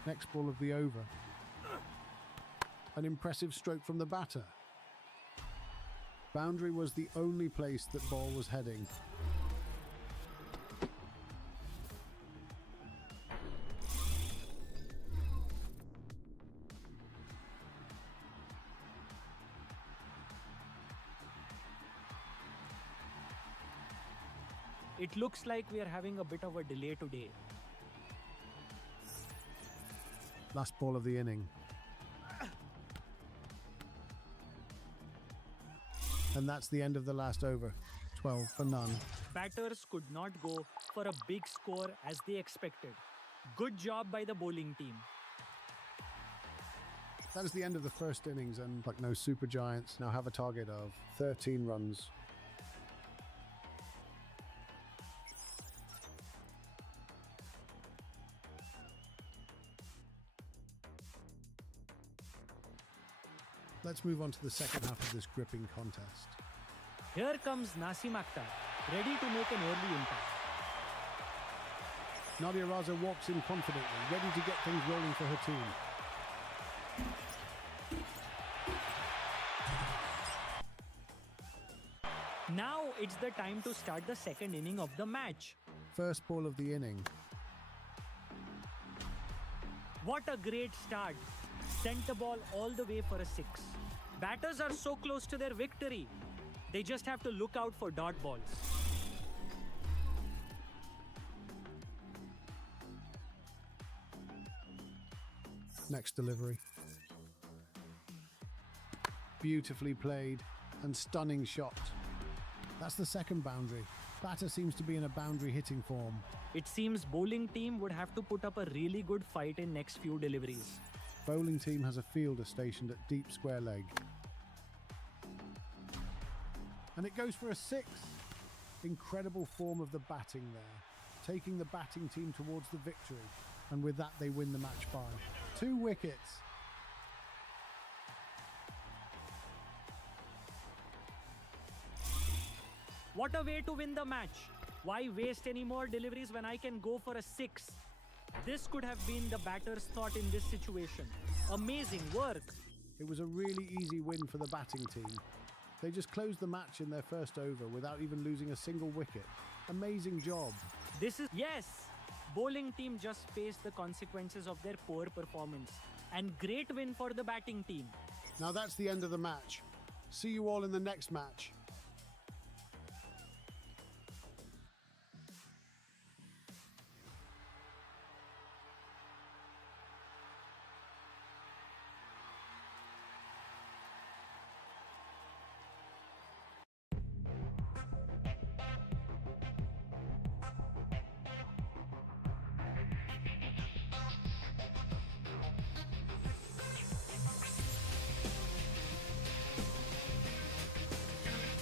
Next ball of the over. An impressive stroke from the batter. Boundary was the only place that ball was heading. It looks like we are having a bit of a delay today. Last ball of the inning. And that's the end of the last over. 12 for none. Batters could not go for a big score as they expected. Good job by the bowling team. That is the end of the first innings, and like no super giants now have a target of 13 runs. Let's move on to the second half of this gripping contest. Here comes Nasim Akhtar, ready to make an early impact. Nadia Raza walks in confidently, ready to get things rolling for her team. Now it's the time to start the second inning of the match. First ball of the inning. What a great start. Sent the ball all the way for a 6. Batters are so close to their victory. They just have to look out for dot balls. Next delivery. Beautifully played and stunning shot. That's the second boundary. Batter seems to be in a boundary hitting form. It seems bowling team would have to put up a really good fight in next few deliveries. Bowling team has a fielder stationed at deep square leg. And it goes for a 6. Incredible form of the batting there, taking the batting team towards the victory. And with that, they win the match by 2 wickets. What a way to win the match. Why waste any more deliveries when I can go for a 6? This could have been the batter's thought in this situation. Amazing work. It was a really easy win for the batting team. They just closed the match in their first over without even losing a single wicket. Amazing job. Yes! Bowling team just faced the consequences of their poor performance. And great win for the batting team. Now that's the end of the match. See you all in the next match.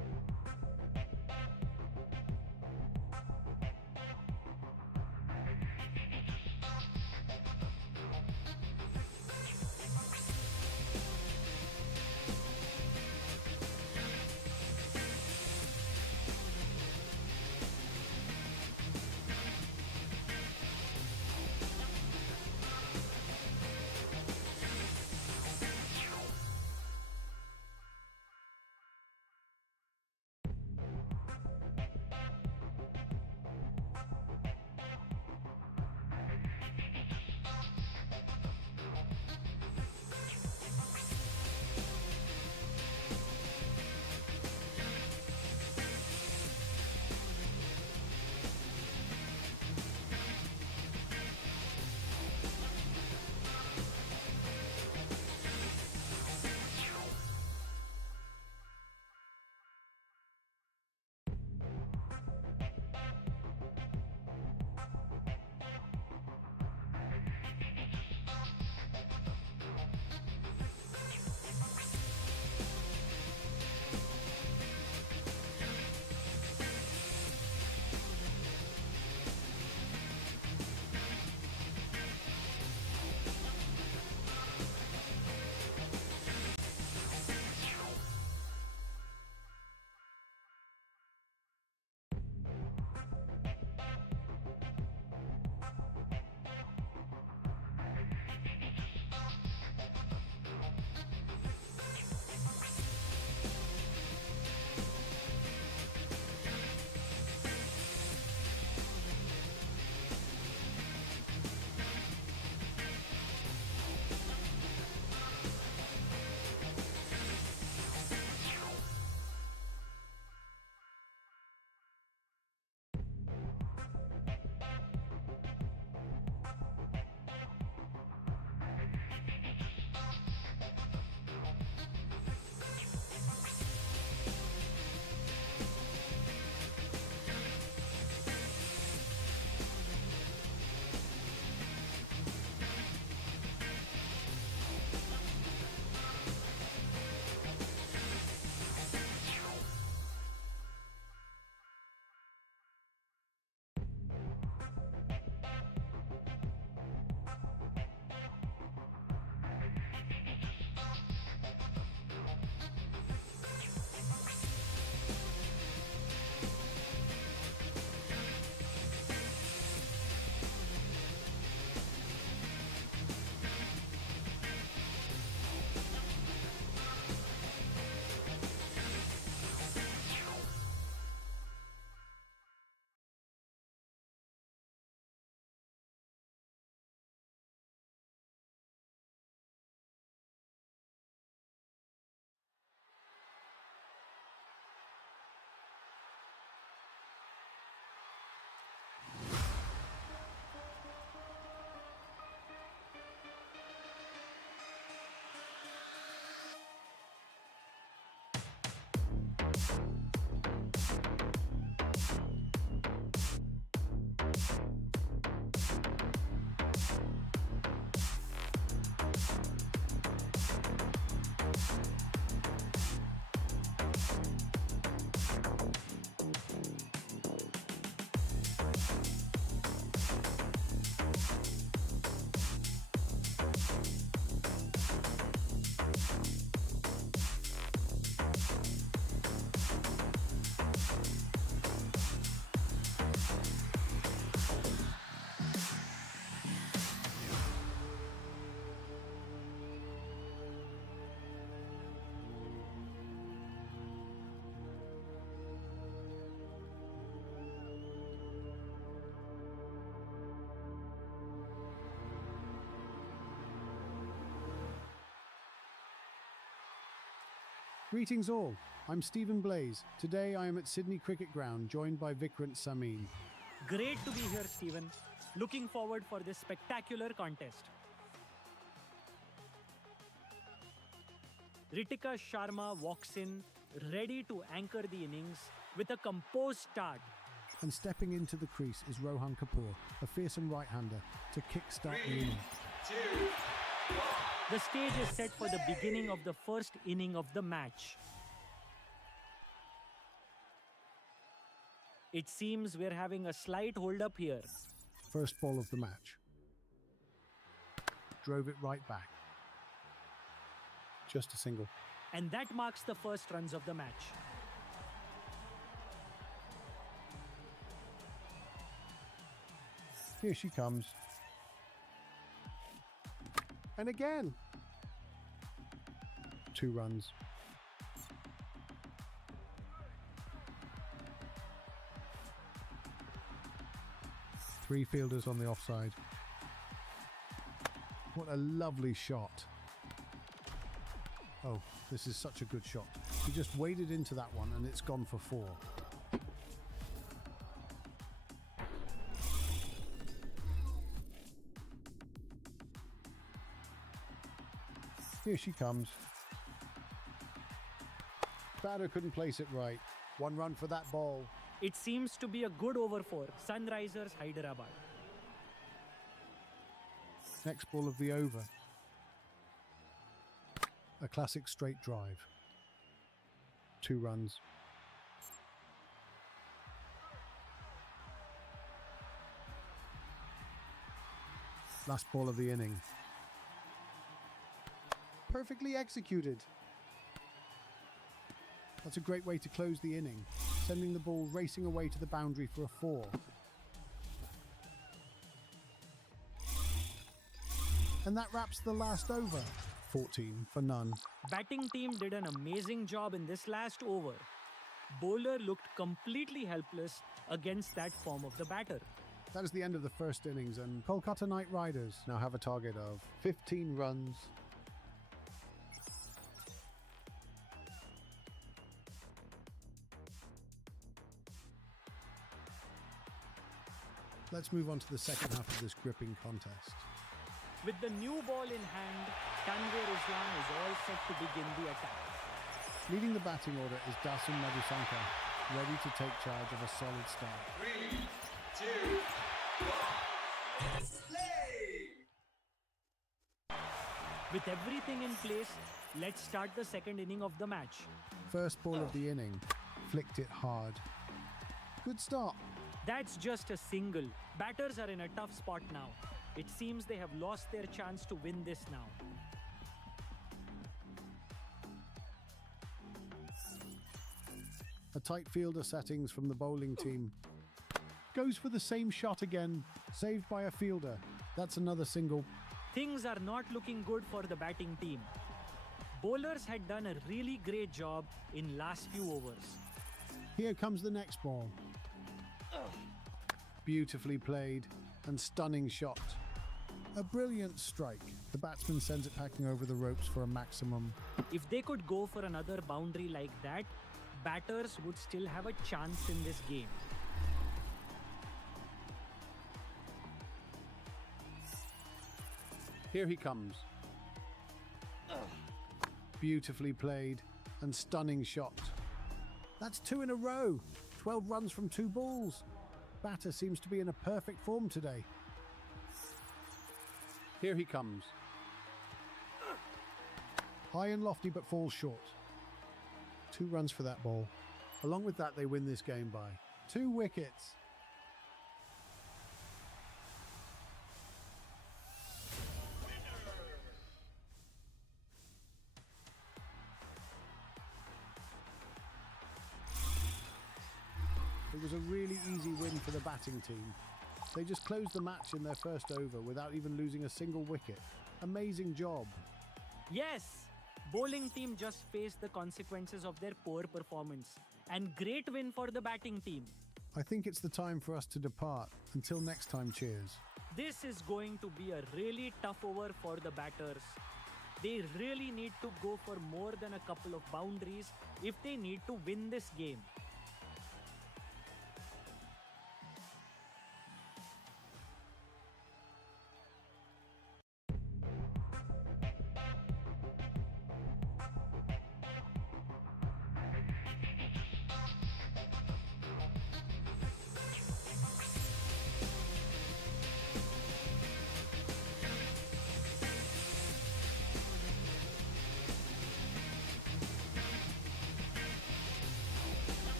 Greetings all, I'm Stephen Blaze. Today I am at Sydney Cricket Ground, joined by Vikrant Samin. Great to be here, Stephen. Looking forward for this spectacular contest. Ritika Sharma walks in, ready to anchor the innings with a composed start. And stepping into the crease is Rohan Kapoor, a fearsome right-hander, to kick-start the inning. The stage is set for the beginning of the first inning of the match. It seems we're having a slight hold-up here. First ball of the match. Drove it right back. Just a single. And that marks the first runs of the match. Here she comes. And again. 2 runs. Three fielders on the offside. What a lovely shot. Oh, this is such a good shot. He just waded into that one and it's gone for 4. Here she comes. Batter couldn't place it right. 1 run for that ball. It seems to be a good over for Sunrisers Hyderabad. Next ball of the over. A classic straight drive. 2 runs. Last ball of the inning. Perfectly executed. That's a great way to close the inning, sending the ball racing away to the boundary for a 4. And that wraps the last over. 14 for none. Batting team did an amazing job in this last over. Bowler looked completely helpless against that form of the batter. That is the end of the first innings, and Kolkata Knight Riders now have a target of 15 runs. Let's move on to the second half of this gripping contest. With the new ball in hand, Tanvir Islam is all set to begin the attack. Leading the batting order is Dasun Madhusankar, ready to take charge of a solid start. 3, 2, 1, play! With everything in place, let's start the second inning of the match. First ball of the inning, flicked it hard. Good start. That's just a single. Batters are in a tough spot now. It seems they have lost their chance to win this now. A tight fielder settings from the bowling team. Goes for the same shot again, saved by a fielder. That's another single. Things are not looking good for the batting team. Bowlers had done a really great job in last few overs. Here comes the next ball. Beautifully played and stunning shot. A brilliant strike. The batsman sends it packing over the ropes for a maximum. If they could go for another boundary like that, batters would still have a chance in this game. Here he comes. Beautifully played and stunning shot. That's 2 in a row. 12 runs from 2 balls. Batter seems to be in a perfect form today. Here he comes. High and lofty but falls short. 2 runs for that ball. Along with that, they win this game by 2 wickets. It was a really easy win for the batting team. They just closed the match in their first over without even losing a single wicket. Amazing job. Yes, bowling team just faced the consequences of their poor performance. And great win for the batting team. I think it's the time for us to depart. Until next time, cheers. This is going to be a really tough over for the batters. They really need to go for more than a couple of boundaries if they need to win this game.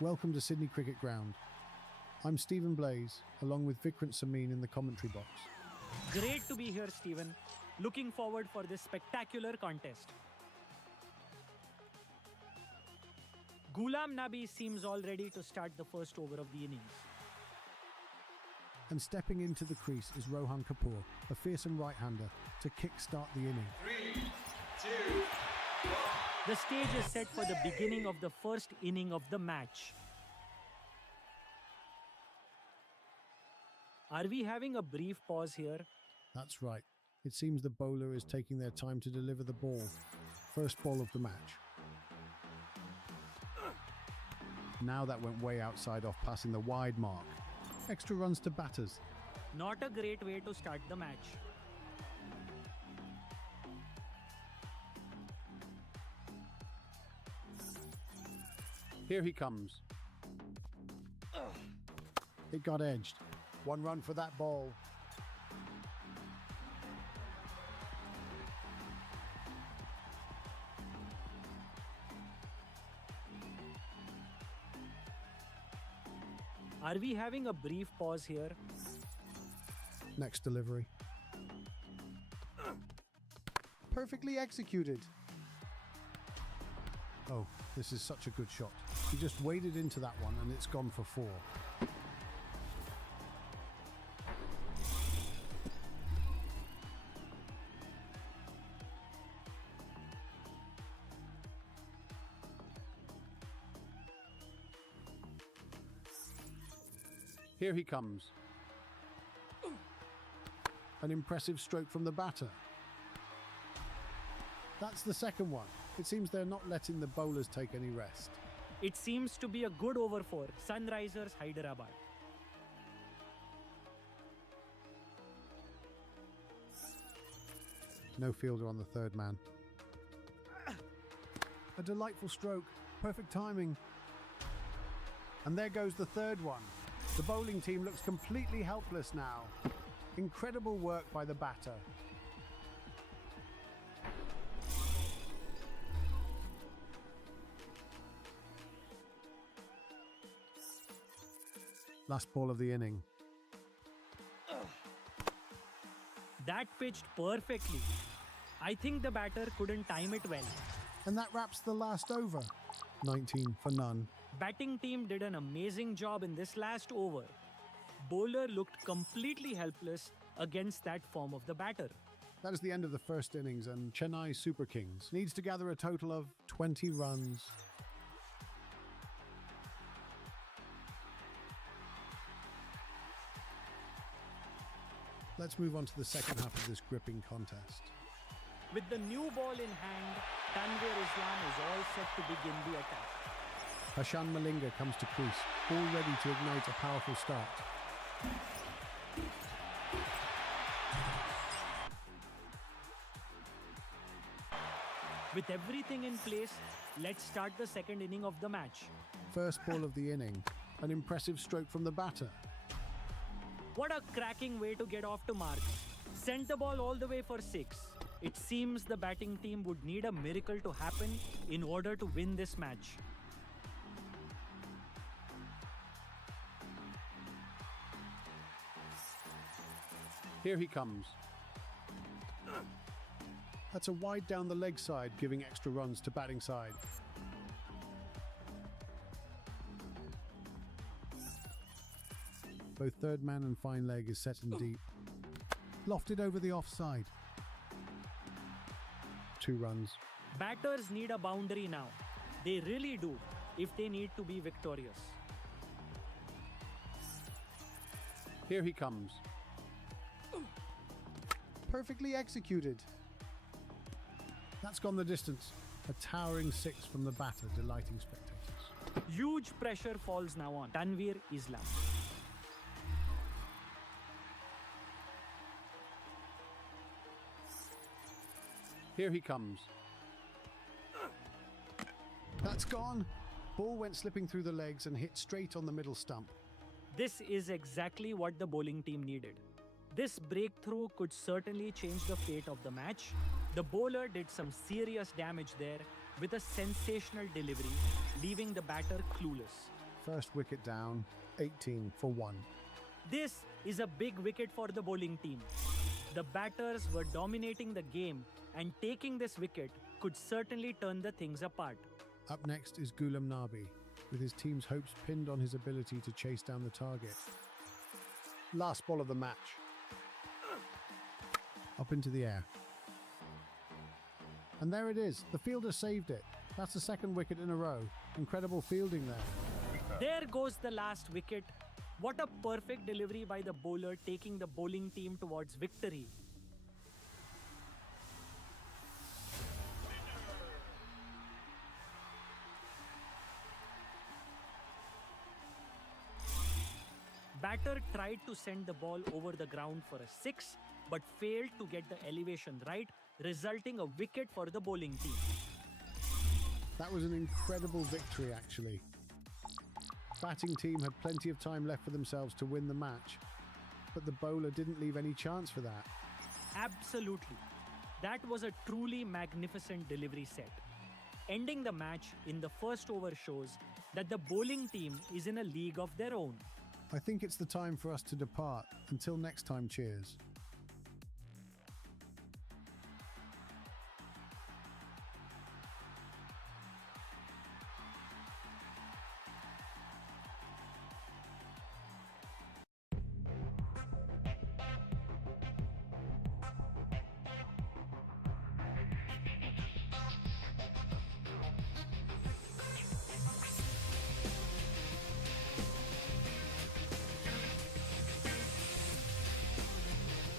Welcome to Sydney Cricket Ground. I'm Stephen Blaze, along with Vikrant Samin in the commentary box. Great to be here, Stephen. Looking forward for this spectacular contest. Ghulam Nabi seems all ready to start the first over of the innings. And stepping into the crease is Rohan Kapoor, a fearsome right-hander, to kick-start the inning. 3, 2, 1. The stage is set for the beginning of the first inning of the match. Are we having a brief pause here? That's right. It seems the bowler is taking their time to deliver the ball. First ball of the match. Now that went way outside off passing the wide mark. Extra runs to batters. Not a great way to start the match. Here he comes. It got edged. 1 run for that ball. Are we having a brief pause here? Next delivery. Perfectly executed. Oh, this is such a good shot. He just waded into that one and it's gone for 4. Here he comes. An impressive stroke from the batter. That's the second one. It seems they're not letting the bowlers take any rest. It seems to be a good over for Sunrisers Hyderabad. No fielder on the third man. A delightful stroke. Perfect timing. And there goes the third one. The bowling team looks completely helpless now. Incredible work by the batter. Last ball of the inning. That pitched perfectly. I think the batter couldn't time it well. And that wraps the last over. 19 for none. Batting team did an amazing job in this last over. Bowler looked completely helpless against that form of the batter. That is the end of the first innings, and Chennai Super Kings needs to gather a total of 20 runs. Let's move on to the second half of this gripping contest. With the new ball in hand, Tanvir Islam is all set to begin the attack. Hashan Malinga comes to crease, all ready to ignite a powerful start. With everything in place, let's start the second inning of the match. First ball of the inning, an impressive stroke from the batter. What a cracking way to get off to marks. Sent the ball all the way for 6. It seems the batting team would need a miracle to happen in order to win this match. Here he comes. That's a wide down the leg side, giving extra runs to batting side. Both third man and fine leg is set in deep. Lofted over the offside. 2 runs. Batters need a boundary now. They really do, if they need to be victorious. Here he comes. Perfectly executed. That's gone the distance. A towering 6 from the batter, delighting spectators. Huge pressure falls now on Tanvir Islam. Here he comes. That's gone. Ball went slipping through the legs and hit straight on the middle stump. This is exactly what the bowling team needed. This breakthrough could certainly change the fate of the match. The bowler did some serious damage there with a sensational delivery, leaving the batter clueless. First wicket down, 18 for 1. This is a big wicket for the bowling team. The batters were dominating the game, and taking this wicket could certainly turn the things apart. Up next is Ghulam Nabi, with his team's hopes pinned on his ability to chase down the target. Last ball of the match. Up into the air. And there it is. The fielder saved it. That's the second wicket in a row. Incredible fielding there. There goes the last wicket. What a perfect delivery by the bowler, taking the bowling team towards victory. Batter tried to send the ball over the ground for a 6, but failed to get the elevation right, resulting a wicket for the bowling team. That was an incredible victory, actually. Batting team had plenty of time left for themselves to win the match, but the bowler didn't leave any chance for that. Absolutely. That was a truly magnificent delivery set. Ending the match in the first over shows that the bowling team is in a league of their own. I think it's the time for us to depart. Until next time, cheers.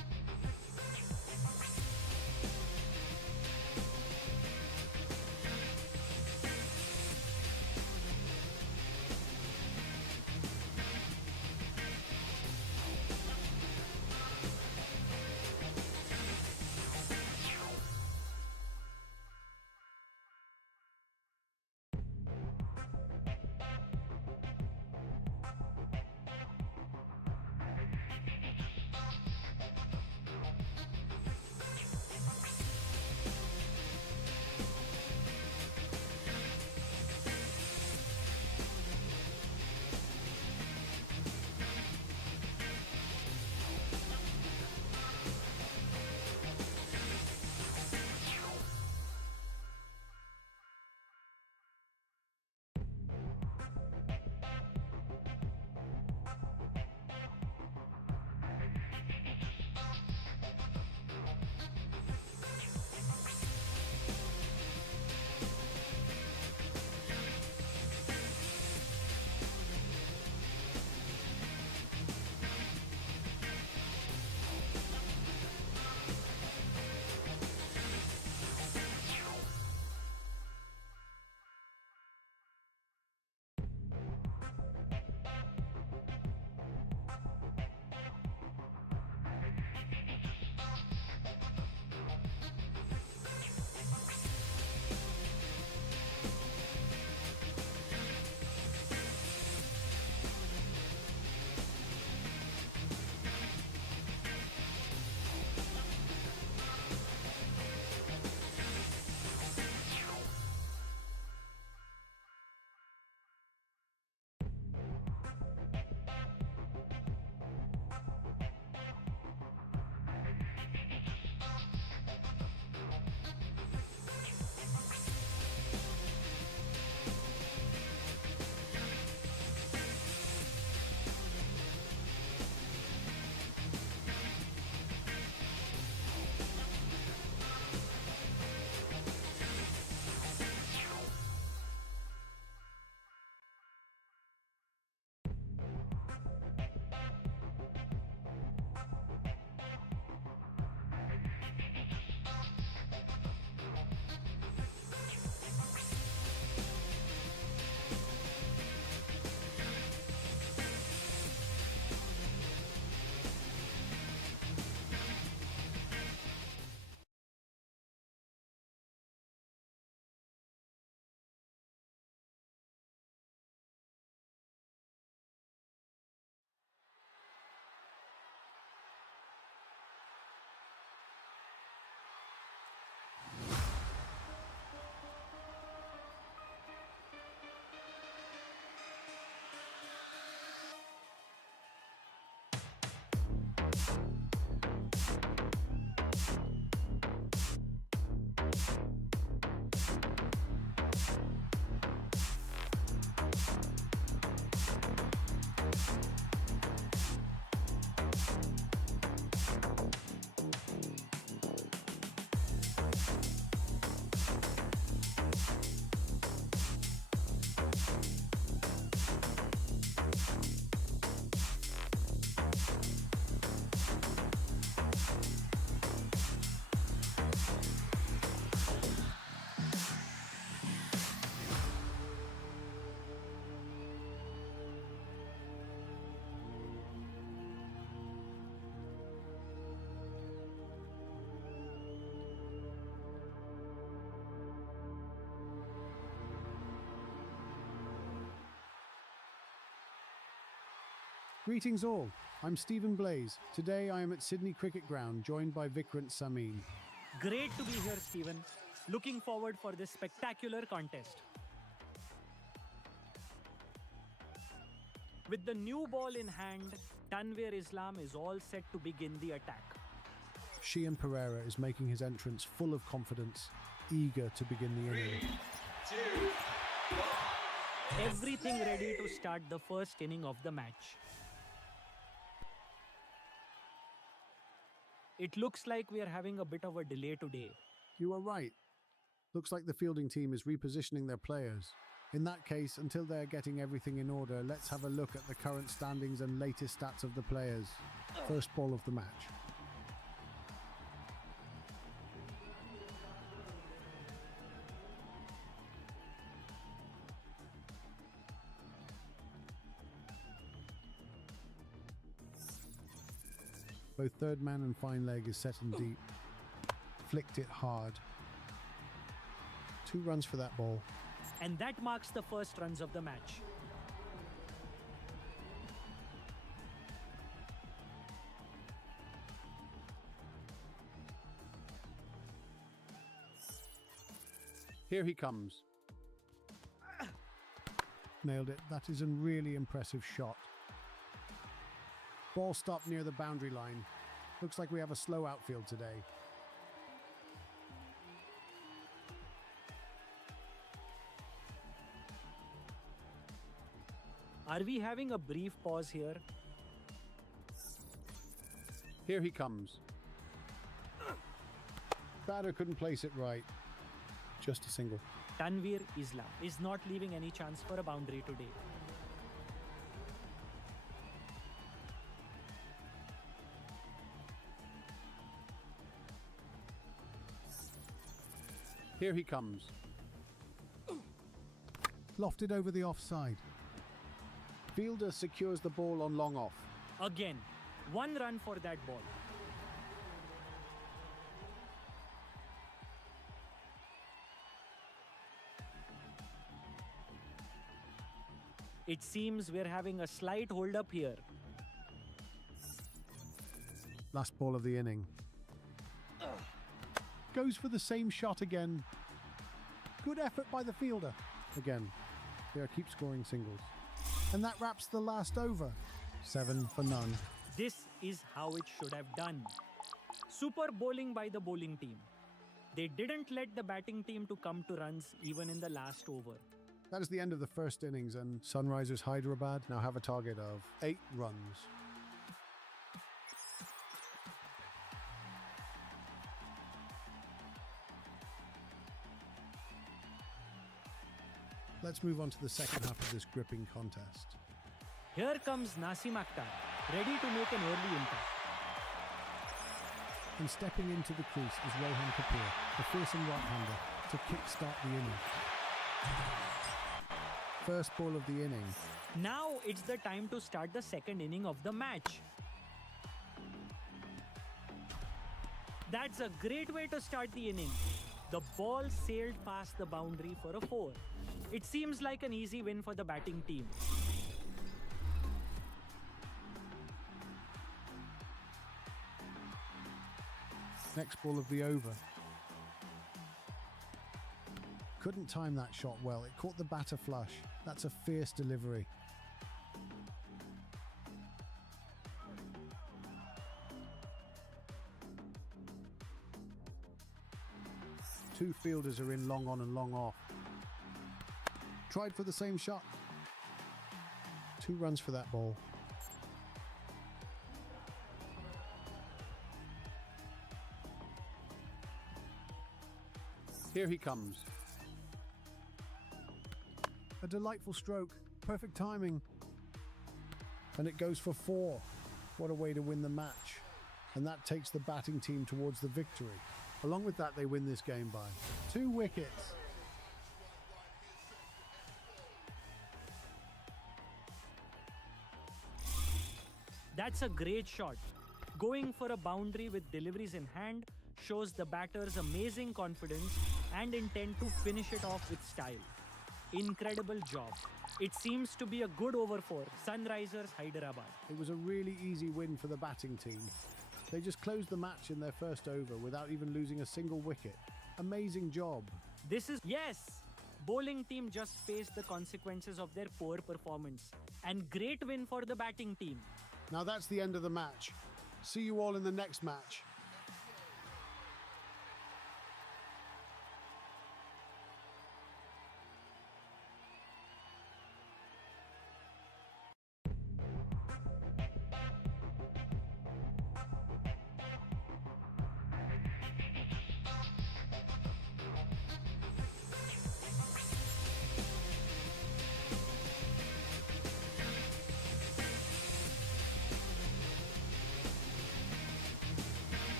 Greetings all, I'm Stephen Blaze. Today I am at Sydney Cricket Ground, joined by Vikrant Samin. Great to be here, Stephen. Looking forward for this spectacular contest. With the new ball in hand, Tanvir Islam is all set to begin the attack. Shian Pereira is making his entrance full of confidence, eager to begin the inning. 3, 2, 1. Everything ready to start the first inning of the match. It looks like we are having a bit of a delay today. You are right. Looks like the fielding team is repositioning their players. In that case, until they're getting everything in order, let's have a look at the current standings and latest stats of the players. First ball of the match. Both third man and fine leg is set in deep. Flicked it hard. 2 runs for that ball. And that marks the first runs of the match. Here he comes. Nailed it. That is a really impressive shot. Ball stopped near the boundary line. Looks like we have a slow outfield today. Are we having a brief pause here? Here he comes. Batter couldn't place it right. Just a single. Tanvir Islam is not leaving any chance for a boundary today. Here he comes. Lofted over the offside. Fielder secures the ball on long off. Again, 1 run for that ball. It seems we're having a slight hold up here. Last ball of the inning. Goes for the same shot again. Good effort by the fielder. Again, they keep scoring singles. And that wraps the last over. 7 for none. This is how it should have done. Super bowling by the bowling team. They didn't let the batting team to come to runs even in the last over. That is the end of the first innings, and Sunrisers Hyderabad now have a target of 8 runs. Let's move on to the second half of this gripping contest. Here comes Nasim Akhtar, ready to make an early impact. And stepping into the crease is Rohan Kapoor, the fearsome right-hander, to kick-start the inning. First ball of the inning. Now it's the time to start the second inning of the match. That's a great way to start the inning. The ball sailed past the boundary for a 4. It seems like an easy win for the batting team. Next ball of the over. Couldn't time that shot well. It caught the batter flush. That's a fierce delivery. Two fielders are in long on and long off. Tried for the same shot. 2 runs for that ball. Here he comes. A delightful stroke. Perfect timing. And it goes for 4. What a way to win the match. And that takes the batting team towards the victory. Along with that, they win this game by 2 wickets. That's a great shot. Going for a boundary with deliveries in hand shows the batter's amazing confidence and intent to finish it off with style. Incredible job. It seems to be a good over for Sunrisers Hyderabad. It was a really easy win for the batting team. They just closed the match in their first over without even losing a single wicket. Amazing job. This is, yes! Bowling team just faced the consequences of their poor performance. And great win for the batting team. Now that's the end of the match. See you all in the next match.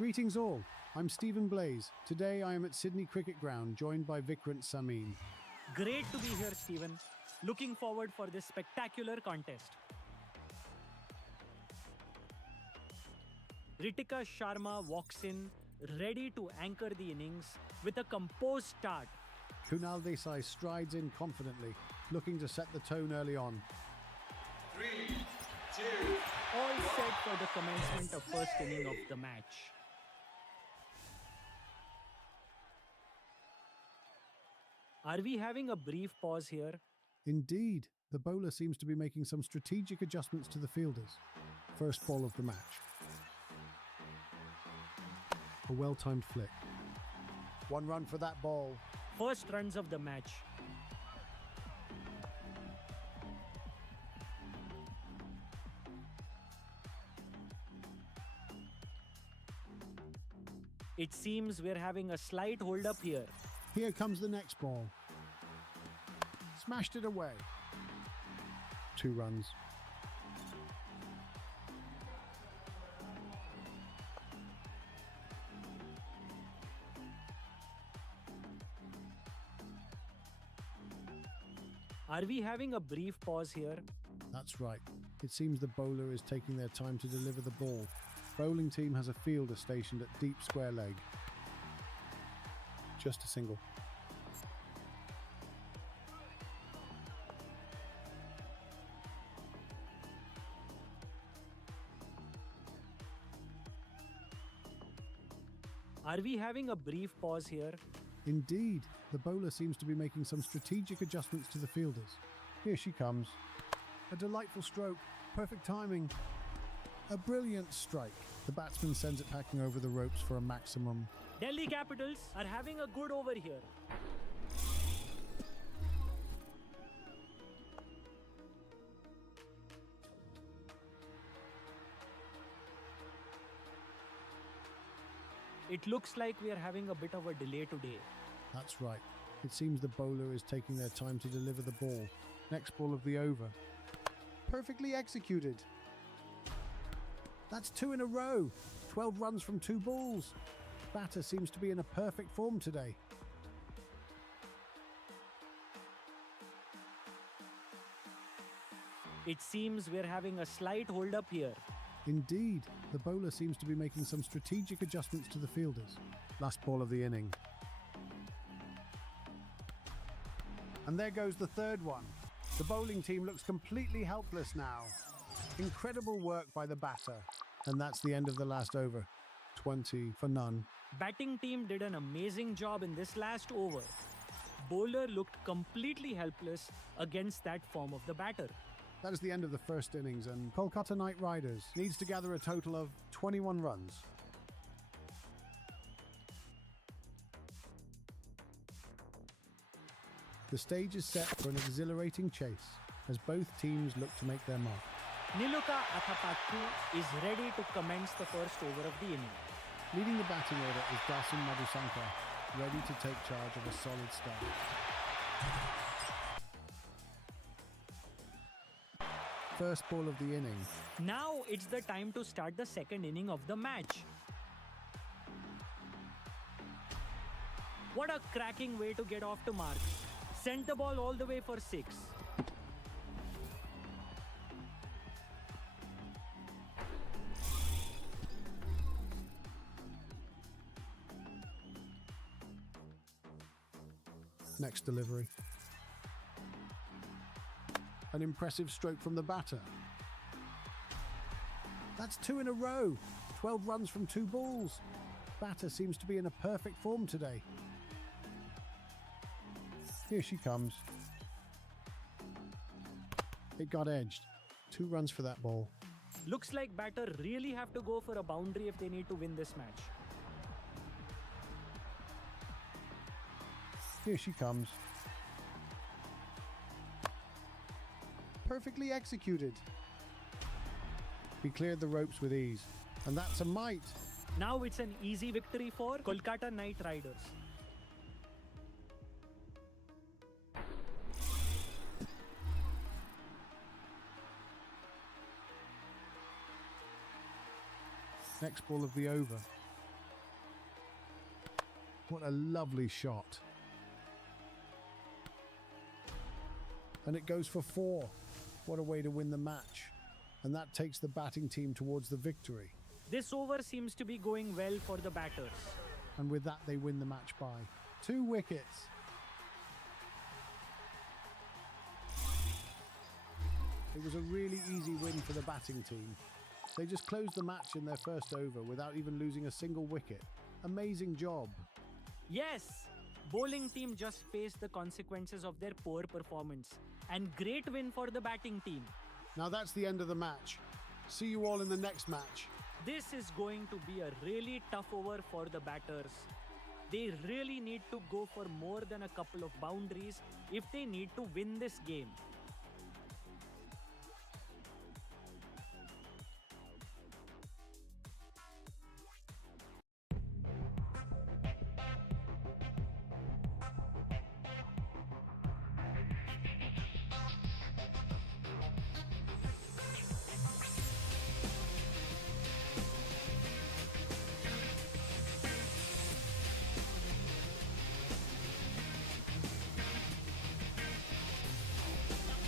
Greetings all, I'm Stephen Blaze. Today I am at Sydney Cricket Ground, joined by Vikrant Samin. Great to be here, Stephen. Looking forward for this spectacular contest. Ritika Sharma walks in, ready to anchor the innings with a composed start. Kunal Desai strides in confidently, looking to set the tone early on. 3, 2, All set for the commencement of first inning of the match. Are we having a brief pause here? Indeed, the bowler seems to be making some strategic adjustments to the fielders. First ball of the match. A well-timed flick. 1 run for that ball. First runs of the match. It seems we're having a slight hold up here. Here comes the next ball. Smashed it away. 2 runs. Are we having a brief pause here? That's right. It seems the bowler is taking their time to deliver the ball. Bowling team has a fielder stationed at deep square leg. Just a single. Are we having a brief pause here? Indeed, the bowler seems to be making some strategic adjustments to the fielders. Here she comes. A delightful stroke, perfect timing. A brilliant strike. The batsman sends it packing over the ropes for a maximum. Delhi Capitals are having a good over here. It looks like we are having a bit of a delay today. That's right. It seems the bowler is taking their time to deliver the ball. Next ball of the over. Perfectly executed. That's 2 in a row. 12 runs from 2 balls. Batter seems to be in a perfect form today. It seems we're having a slight hold up here. Indeed, the bowler seems to be making some strategic adjustments to the fielders. Last ball of the inning. And there goes the third one. The bowling team looks completely helpless now. Incredible work by the batter. And that's the end of the last over. 20 for none. Batting team did an amazing job in this last over. Bowler looked completely helpless against that form of the batter. That is the end of the first innings, and Kolkata Knight Riders needs to gather a total of 21 runs. The stage is set for an exhilarating chase as both teams look to make their mark. Niluka Athapattu is ready to commence the first over of the inning. Leading the batting order is Dasun Madhusankar, ready to take charge of a solid start. First ball of the inning. Now it's the time to start the second inning of the match. What a cracking way to get off to marks. Sent the ball all the way for 6. Next delivery. An impressive stroke from the batter. That's 2 in a row. 12 runs from 2 balls. Batter seems to be in a perfect form today. Here she comes. It got edged. 2 runs for that ball. Looks like batter really have to go for a boundary if they need to win this match. Here she comes. Perfectly executed. He cleared the ropes with ease. And that's a mite. Now it's an easy victory for Kolkata Knight Riders. Next ball of the over. What a lovely shot. And it goes for 4. What a way to win the match. And that takes the batting team towards the victory. This over seems to be going well for the batters. And with that, they win the match by 2 wickets. It was a really easy win for the batting team. They just closed the match in their first over without even losing a single wicket. Amazing job. Yes, bowling team just faced the consequences of their poor performance. And great win for the batting team. Now that's the end of the match. See you all in the next match. This is going to be a really tough over for the batters. They really need to go for more than a couple of boundaries if they need to win this game.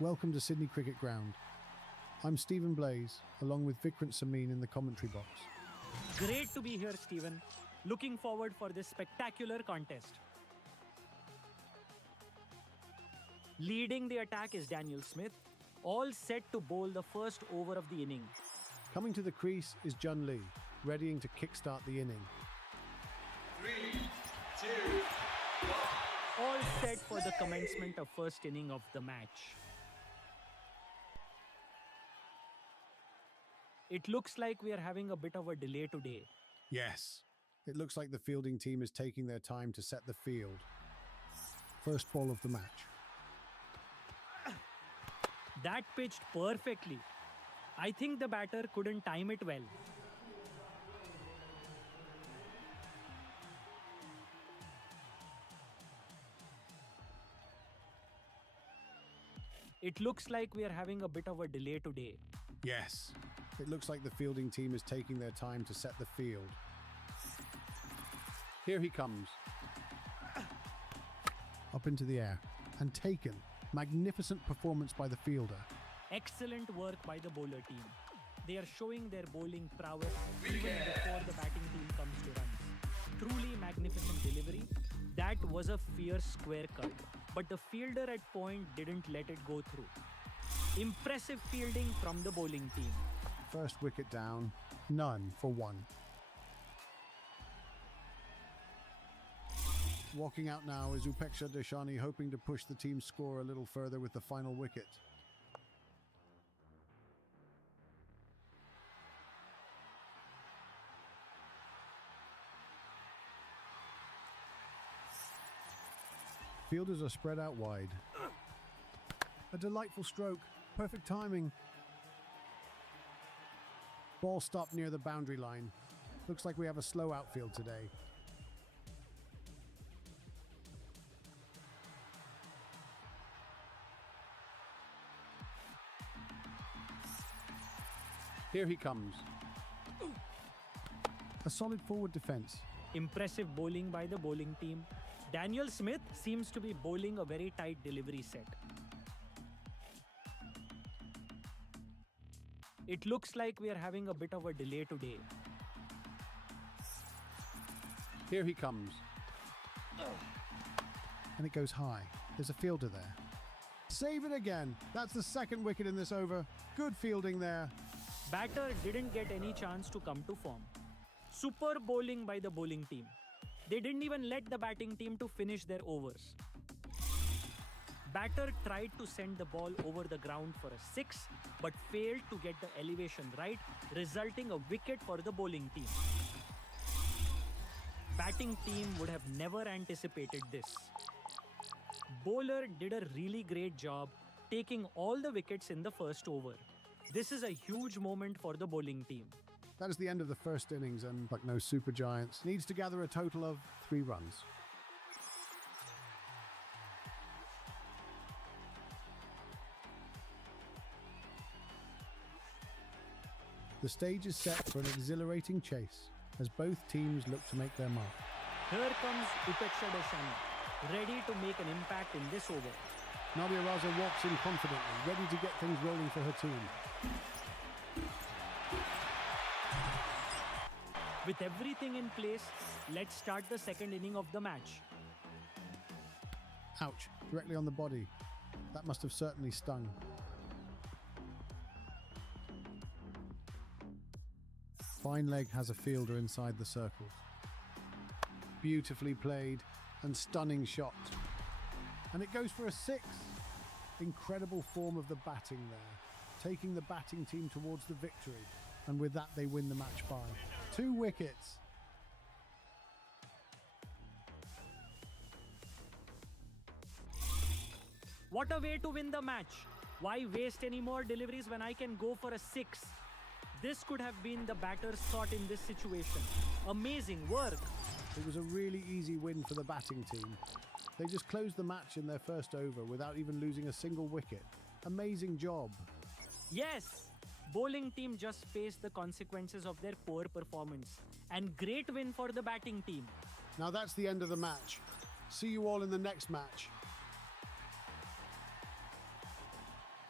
Welcome to Sydney Cricket Ground. I'm Stephen Blaze, along with Vikrant Samin in the commentary box. Great to be here, Stephen. Looking forward for this spectacular contest. Leading the attack is Daniel Smith, all set to bowl the first over of the inning. Coming to the crease is Jun Lee, readying to kickstart the inning. 3, 2, 1. All set for the commencement of first inning of the match. It looks like we are having a bit of a delay today. Yes, it looks like the fielding team is taking their time to set the field. First ball of the match. That pitched perfectly. I think the batter couldn't time it well. It looks like we are having a bit of a delay today. Yes, it looks like the fielding team is taking their time to set the field. Here he comes. Up into the air and taken. Magnificent performance by the fielder. Excellent work by the bowler team. They are showing their bowling prowess even before the batting team comes to runs. Truly magnificent delivery. That was a fierce square cut, but the fielder at point didn't let it go through. Impressive fielding from the bowling team. First wicket down, none for one. Walking out now is Upeksha Deshani, hoping to push the team's score a little further with the final wicket. Fielders are spread out wide. A delightful stroke, perfect timing. Ball stopped near the boundary line. Looks like we have a slow outfield today. Here he comes. A solid forward defense. Impressive bowling by the bowling team. Daniel Smith seems to be bowling a very tight delivery set. It looks like we are having a bit of a delay today. Here he comes. And it goes high. There's a fielder there. Save it again. That's the second wicket in this over. Good fielding there. Batter didn't get any chance to come to form. Super bowling by the bowling team. They didn't even let the batting team to finish their overs. Batter tried to send the ball over the ground for a 6, but failed to get the elevation right, resulting a wicket for the bowling team. Batting team would have never anticipated this. Bowler did a really great job taking all the wickets in the first over. This is a huge moment for the bowling team. That is the end of the first innings, and like no super giants, needs to gather a total of 3 runs. The stage is set for an exhilarating chase as both teams look to make their mark. Here comes Upeksha Deshani, ready to make an impact in this over. Nadia Raza walks in confidently, ready to get things rolling for her team. With everything in place, let's start the second inning of the match. Ouch, directly on the body. That must have certainly stung. Fine leg has a fielder inside the circle. Beautifully played and stunning shot. And it goes for a 6. Incredible form of the batting there, taking the batting team towards the victory. And with that, they win the match by 2 wickets. What a way to win the match. Why waste any more deliveries when I can go for a 6? This could have been the batter's thought in this situation. Amazing work. It was a really easy win for the batting team. They just closed the match in their first over without even losing a single wicket. Amazing job. Yes, bowling team just faced the consequences of their poor performance. And great win for the batting team. Now that's the end of the match. See you all in the next match.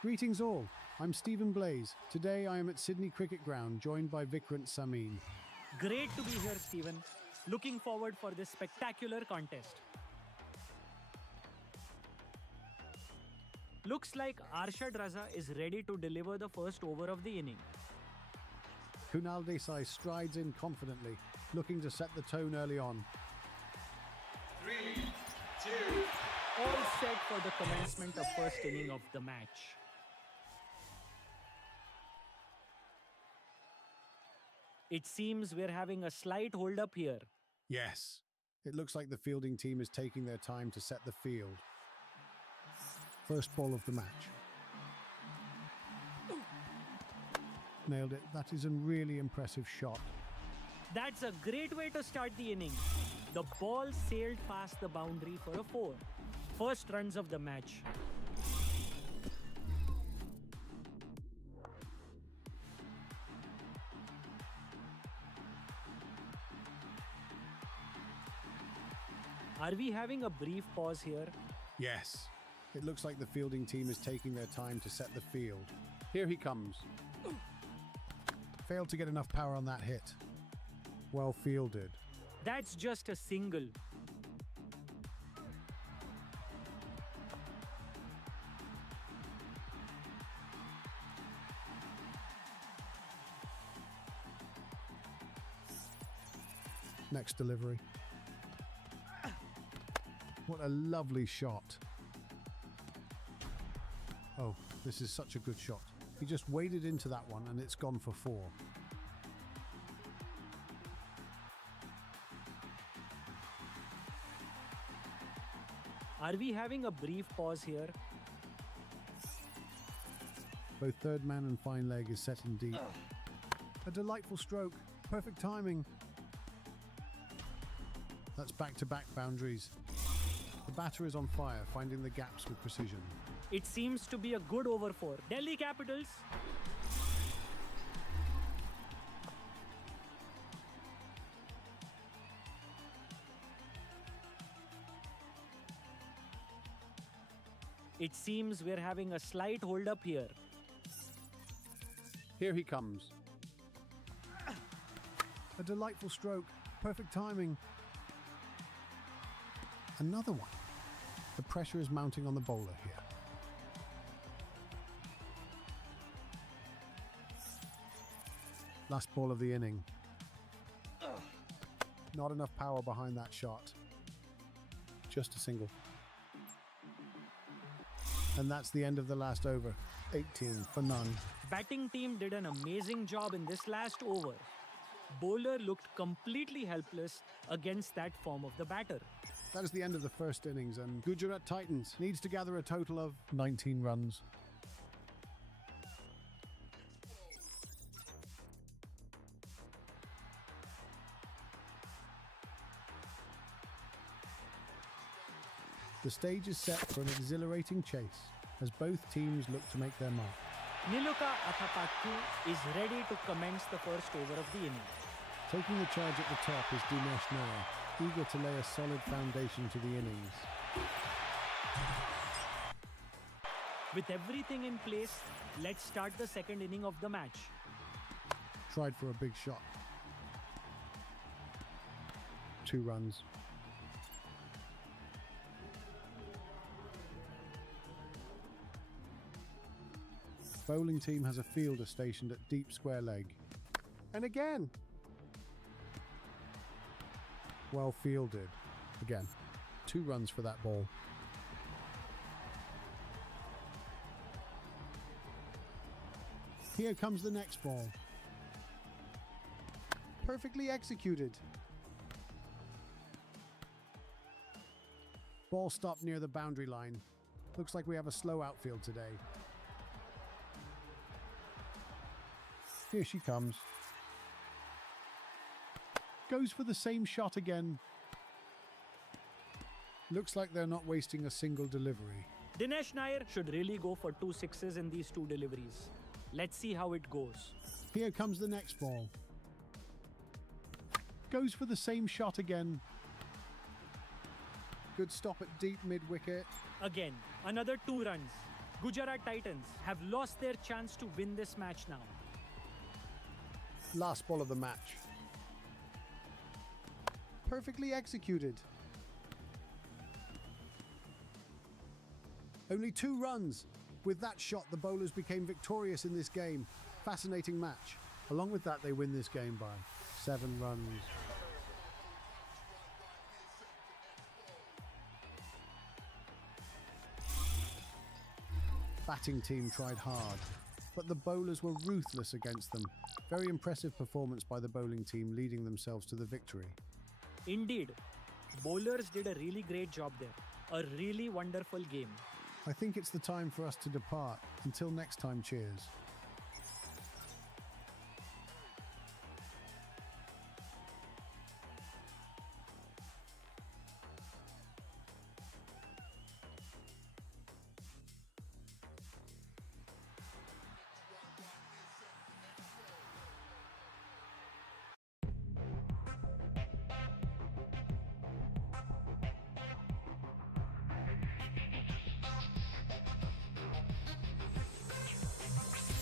Greetings all, I'm Stephen Blaze. Today I am at Sydney Cricket Ground, joined by Vikrant Samin. Great to be here, Stephen. Looking forward for this spectacular contest. Looks like Arshad Raza is ready to deliver the first over of the inning. Kunal Desai strides in confidently, looking to set the tone early on. 3, 2, All set for the commencement of first inning of the match. It seems we're having a slight hold-up here. Yes, it looks like the fielding team is taking their time to set the field. First ball of the match. Nailed it. That is a really impressive shot. That's a great way to start the inning. The ball sailed past the boundary for a 4. First runs of the match. Are we having a brief pause here? Yes, it looks like the fielding team is taking their time to set the field. Here he comes. Failed to get enough power on that hit. Well fielded. That's just a single. Next delivery. What a lovely shot. Oh, this is such a good shot. He just waded into that one and it's gone for 4. Are we having a brief pause here? Both third man and fine leg is set in deep. A delightful stroke. Perfect timing. That's back-to-back boundaries. The batter is on fire, finding the gaps with precision. It seems to be a good over for Delhi Capitals. It seems we're having a slight hold-up here. Here he comes. A delightful stroke. Perfect timing. Another one. The pressure is mounting on the bowler here. Last ball of the inning. Not enough power behind that shot. Just a single. And that's the end of the last over. 18 for none. Batting team did an amazing job in this last over. Bowler looked completely helpless against that form of the batter. That is the end of the first innings, and Gujarat Titans needs to gather a total of 19 runs. The stage is set for an exhilarating chase as both teams look to make their mark. Niluka Athapattu is ready to commence the first over of the inning. Taking the charge at the top is Dinesh Nair, eager to lay a solid foundation to the innings. With everything in place, let's start the second inning of the match. Tried for a big shot. 2 runs. Bowling team has a fielder stationed at deep square leg. And again! Well fielded. Again. 2 runs for that ball. Here comes the next ball. Perfectly executed. Ball stopped near the boundary line. Looks like we have a slow outfield today. Here she comes. Goes for the same shot again. Looks like they're not wasting a single delivery. Dinesh Nair should really go for 2 sixes in these 2 deliveries. Let's see how it goes. Here comes the next ball. Goes for the same shot again. Good stop at deep mid-wicket. Again, another 2 runs. Gujarat Titans have lost their chance to win this match now. Last ball of the match. Perfectly executed. Only 2 runs. With that shot, the bowlers became victorious in this game. Fascinating match. Along with that, they win this game by 7 runs. Batting team tried hard, but the bowlers were ruthless against them. Very impressive performance by the bowling team, leading themselves to the victory. Indeed, bowlers did a really great job there. A really wonderful game. I think it's the time for us to depart. Until next time, cheers.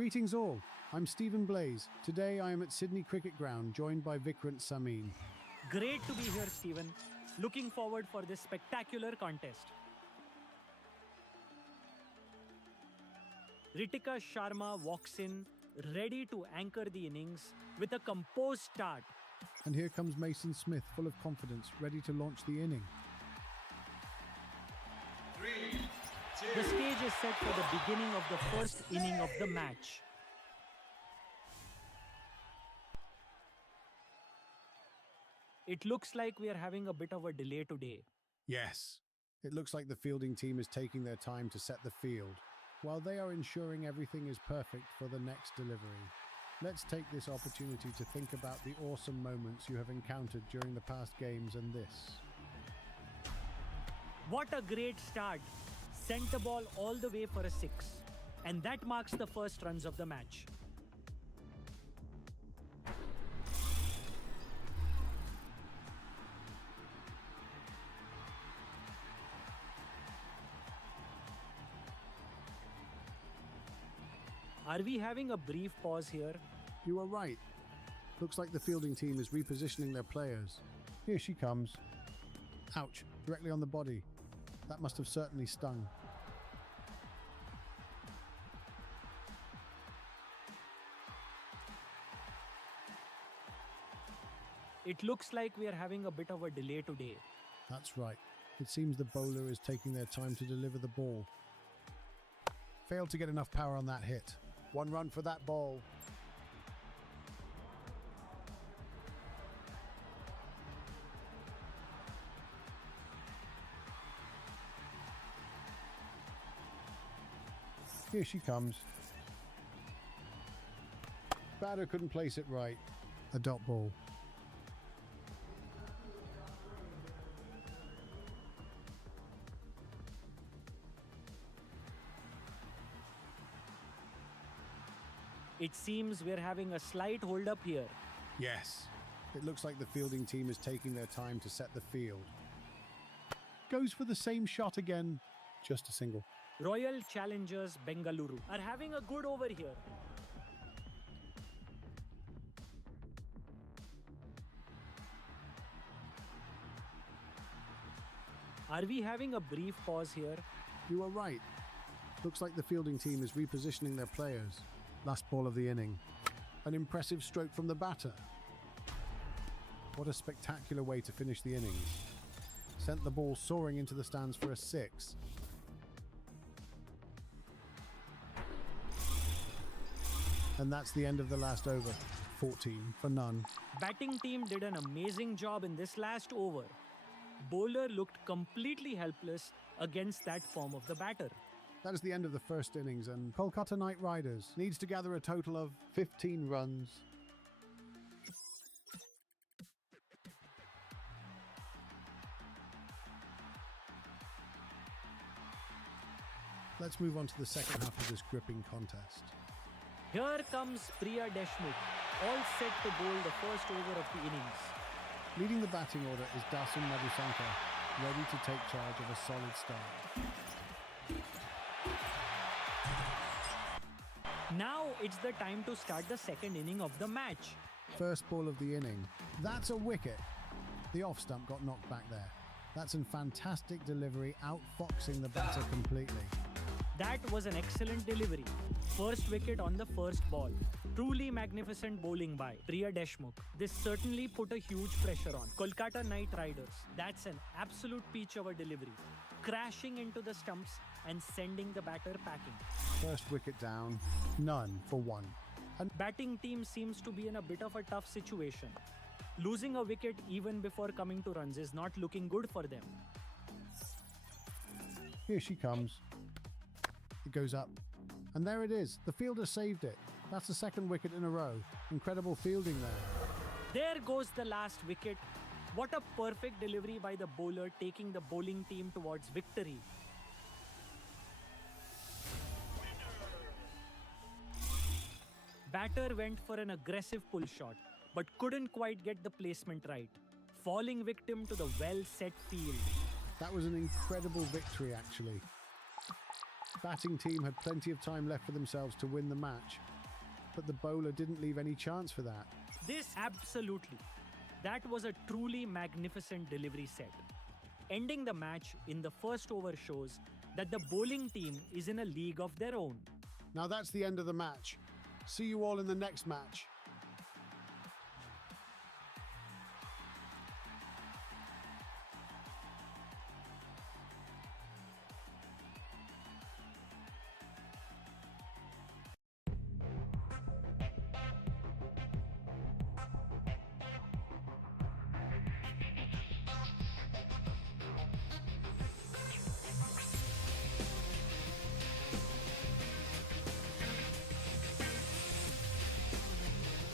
Greetings all, I'm Stephen Blaze. Today I am at Sydney Cricket Ground, joined by Vikrant Samin. Great to be here, Stephen. Looking forward for this spectacular contest. Ritika Sharma walks in, ready to anchor the innings with a composed start. And here comes Mason Smith, full of confidence, ready to launch the inning. 3, The 2, stage is set for the beginning of the first inning of the match. It looks like we are having a bit of a delay today. Yes, it looks like the fielding team is taking their time to set the field, while they are ensuring everything is perfect for the next delivery. Let's take this opportunity to think about the awesome moments you have encountered during the past games and this. What a great start! Sent the ball all the way for a 6. And that marks the first runs of the match. Are we having a brief pause here? You are right. Looks like the fielding team is repositioning their players. Here she comes. Ouch, directly on the body. That must have certainly stung. It looks like we are having a bit of a delay today. That's right. It seems the bowler is taking their time to deliver the ball. Failed to get enough power on that hit. 1 run for that ball. Here she comes. Batter couldn't place it right. A dot ball. It seems we're having a slight hold up here. Yes. It looks like the fielding team is taking their time to set the field. Goes for the same shot again. Just a single. Royal Challengers Bengaluru are having a good over here. Are we having a brief pause here? You are right. Looks like the fielding team is repositioning their players. Last ball of the inning. An impressive stroke from the batter. What a spectacular way to finish the innings. Sent the ball soaring into the stands for a 6. And that's the end of the last over. 14 for none. Batting team did an amazing job in this last over. Bowler looked completely helpless against that form of the batter. That is the end of the first innings, and Kolkata Knight Riders needs to gather a total of 15 runs. Let's move on to the second half of this gripping contest. Here comes Priya Deshmukh, all set to bowl the first over of the innings. Leading the batting order is Dasun Madhusankar, ready to take charge of a solid start. Now it's the time to start the second inning of the match. First ball of the inning. That's a wicket. The off stump got knocked back there. That's a fantastic delivery, outfoxing the batter completely. That was an excellent delivery. First wicket on the first ball. Truly magnificent bowling by Priya Deshmukh. This certainly put a huge pressure on Kolkata Knight Riders. That's an absolute peach of a delivery. Crashing into the stumps and sending the batter packing. First wicket down, none for 1. And batting team seems to be in a bit of a tough situation. Losing a wicket even before coming to runs is not looking good for them. Here she comes. It goes up. And there it is. The fielder saved it. That's the second wicket in a row. Incredible fielding there. There goes the last wicket. What a perfect delivery by the bowler, taking the bowling team towards victory. Batter went for an aggressive pull shot, but couldn't quite get the placement right, falling victim to the well-set field. That was an incredible victory, actually. Batting team had plenty of time left for themselves to win the match, but the bowler didn't leave any chance for that. Absolutely. That was a truly magnificent delivery set. Ending the match in the first over shows that the bowling team is in a league of their own. Now that's the end of the match. See you all in the next match.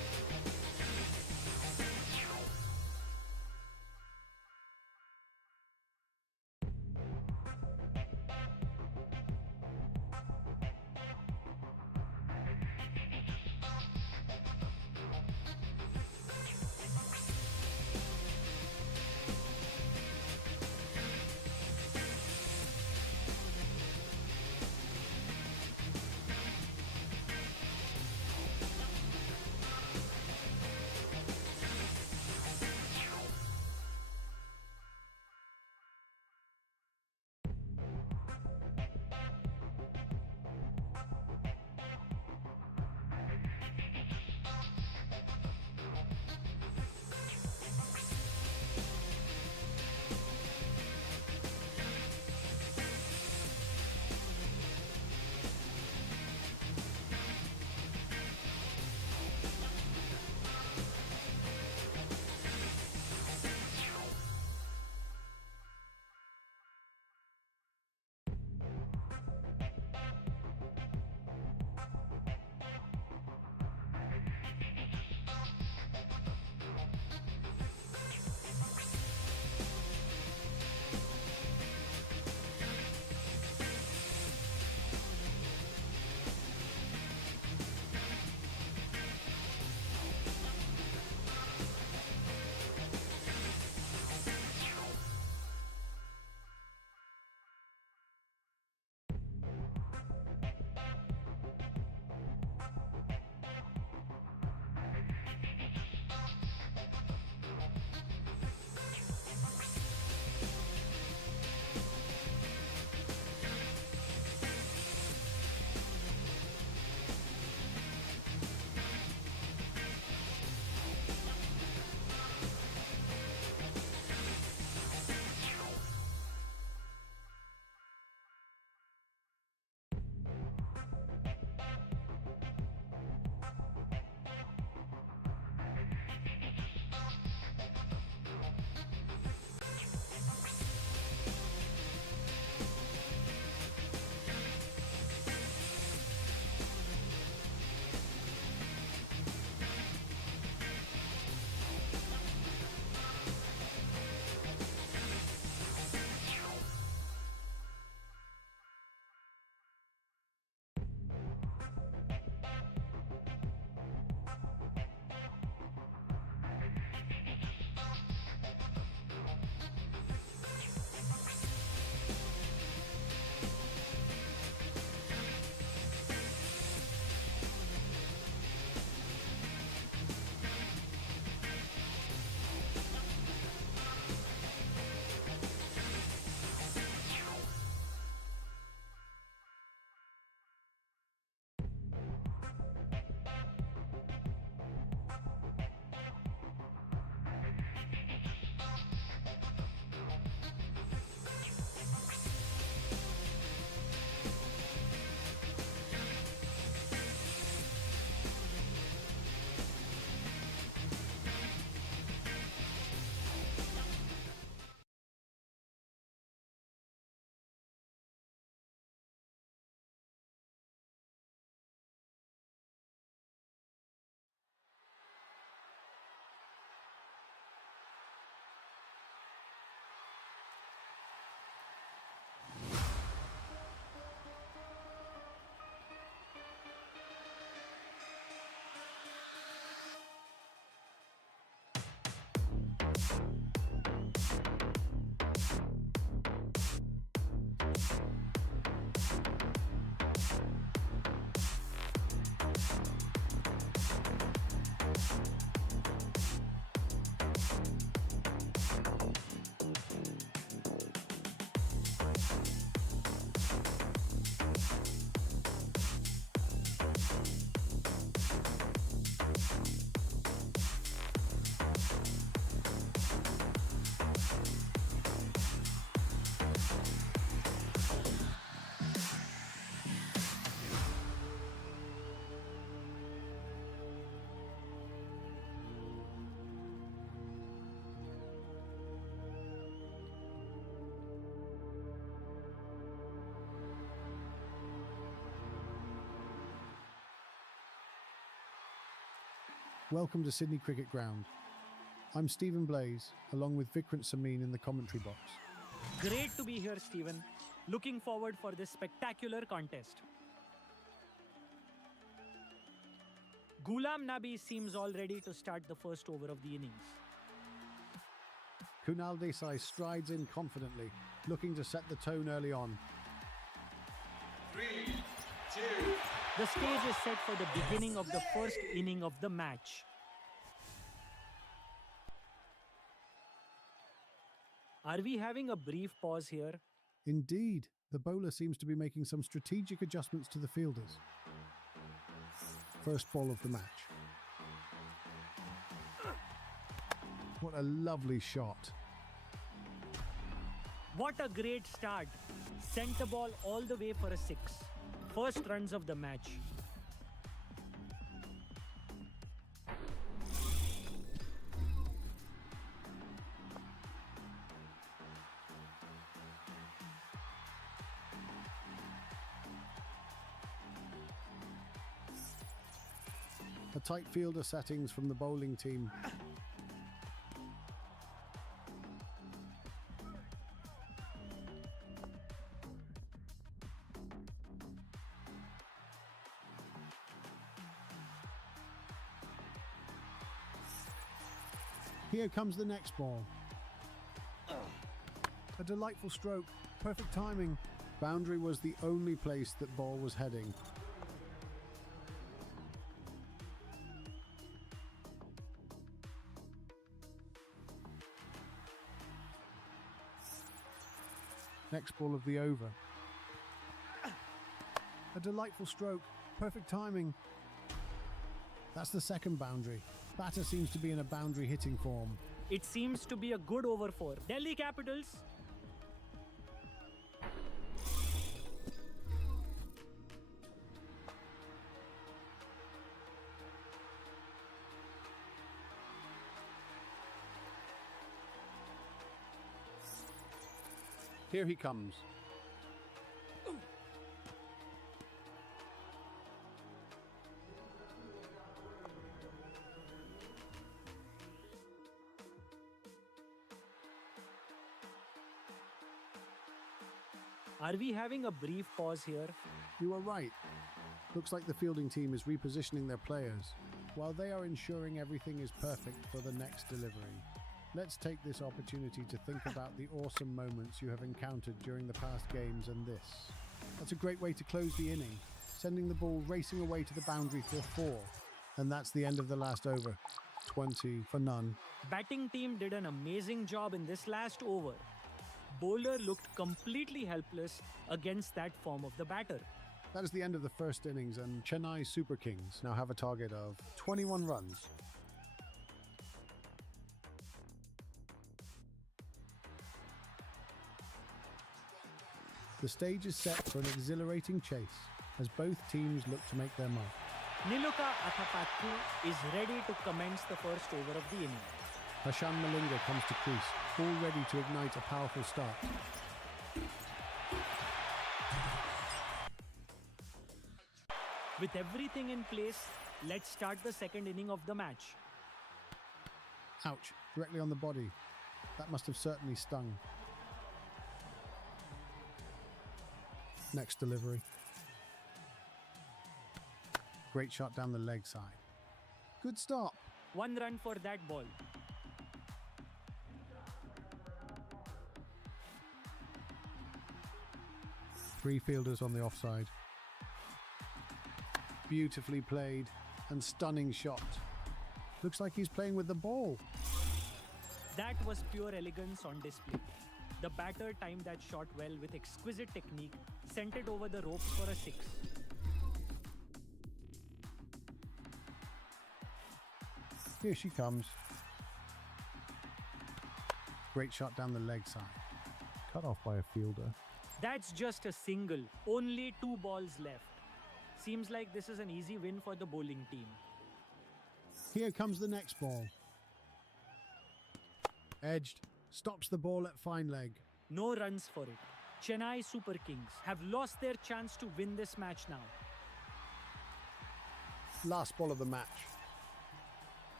Welcome to Sydney Cricket Ground. I'm Stephen Blaze, along with Vikrant Samin in the commentary box. Great to be here, Stephen. Looking forward for this spectacular contest. Ghulam Nabi seems all ready to start the first over of the innings. Kunal Desai strides in confidently, looking to set the tone early on. 3, 2, The stage is set for the beginning of the first inning of the match. Are we having a brief pause here? Indeed, the bowler seems to be making some strategic adjustments to the fielders. First ball of the match. What a lovely shot. What a great start. Sent the ball all the way for a 6. First runs of the match. A tight fielder settings from the bowling team. Here comes the next ball. A delightful stroke, perfect timing. Boundary was the only place that ball was heading. Next ball of the over. A delightful stroke, perfect timing. That's the second boundary. Batter seems to be in a boundary hitting form. It seems to be a good over for Delhi Capitals. Here he comes. Are we having a brief pause here? You are right. Looks like the fielding team is repositioning their players, while they are ensuring everything is perfect for the next delivery. Let's take this opportunity to think about the awesome moments you have encountered during the past games and this. That's a great way to close the inning, sending the ball racing away to the boundary for 4. And that's the end of the last over. 20 for none. Batting team did an amazing job in this last over. Bowler looked completely helpless against that form of the batter. That is the end of the first innings, and Chennai Super Kings now have a target of 21 runs. The stage is set for an exhilarating chase as both teams look to make their mark. Niluka Athapathu is ready to commence the first over of the inning. Hashan Malinga comes to crease, all ready to ignite a powerful start. With everything in place, let's start the second inning of the match. Ouch, directly on the body. That must have certainly stung. Next delivery. Great shot down the leg side. Good stop. 1 run for that ball. Three fielders on the offside. Beautifully played and stunning shot. Looks like he's playing with the ball. That was pure elegance on display. The batter timed that shot well with exquisite technique, sent it over the ropes for a 6. Here she comes. Great shot down the leg side. Cut off by a fielder. That's just a single. Only 2 balls left. Seems like this is an easy win for the bowling team. Here comes the next ball. Edged. Stops the ball at fine leg. No runs for it. Chennai Super Kings have lost their chance to win this match now. Last ball of the match.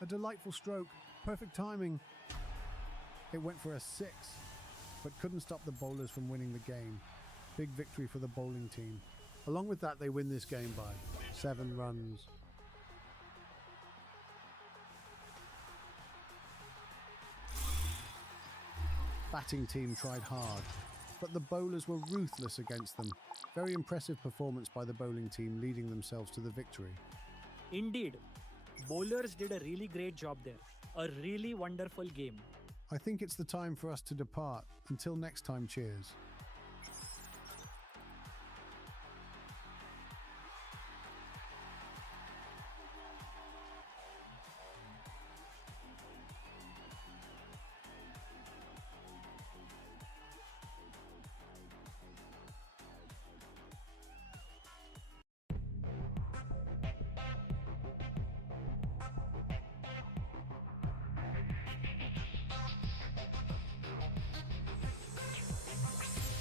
A delightful stroke, perfect timing. It went for a 6, but couldn't stop the bowlers from winning the game. Big victory for the bowling team. Along with that, they win this game by 7 runs. Batting team tried hard, but the bowlers were ruthless against them. Very impressive performance by the bowling team, leading themselves to the victory. Indeed, bowlers did a really great job there. A really wonderful game. I think it's the time for us to depart. Until next time, cheers.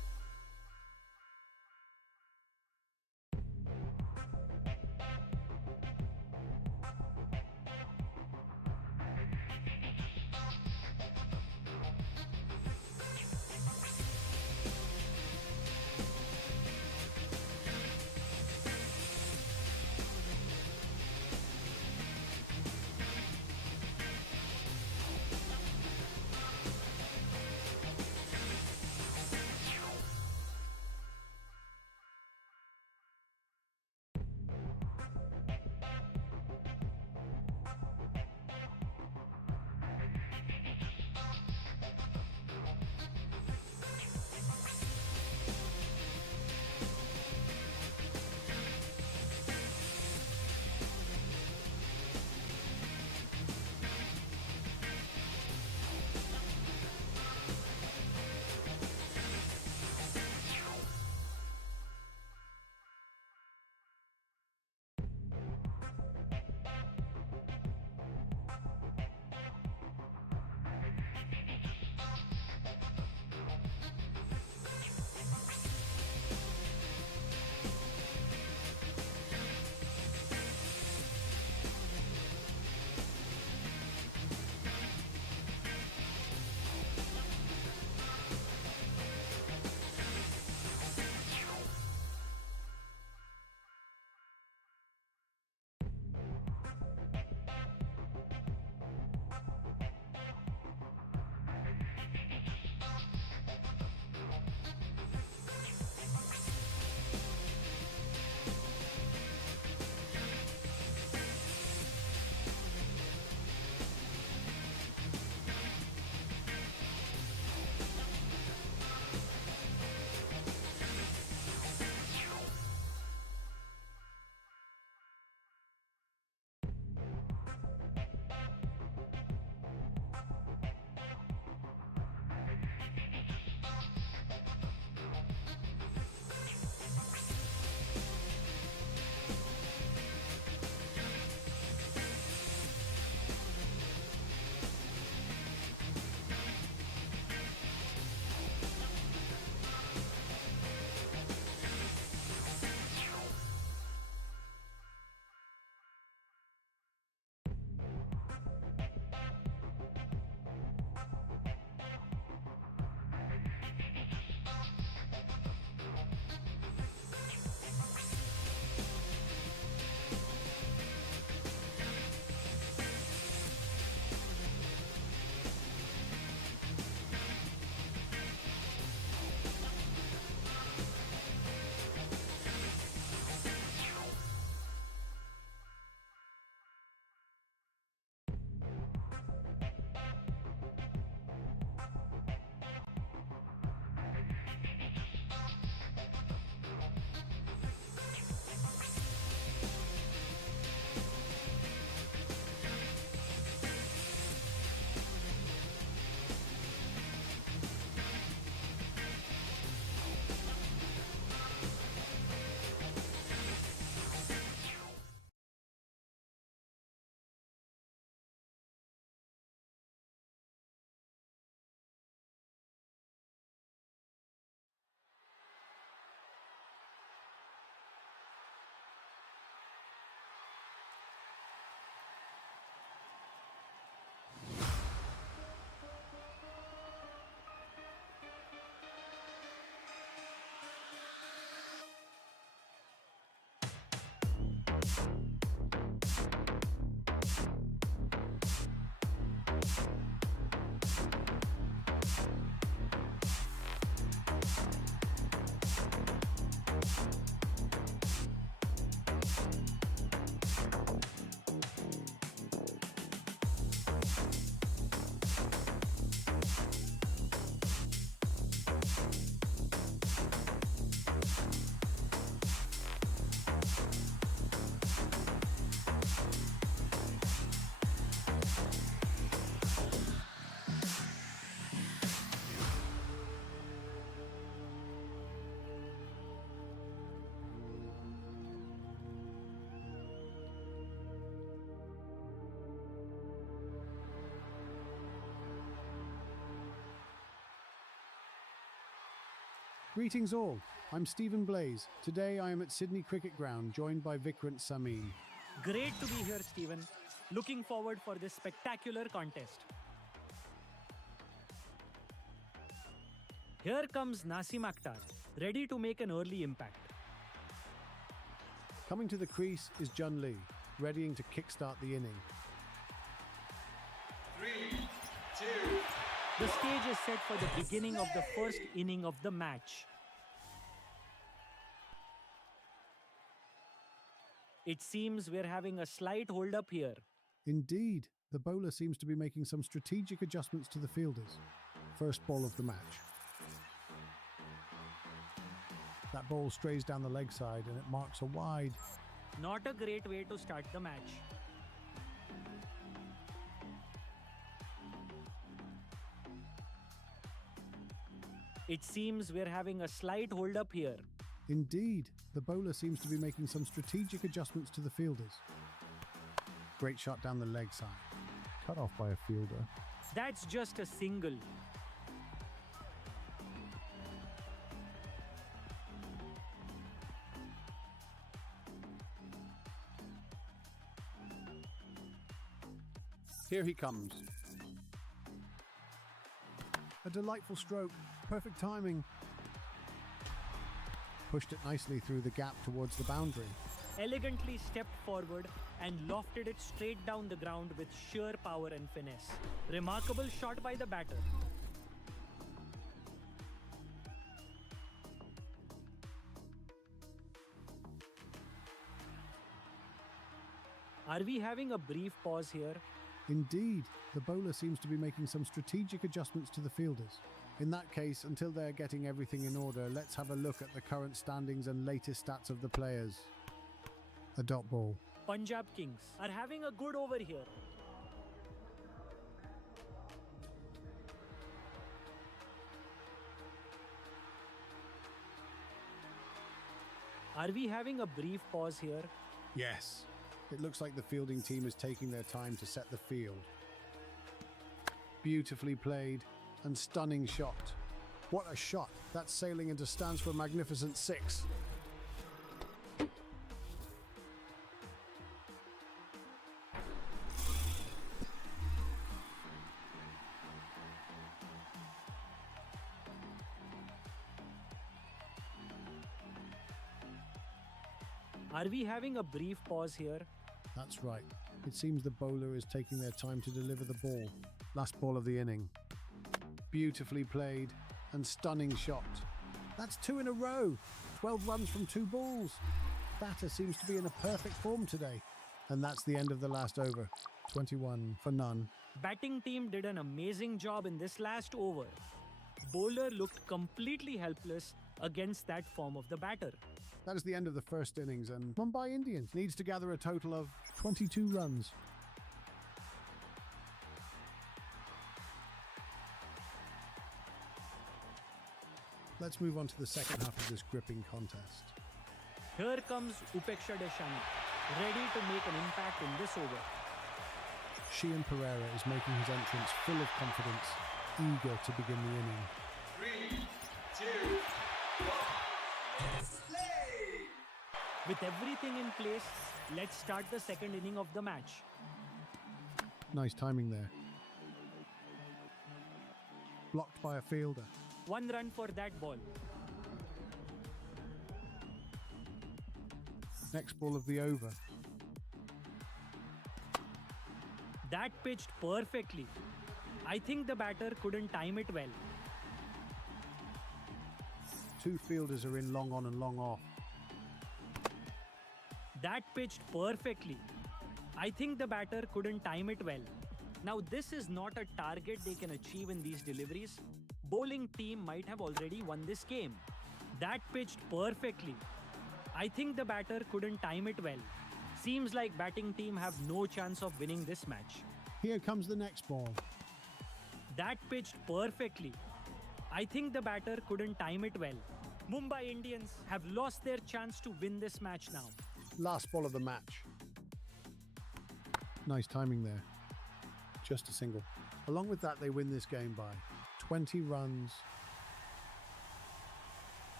Greetings all, I'm Stephen Blaze. Today I am at Sydney Cricket Ground, joined by Vikrant Samin. Great to be here, Stephen. Looking forward for this spectacular contest. Here comes Nasim Akhtar, ready to make an early impact. Coming to the crease is Jun Lee, readying to kickstart the inning. 3, 2, The stage is set for the beginning of the first inning of the match. It seems we're having a slight hold-up here. Indeed, the bowler seems to be making some strategic adjustments to the fielders. First ball of the match. That ball strays down the leg side and it marks a wide. Not a great way to start the match. It seems we're having a slight hold-up here. Indeed, the bowler seems to be making some strategic adjustments to the fielders. Great shot down the leg side. Cut off by a fielder. That's just a single. Here he comes. A delightful stroke. Perfect timing. Pushed it nicely through the gap towards the boundary. Elegantly stepped forward and lofted it straight down the ground with sheer power and finesse. Remarkable shot by the batter. Are we having a brief pause here? Indeed, the bowler seems to be making some strategic adjustments to the fielders. In that case, until they're getting everything in order, let's have a look at the current standings and latest stats of the players. A dot ball. Punjab Kings are having a good over here. Are we having a brief pause here? Yes. It looks like the fielding team is taking their time to set the field. Beautifully played and stunning shot. What a shot. That's sailing into stands for a magnificent 6. Are we having a brief pause here? That's right. It seems the bowler is taking their time to deliver the ball. Last ball of the inning. Beautifully played and stunning shot. That's 2 in a row. 12 runs from 2 balls. Batter seems to be in a perfect form today. And that's the end of the last over. 21 for none. Batting team did an amazing job in this last over. Bowler looked completely helpless against that form of the batter. That is the end of the first innings, and Mumbai Indians needs to gather a total of 22 runs. Let's move on to the second half of this gripping contest. Here comes Upeksha Deshani, ready to make an impact in this over. Sheehan Pereira is making his entrance full of confidence, eager to begin the inning. 3, 2, 1. Let's play! With everything in place, let's start the second inning of the match. Nice timing there. Blocked by a fielder. 1 run for that ball. Next ball of the over. That pitched perfectly. I think the batter couldn't time it well. 2 fielders are in long on and long off. That pitched perfectly. I think the batter couldn't time it well. Now this is not a target they can achieve in these deliveries. Bowling team might have already won this game. That pitched perfectly. I think the batter couldn't time it well. Seems like batting team have no chance of winning this match. Here comes the next ball. That pitched perfectly. I think the batter couldn't time it well. Mumbai Indians have lost their chance to win this match now. Last ball of the match. Nice timing there. Just a single. Along with that, they win this game by 20 runs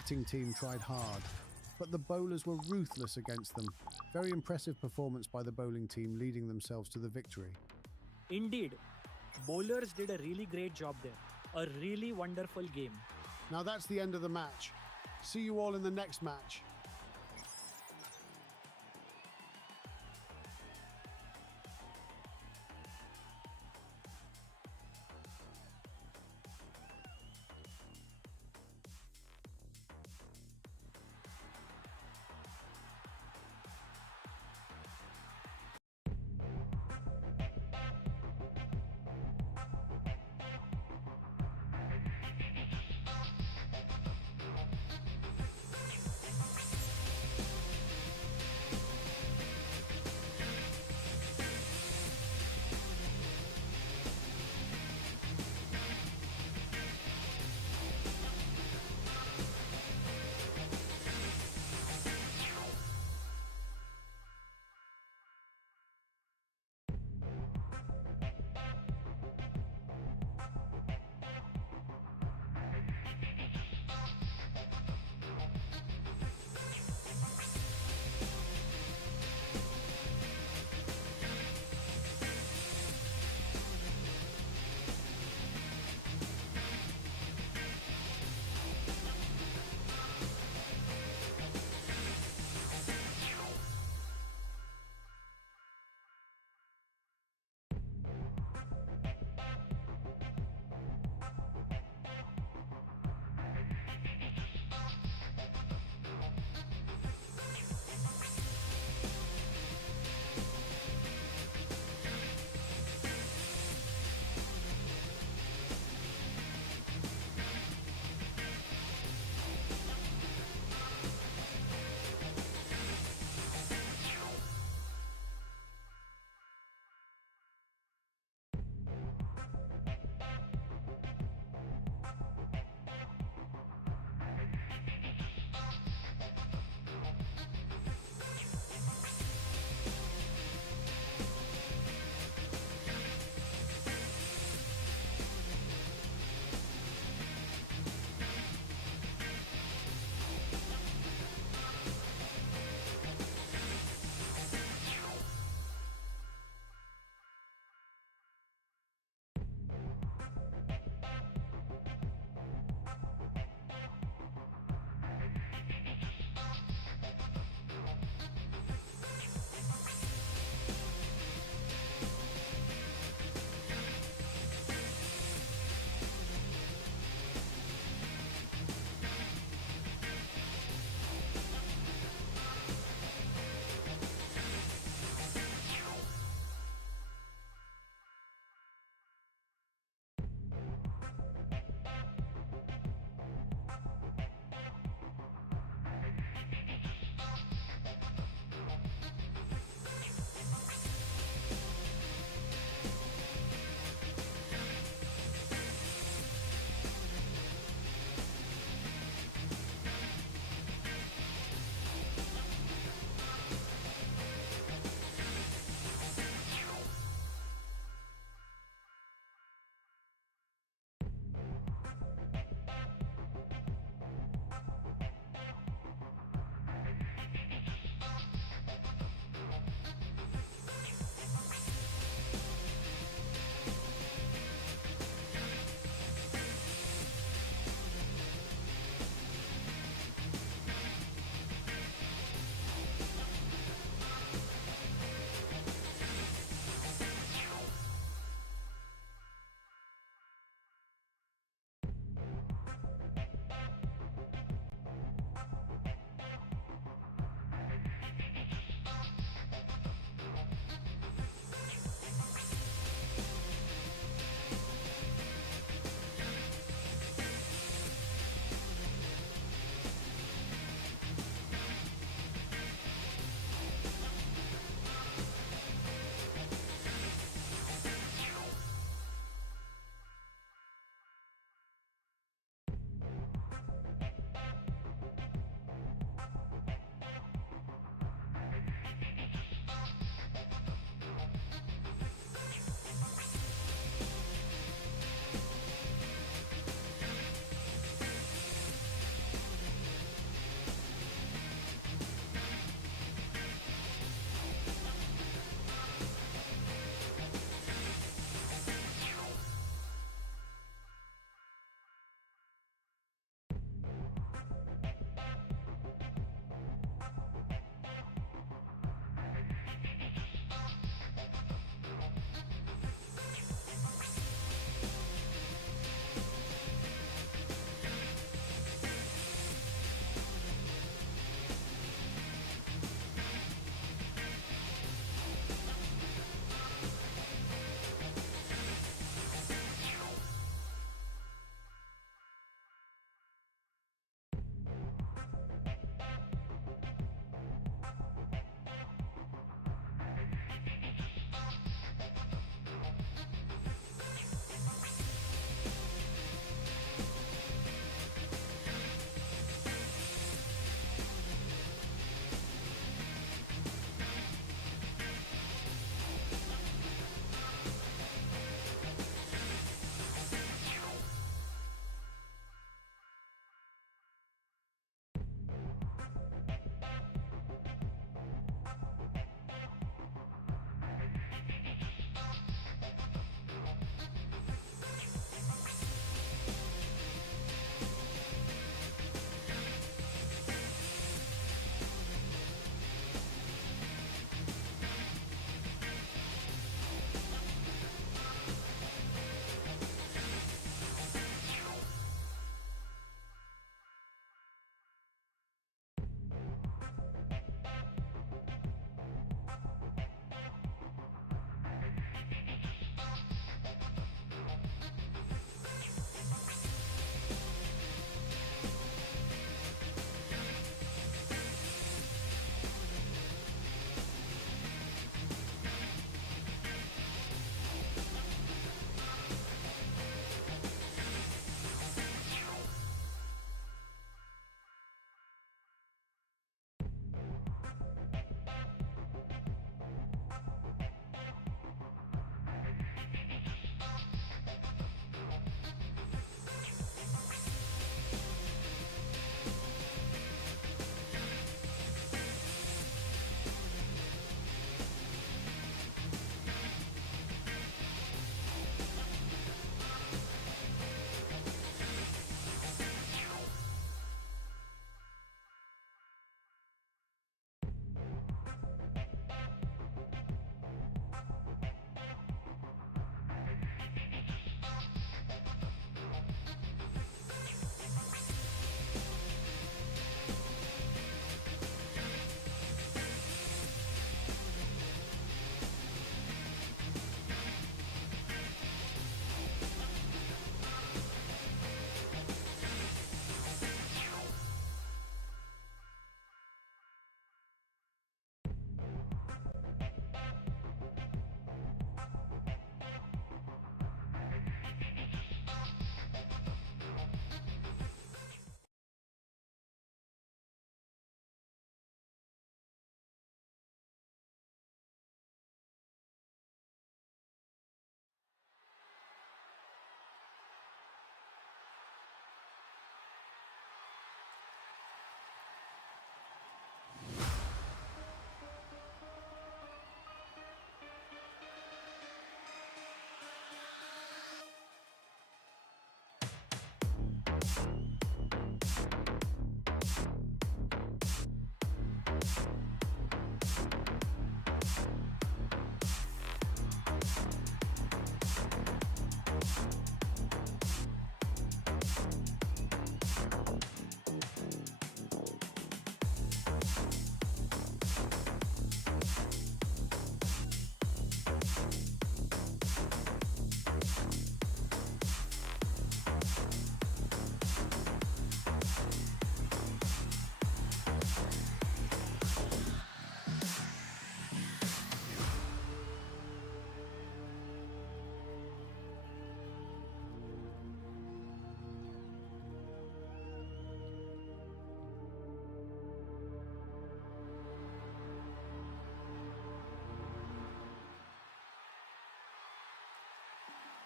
batting team tried hard, but the bowlers were ruthless against them. Very impressive performance by the bowling team, leading themselves to the victory. Indeed, bowlers did a really great job there. A really wonderful game. Now that's the end of the match. See you all in the next match.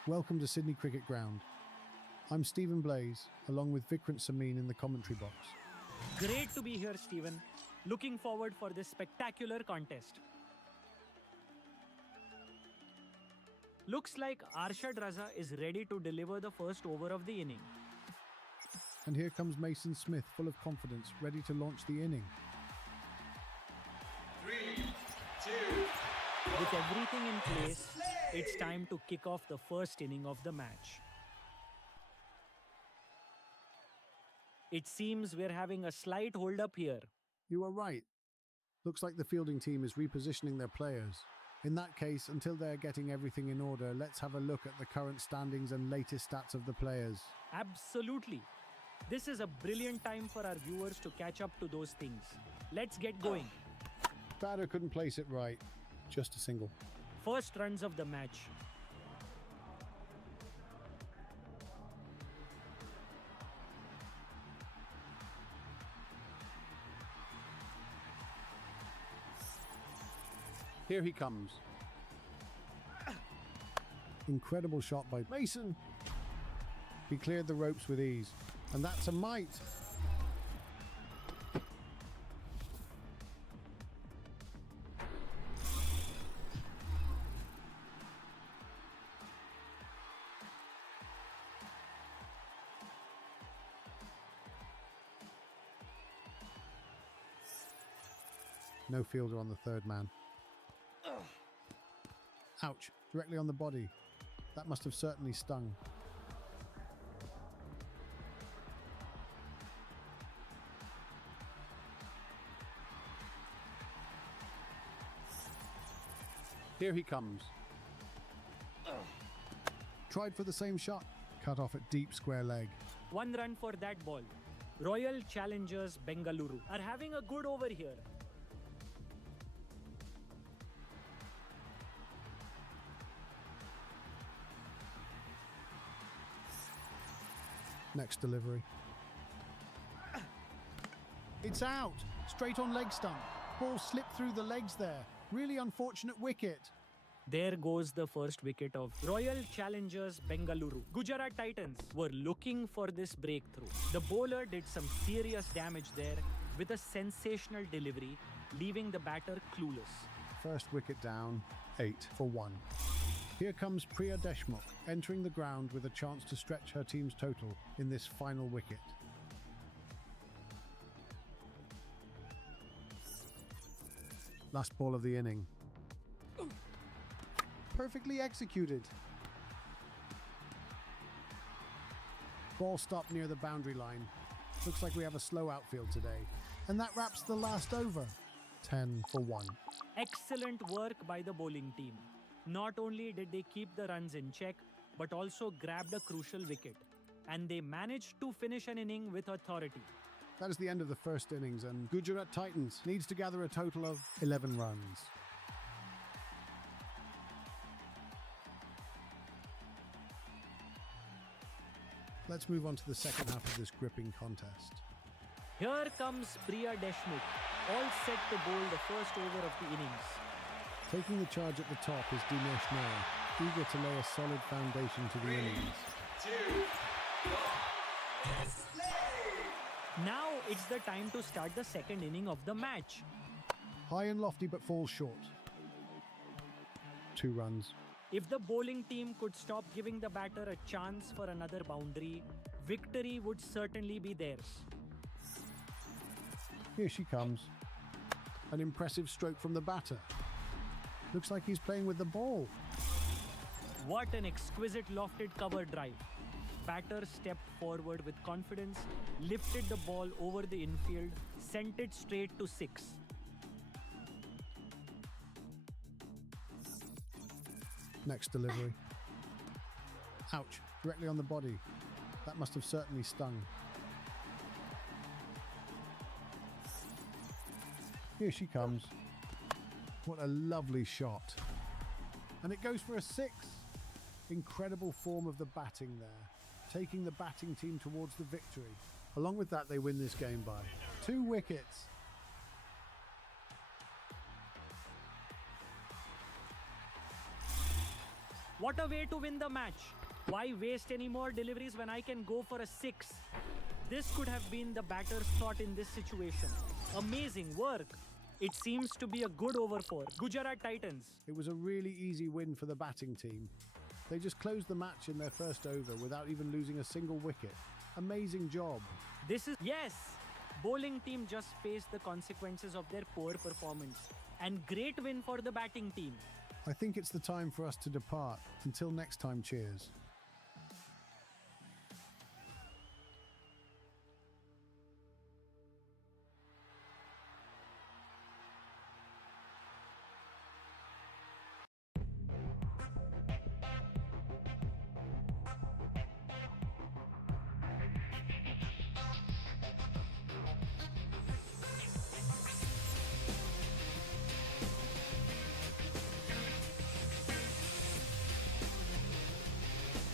Welcome to Sydney Cricket Ground. I'm Stephen Blaze, along with Vikrant Samin in the commentary box. Great to be here, Stephen. Looking forward for this spectacular contest. Looks like Arshad Raza is ready to deliver the first over of the inning. And here comes Mason Smith, full of confidence, ready to launch the inning. 3, 2, With everything in place, it's time to kick off the first inning of the match. It seems we're having a slight hold-up here. You are right. Looks like the fielding team is repositioning their players. In that case, until they're getting everything in order, let's have a look at the current standings and latest stats of the players. Absolutely. This is a brilliant time for our viewers to catch up to those things. Let's get going. Batter couldn't place it right. Just a single. First runs of the match. Here he comes. Incredible shot by Mason. He cleared the ropes with ease. And that's a mite. No fielder on the third man. Ouch, directly on the body. That must have certainly stung. Here he comes. Tried for the same shot. Cut off at deep square leg. One run for that ball. Royal Challengers Bengaluru are having a good over here. Next delivery. It's out. Straight on leg stump. Ball slipped through the legs there. Really unfortunate wicket. There goes the first wicket of Royal Challengers Bengaluru. Gujarat Titans were looking for this breakthrough. The bowler did some serious damage there with a sensational delivery, leaving the batter clueless. First wicket down, 8 for 1. Here comes Priya Deshmukh, entering the ground with a chance to stretch her team's total in this final wicket. Last ball of the inning. Perfectly executed. Ball stopped near the boundary line. Looks like we have a slow outfield today. And that wraps the last over. 10 for 1. Excellent work by the bowling team. Not only did they keep the runs in check, but also grabbed a crucial wicket. And they managed to finish an inning with authority. That is the end of the first innings, and Gujarat Titans needs to gather a total of 11 runs. Let's move on to the second half of this gripping contest. Here comes Priya Deshmukh, all set to bowl the first over of the innings. Taking the charge at the top is Dinesh Nair, eager to lay a solid foundation to the innings. 2, 1, let's play! Now it's the time to start the second inning of the match. High and lofty but falls short. 2 runs. If the bowling team could stop giving the batter a chance for another boundary, victory would certainly be theirs. Here she comes. An impressive stroke from the batter. Looks like he's playing with the ball. What an exquisite lofted cover drive. Batter stepped forward with confidence, lifted the ball over the infield, sent it straight to 6. Next delivery. Ouch, directly on the body. That must have certainly stung. Here she comes. What a lovely shot. And it goes for a 6. Incredible form of the batting there, taking the batting team towards the victory. Along with that, they win this game by 2 wickets. What a way to win the match. Why waste any more deliveries when I can go for a 6? This could have been the batter's thought in this situation. Amazing work. It seems to be a good over for Gujarat Titans. It was a really easy win for the batting team. They just closed the match in their first over without even losing a single wicket. Amazing job. Yes! Bowling team just faced the consequences of their poor performance. And great win for the batting team. I think it's the time for us to depart. Until next time, cheers.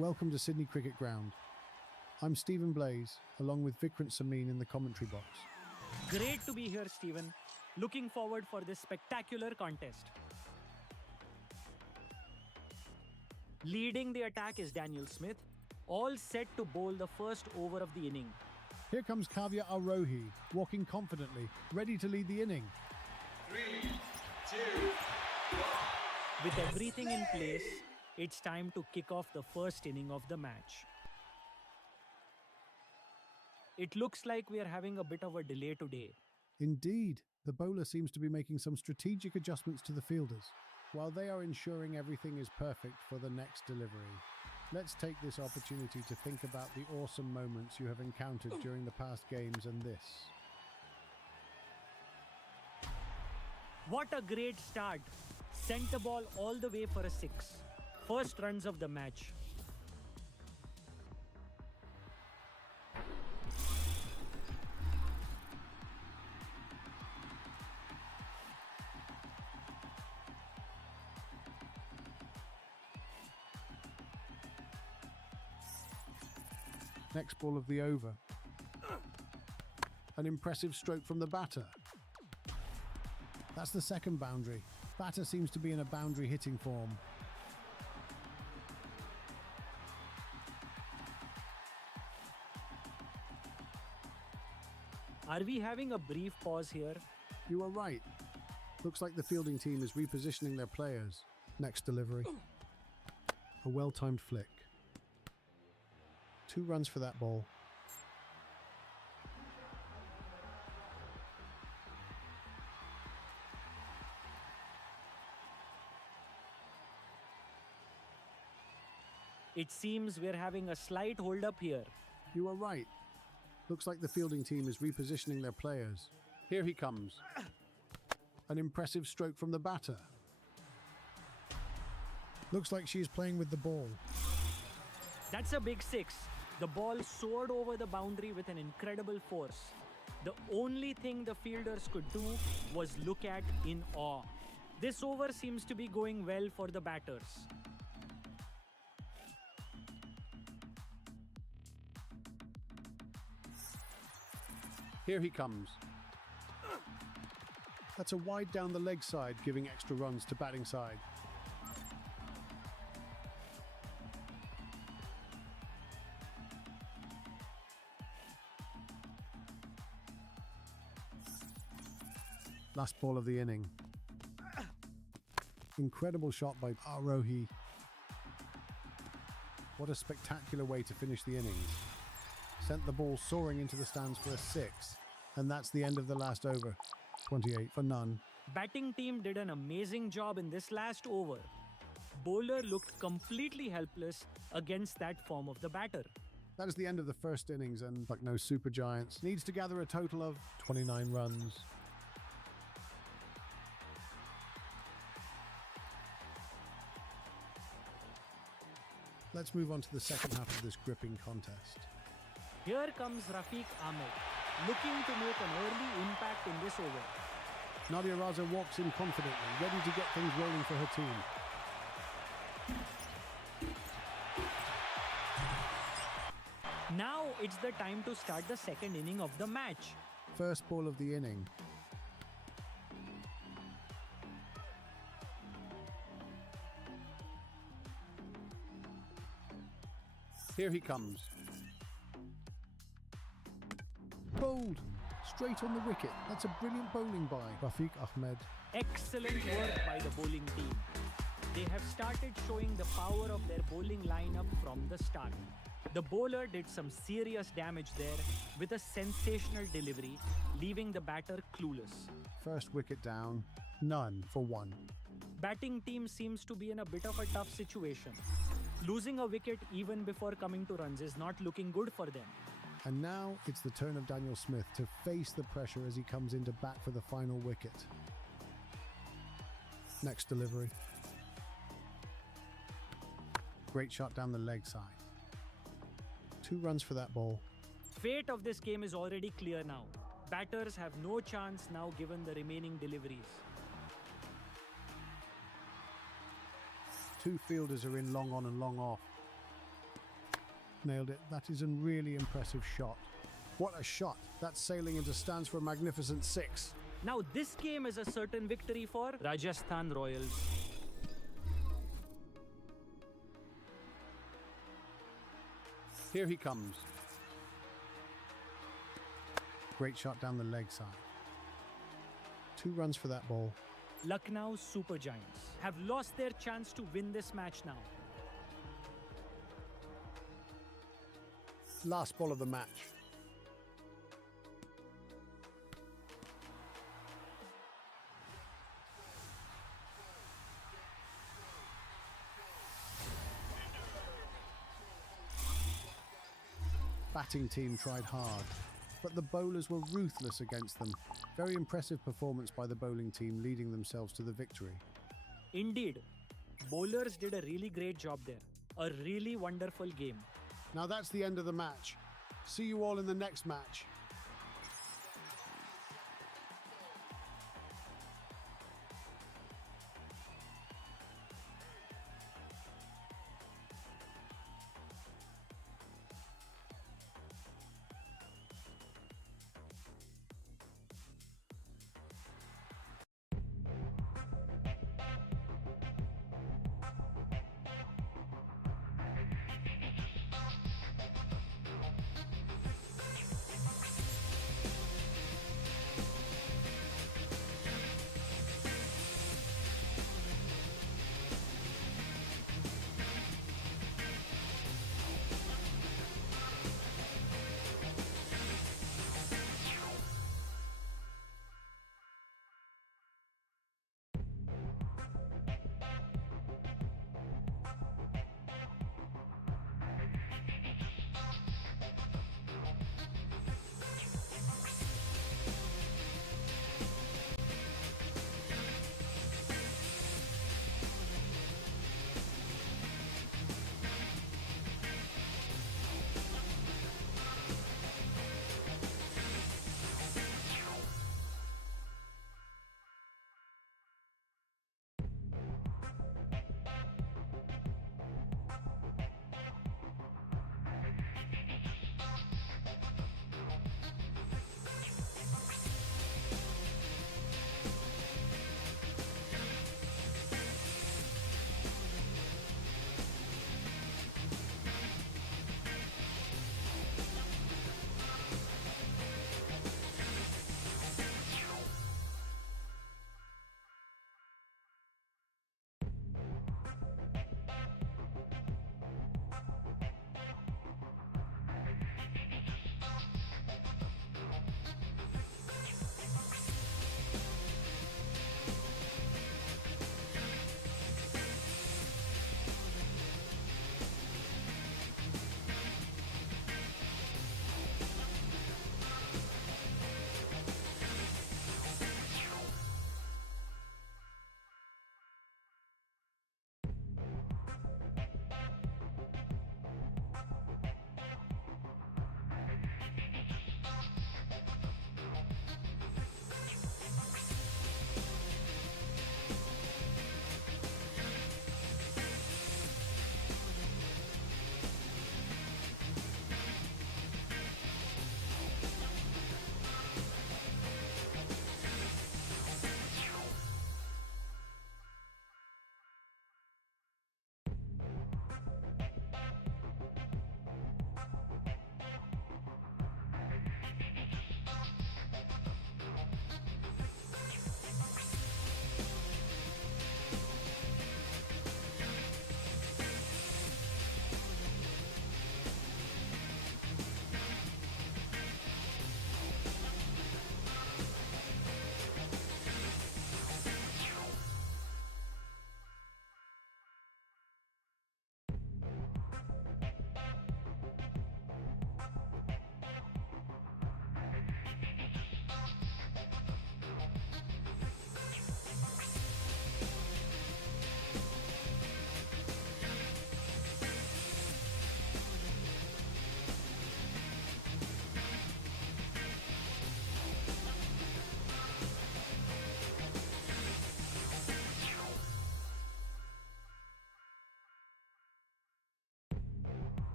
Welcome to Sydney Cricket Ground. I'm Stephen Blaze, along with Vikrant Samin in the commentary box. Great to be here, Stephen. Looking forward for this spectacular contest. Leading the attack is Daniel Smith, all set to bowl the first over of the inning. Here comes Cricket003, walking confidently, ready to lead the inning. 3, 2, 1. With everything in place, it's time to kick off the first inning of the match. It looks like we are having a bit of a delay today. Indeed, the bowler seems to be making some strategic adjustments to the fielders, while they are ensuring everything is perfect for the next delivery. Let's take this opportunity to think about the awesome moments you have encountered during the past games and this. What a great start! Sent the ball all the way for a 6. First runs of the match. Next ball of the over. An impressive stroke from the batter. That's the second boundary. Batter seems to be in a boundary hitting form. Are we having a brief pause here? You are right. Looks like the fielding team is repositioning their players. Next delivery. A well-timed flick. 2 runs for that ball. It seems we're having a slight hold up here. You are right. Looks like the fielding team is repositioning their players. Here he comes. An impressive stroke from the batter. Looks like she is playing with the ball. That's a big 6. The ball soared over the boundary with an incredible force. The only thing the fielders could do was look at in awe. This over seems to be going well for the batters. Here he comes. That's a wide down the leg side, giving extra runs to batting side. Last ball of the inning. Incredible shot by Arohi. What a spectacular way to finish the innings. Sent the ball soaring into the stands for a 6. And that's the end of the last over. 28 for none. Batting team did an amazing job in this last over. Bowler looked completely helpless against that form of the batter. That is the end of the first innings, and like no super giants, needs to gather a total of 29 runs. Let's move on to the second half of this gripping contest. Here comes Rafiq Ahmed, looking to make an early impact in this over. Nadia Raza walks in confidently, ready to get things rolling for her team. Now it's the time to start the second inning of the match. First ball of the inning. Here he comes. Bowled! Straight on the wicket. That's a brilliant bowling by Rafiq Ahmed. Excellent work by the bowling team. They have started showing the power of their bowling lineup from the start. The bowler did some serious damage there with a sensational delivery, leaving the batter clueless. First wicket down, none for 1. Batting team seems to be in a bit of a tough situation. Losing a wicket even before coming to runs is not looking good for them. And now it's the turn of Daniel Smith to face the pressure as he comes in to bat for the final wicket. Next delivery. Great shot down the leg side. 2 runs for that ball. Fate of this game is already clear now. Batters have no chance now given the remaining deliveries. 2 fielders are in long on and long off. Nailed it. That is a really impressive shot. What a shot. That's sailing into stands for a magnificent 6. Now this game is a certain victory for Rajasthan Royals. Here he comes. Great shot down the leg side. 2 runs for that ball. Lucknow Super Giants have lost their chance to win this match now. Last ball of the match. Batting team tried hard, but the bowlers were ruthless against them. Very impressive performance by the bowling team, leading themselves to the victory. Indeed, bowlers did a really great job there. A really wonderful game. Now that's the end of the match. See you all in the next match.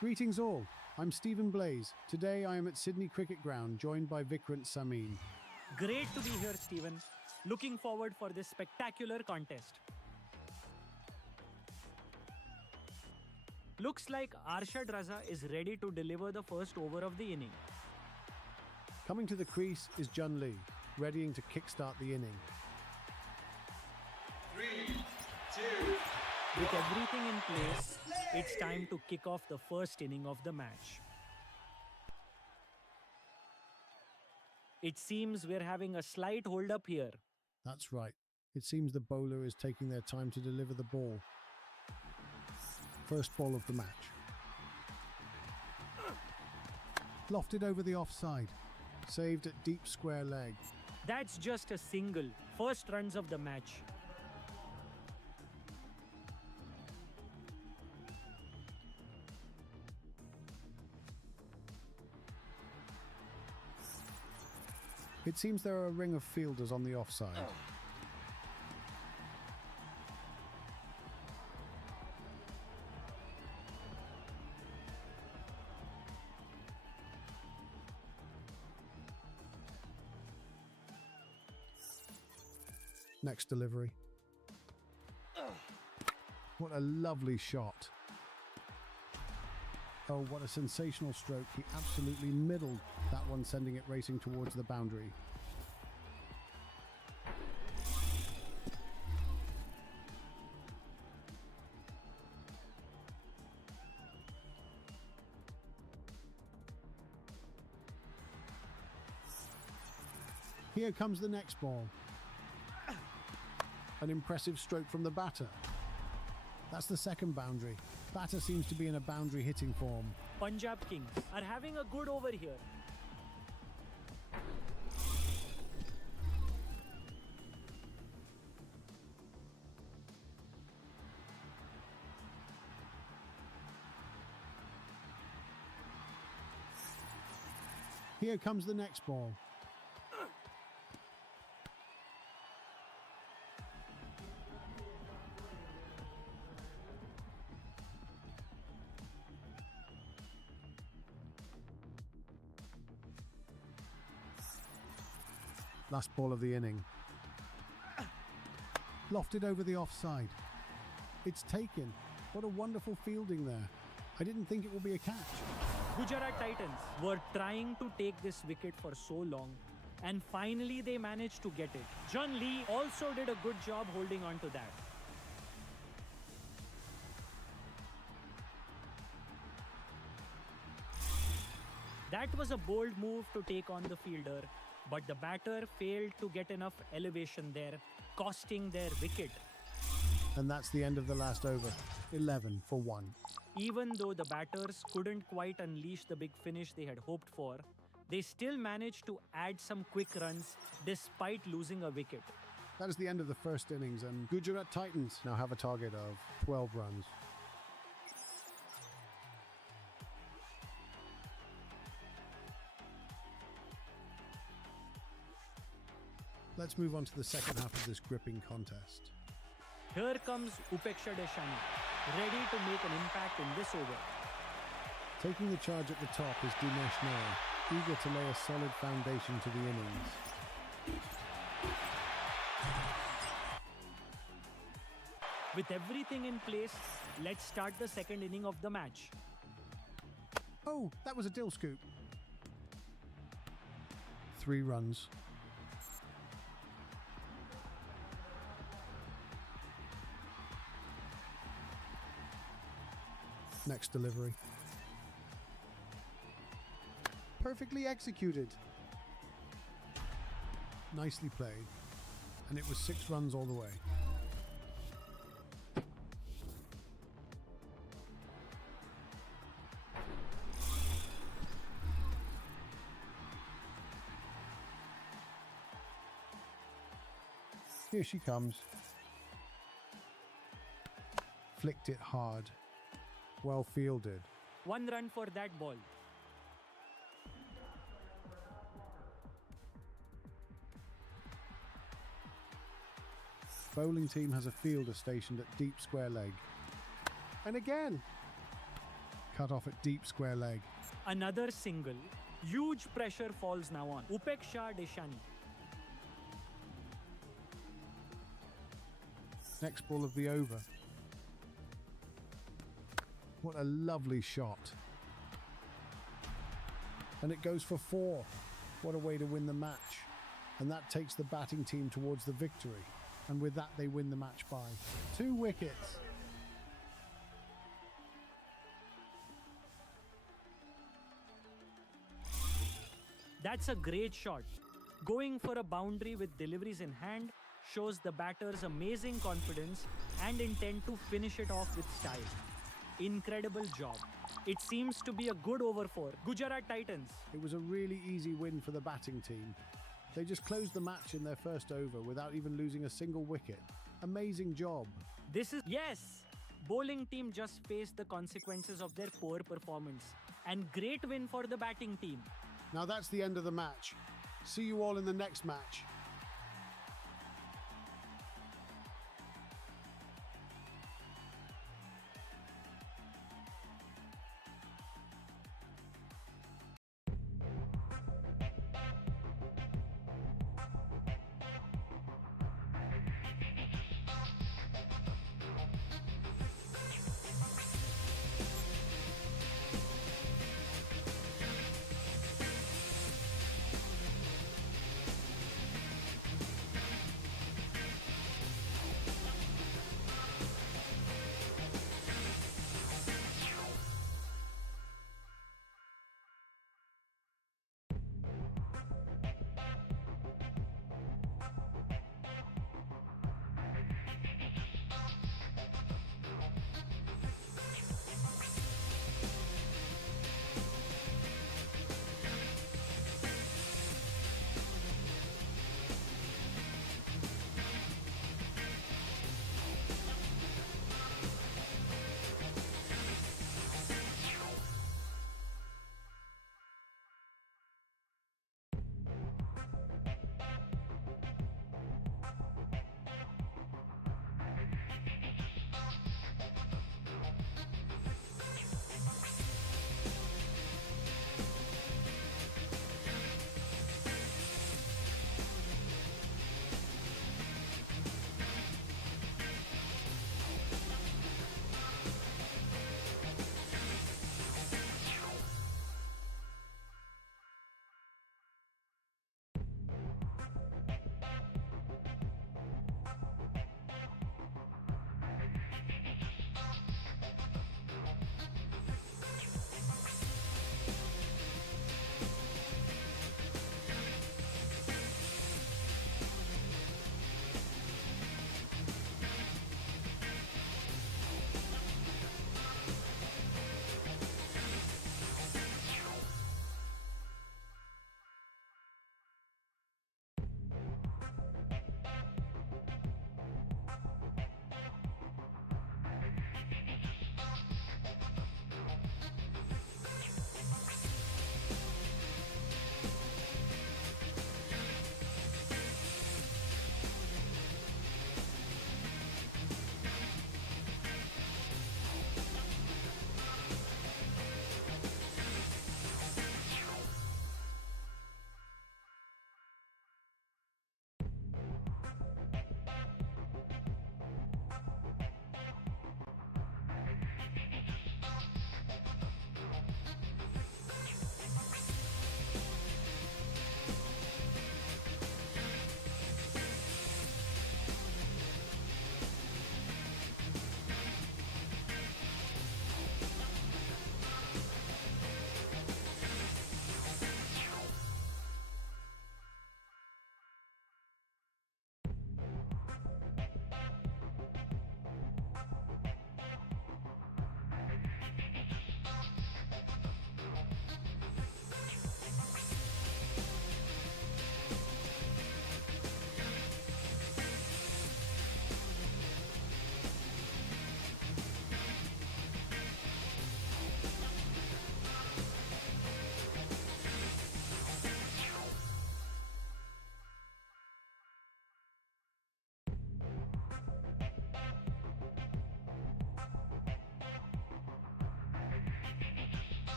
Greetings all, I'm Stephen Blaze. Today I am at Sydney Cricket Ground, joined by Vikrant Samin. Great to be here, Stephen. Looking forward for this spectacular contest. Looks like Arshad Raza is ready to deliver the first over of the inning. Coming to the crease is Jun Lee, readying to kickstart the inning. 3, 2, With everything in place, it's time to kick off the first inning of the match. It seems we're having a slight hold-up here. That's right. It seems the bowler is taking their time to deliver the ball. First ball of the match. Lofted over the offside. Saved at deep square leg. That's just a single. First runs of the match. It seems there are a ring of fielders on the offside. Next delivery. What a lovely shot. Oh, what a sensational stroke. He absolutely middled that one, sending it racing towards the boundary. Here comes the next ball. An impressive stroke from the batter. That's the second boundary. Batter seems to be in a boundary hitting form. Punjab Kings are having a good over here. Here comes the next ball. Last ball of the inning. Lofted over the offside. It's taken. What a wonderful fielding there. I didn't think it would be a catch. Gujarat Titans were trying to take this wicket for so long, and finally they managed to get it. Jun Lee also did a good job holding on to that. That was a bold move to take on the fielder, but the batter failed to get enough elevation there, costing their wicket. And that's the end of the last over. 11 for 1. Even though the batters couldn't quite unleash the big finish they had hoped for, they still managed to add some quick runs despite losing a wicket. That is the end of the first innings, and Gujarat Titans now have a target of 12 runs. Let's move on to the second half of this gripping contest. Here comes Upeksha Deshani, ready to make an impact in this over. Taking the charge at the top is Dinesh Nair, eager to lay a solid foundation to the innings. With everything in place, let's start the second inning of the match. Oh, that was a dill scoop. 3 runs. Next delivery. Perfectly executed. Nicely played. And it was 6 runs all the way. Here she comes. Flicked it hard. Well fielded. 1 run for that ball. Bowling team has a fielder stationed at deep square leg. And again! cut off at deep square leg. Another single. Huge pressure falls now on Upeksha Deshani. Next ball of the over. What a lovely shot. And it goes for 4. What a way to win the match. And that takes the batting team towards the victory. And with that, they win the match by 2 wickets. That's a great shot. Going for a boundary with deliveries in hand shows the batter's amazing confidence and intent to finish it off with style. Incredible job. It seems to be a good over for Gujarat Titans. It was a really easy win for the batting team. They just closed the match in their first over without even losing a single wicket. Amazing job. Yes! Bowling team just faced the consequences of their poor performance. And great win for the batting team. Now that's the end of the match. See you all in the next match.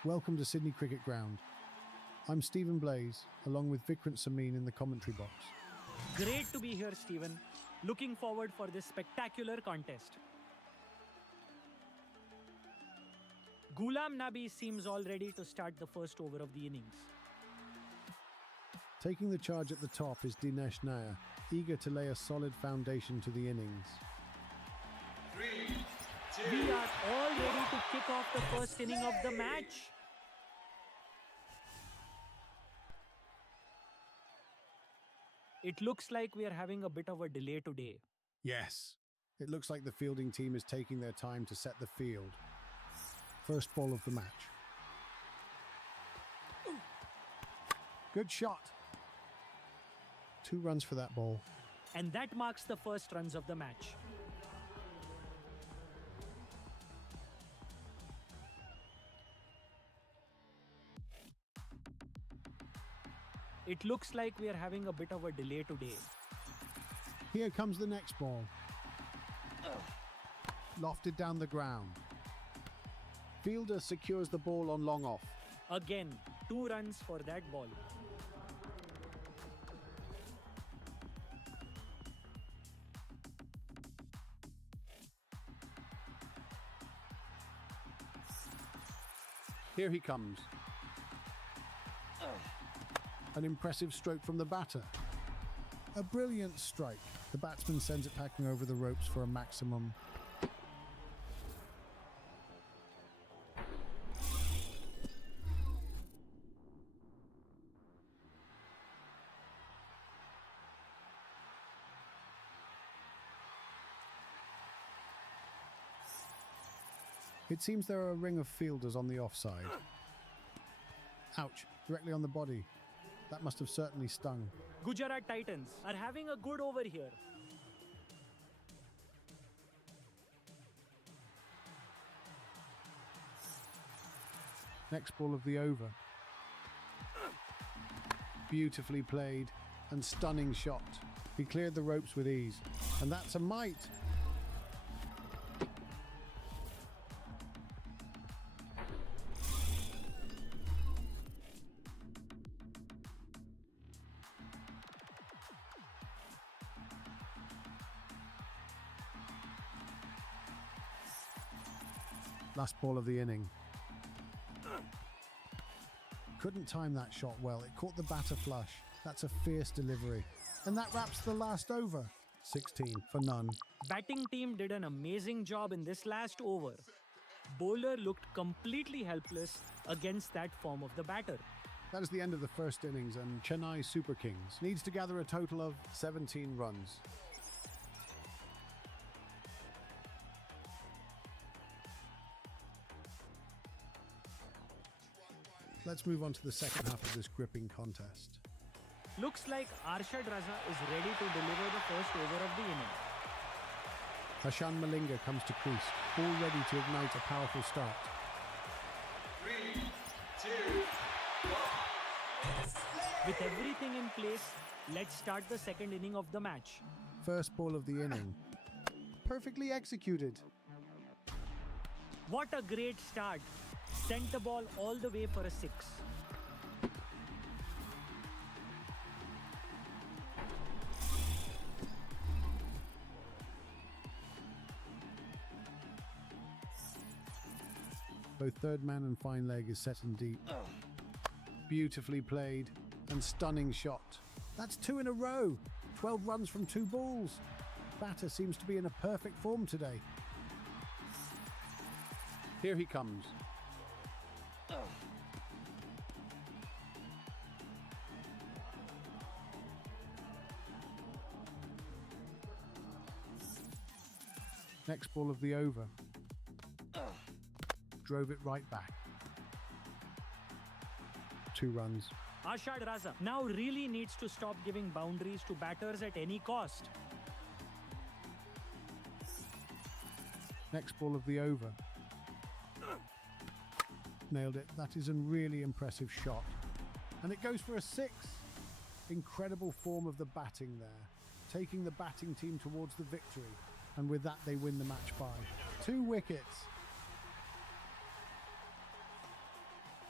Welcome to Sydney Cricket Ground. I'm Stephen Blaze, along with Vikrant Samin in the commentary box. Great to be here, Stephen. Looking forward for this spectacular contest. Ghulam Nabi seems all ready to start the first over of the innings. Taking the charge at the top is Dinesh Nair, eager to lay a solid foundation to the innings. 3, 2, We are all ready to kick off the first inning of the match. It looks like we are having a bit of a delay today. Yes, it looks like the fielding team is taking their time to set the field. First ball of the match. Good shot. 2 runs for that ball. And that marks the first runs of the match. It looks like we are having a bit of a delay today. Here comes the next ball. Lofted down the ground. Fielder secures the ball on long off. Again, 2 runs for that ball. Here he comes. An impressive stroke from the batter. A brilliant strike. The batsman sends it packing over the ropes for a maximum. It seems there are a ring of fielders on the offside. Ouch, directly on the body. That must have certainly stung. Gujarat Titans are having a good over here. Next ball of the over. Beautifully played and stunning shot. He cleared the ropes with ease. And that's a mite. Last ball of the inning. Couldn't time that shot well. It caught the batter flush. That's a fierce delivery. And that wraps the last over. 16 for none. Batting team did an amazing job in this last over. Bowler looked completely helpless against that form of the batter. That is the end of the first innings, and Chennai Super Kings needs to gather a total of 17 runs. Let's move on to the second half of this gripping contest. Looks like Arshad Raza is ready to deliver the first over of the inning. Hashan Malinga comes to crease, all ready to ignite a powerful start. 3, 2, 1. With everything in place, let's start the second inning of the match. First ball of the inning. Perfectly executed. What a great start. Sent the ball all the way for a 6. Both third man and fine leg is set in deep. Beautifully played and stunning shot. That's 2 in a row. 12 runs from 2 balls. Batter seems to be in a perfect form today. Here he comes. Next ball of the over. Drove it right back. 2 runs. Arshad Raza now really needs to stop giving boundaries to batters at any cost. Next ball of the over. Nailed it. That is a really impressive shot. And it goes for a 6. Incredible form of the batting there. Taking the batting team towards the victory. And with that, they win the match by 2 wickets.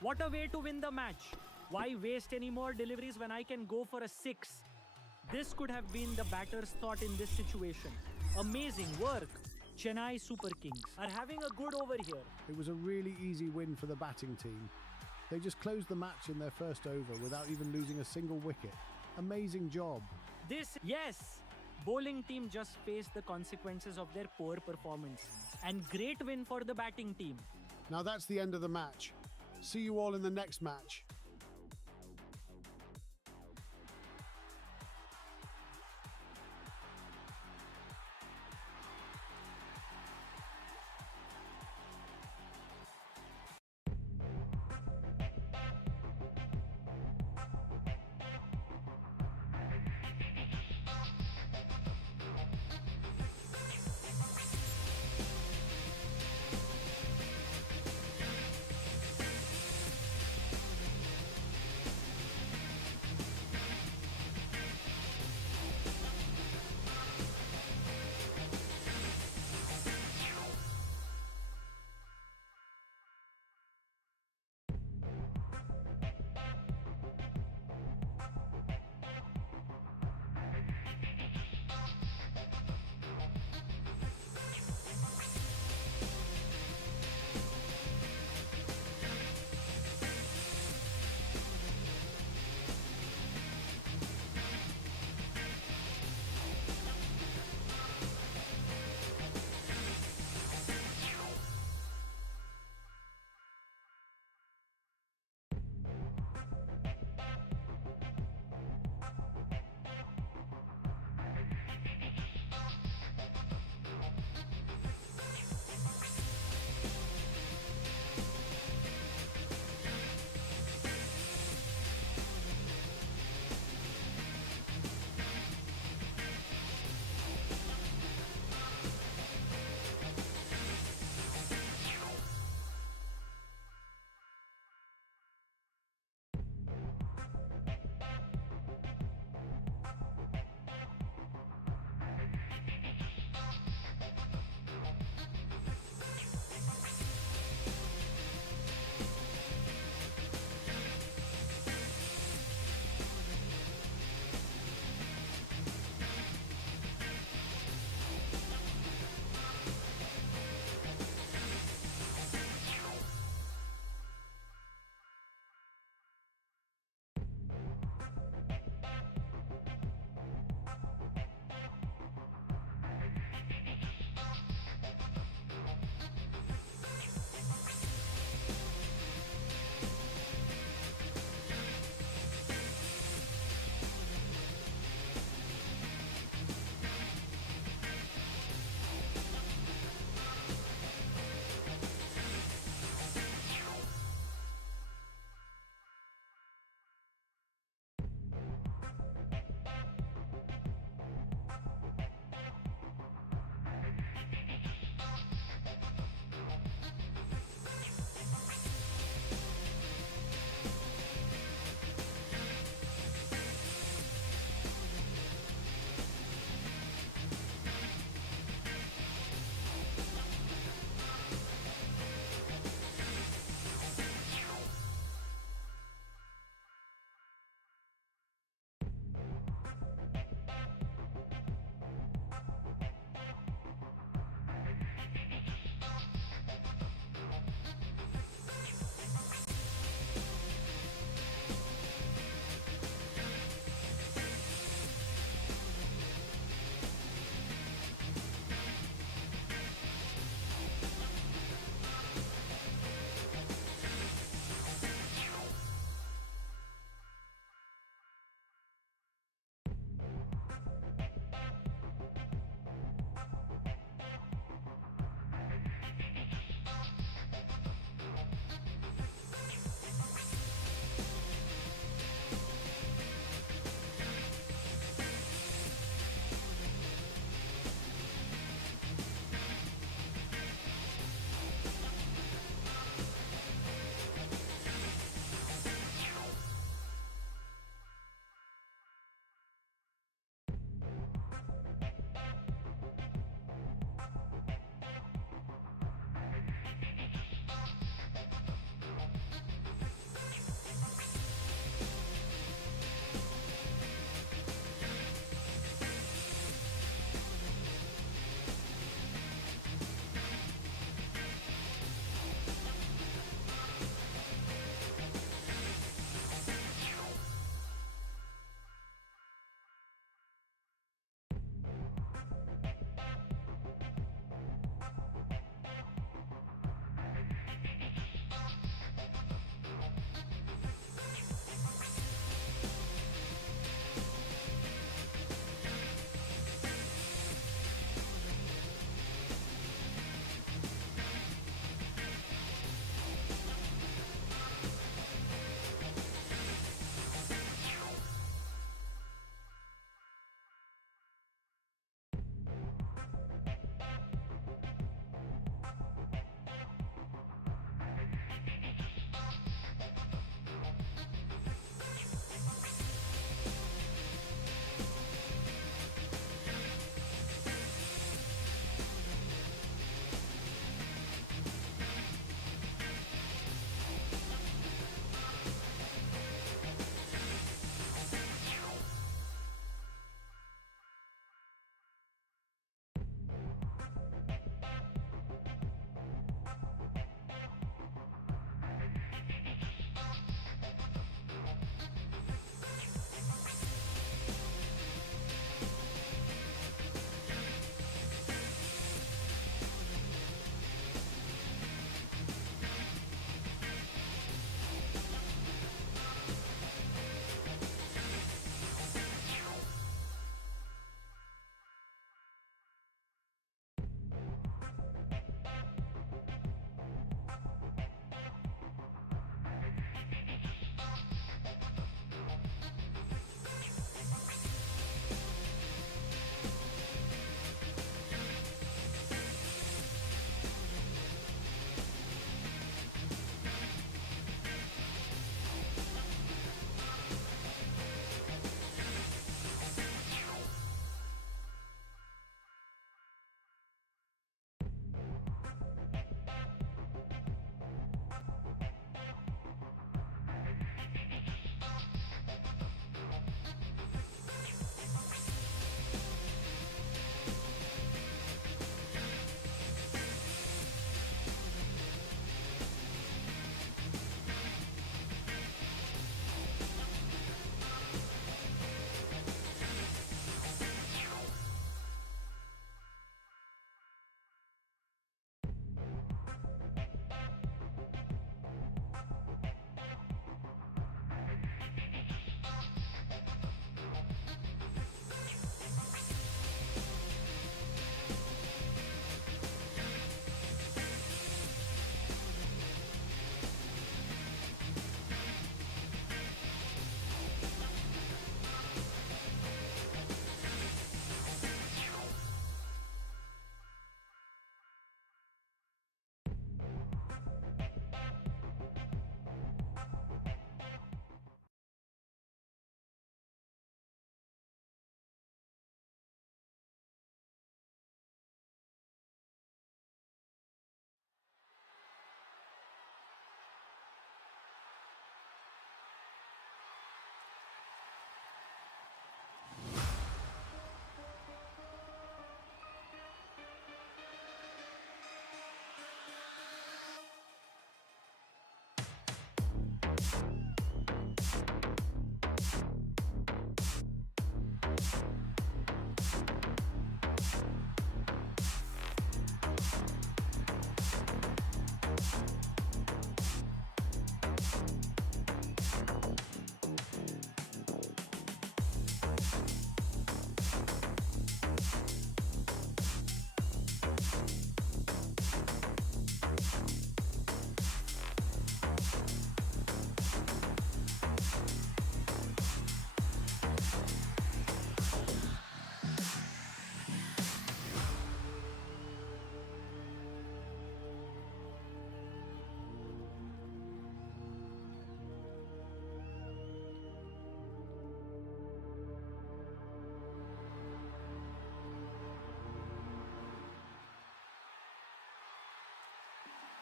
What a way to win the match. Why waste any more deliveries when I can go for a 6? This could have been the batter's thought in this situation. Amazing work. Chennai Super Kings are having a good over here. It was a really easy win for the batting team. They just closed the match in their first over without even losing a single wicket. Amazing job. Yes, bowling team just faced the consequences of their poor performance. And great win for the batting team. Now that's the end of the match. See you all in the next match.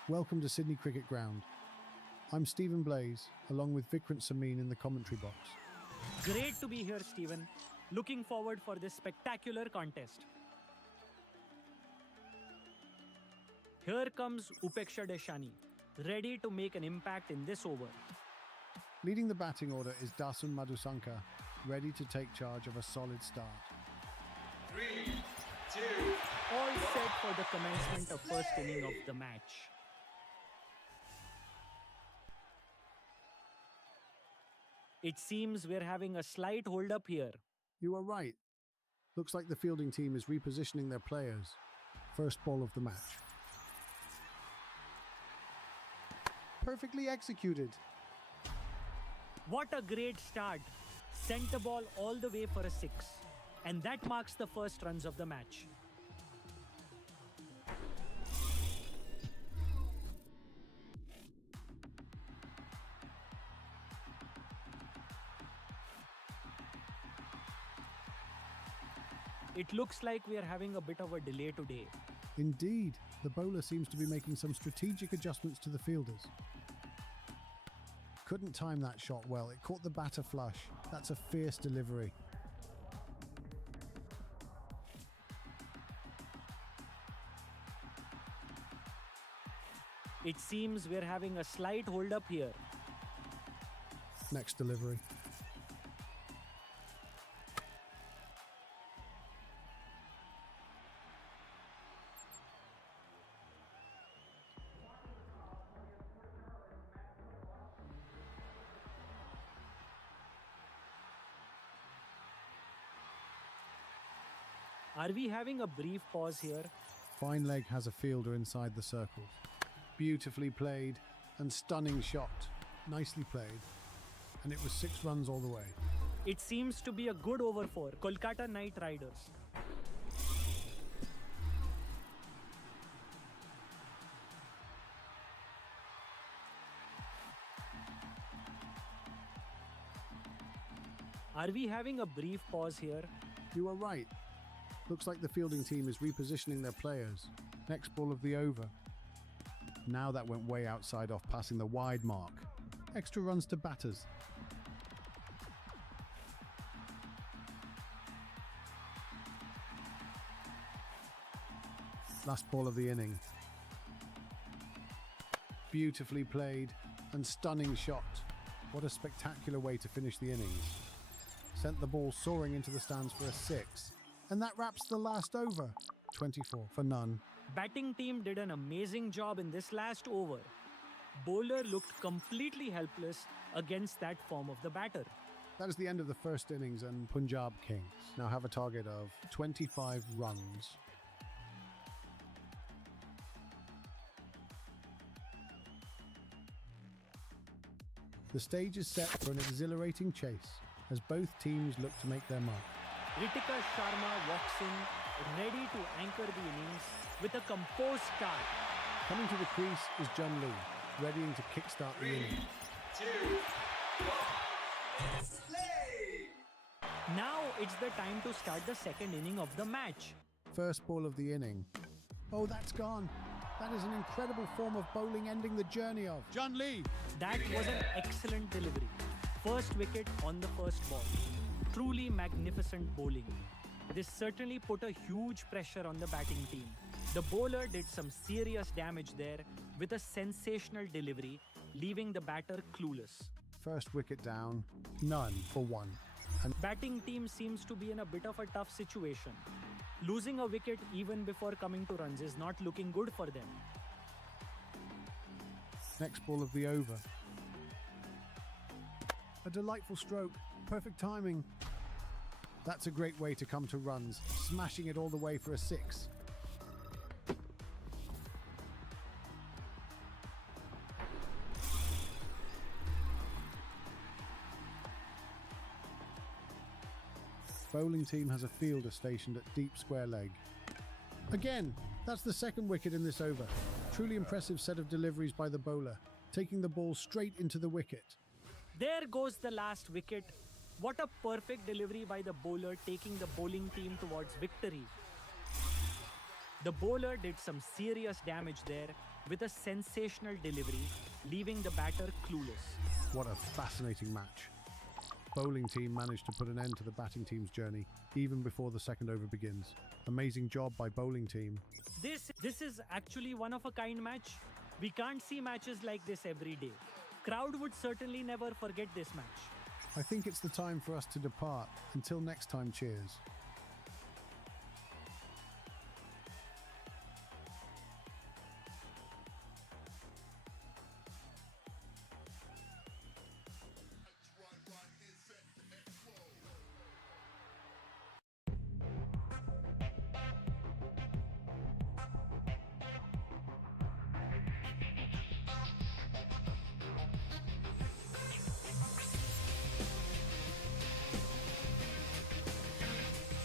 Welcome to Sydney Cricket Ground. I'm Stephen Blaze, along with Vikrant Samin in the commentary box. Great to be here, Stephen. Looking forward for this spectacular contest. Here comes Upeksha Deshani, ready to make an impact in this over. Leading the batting order is Dasun Madhusankar, ready to take charge of a solid start. 3, 2, All set for the commencement of first inning of the match. It seems we're having a slight hold-up here. You are right. Looks like the fielding team is repositioning their players. First ball of the match. Perfectly executed. What a great start. Sent the ball all the way for a 6. And that marks the first runs of the match. It looks like we are having a bit of a delay today. Indeed, the bowler seems to be making some strategic adjustments to the fielders. Couldn't time that shot well. It caught the batter flush. That's a fierce delivery. It seems we're having a slight hold-up here. Next delivery. Are we having a brief pause here? Fine leg has a fielder inside the circles. Beautifully played and stunning shot. Nicely played. And it was 6 runs all the way. It seems to be a good over for Kolkata Knight Riders. Are we having a brief pause here? You are right. Looks like the fielding team is repositioning their players. Next ball of the over. Now that went way outside off passing the wide mark. Extra runs to batters. Last ball of the inning. Beautifully played and stunning shot. What a spectacular way to finish the innings. Sent the ball soaring into the stands for a 6. And that wraps the last over. 24 for none. Batting team did an amazing job in this last over. Bowler looked completely helpless against that form of the batter. That is the end of the first innings, and Punjab Kings now have a target of 25 runs. The stage is set for an exhilarating chase as both teams look to make their mark. Ritika Sharma walks in, ready to anchor the innings with a composed start. Coming to the crease is Jun Lee, readying to kickstart the 3, inning. 2, 1. Play! Now it's the time to start the second inning of the match. First ball of the inning. Oh, that's gone. That is an incredible form of bowling ending the journey of Jun Lee. That was an excellent delivery. First wicket on the first ball. Truly magnificent bowling. This certainly put a huge pressure on the batting team. The bowler did some serious damage there with a sensational delivery, leaving the batter clueless. First wicket down, none for 1. And Batting team seems to be in a bit of a tough situation. Losing a wicket even before coming to runs is not looking good for them. next ball of the over. A delightful stroke, perfect timing. That's a great way to come to runs, smashing it all the way for a 6. Bowling team has a fielder stationed at deep square leg. Again, that's the second wicket in this over. Truly impressive set of deliveries by the bowler, taking the ball straight into the wicket. There goes the last wicket. What a perfect delivery by the bowler, taking the bowling team towards victory. The bowler did some serious damage there with a sensational delivery, leaving the batter clueless. What a fascinating match. Bowling team managed to put an end to the batting team's journey even before the second over begins. Amazing job by bowling team. This is actually one of a kind match. We can't see matches like this every day. Crowd would certainly never forget this match. I think it's the time for us to depart. Until next time, cheers.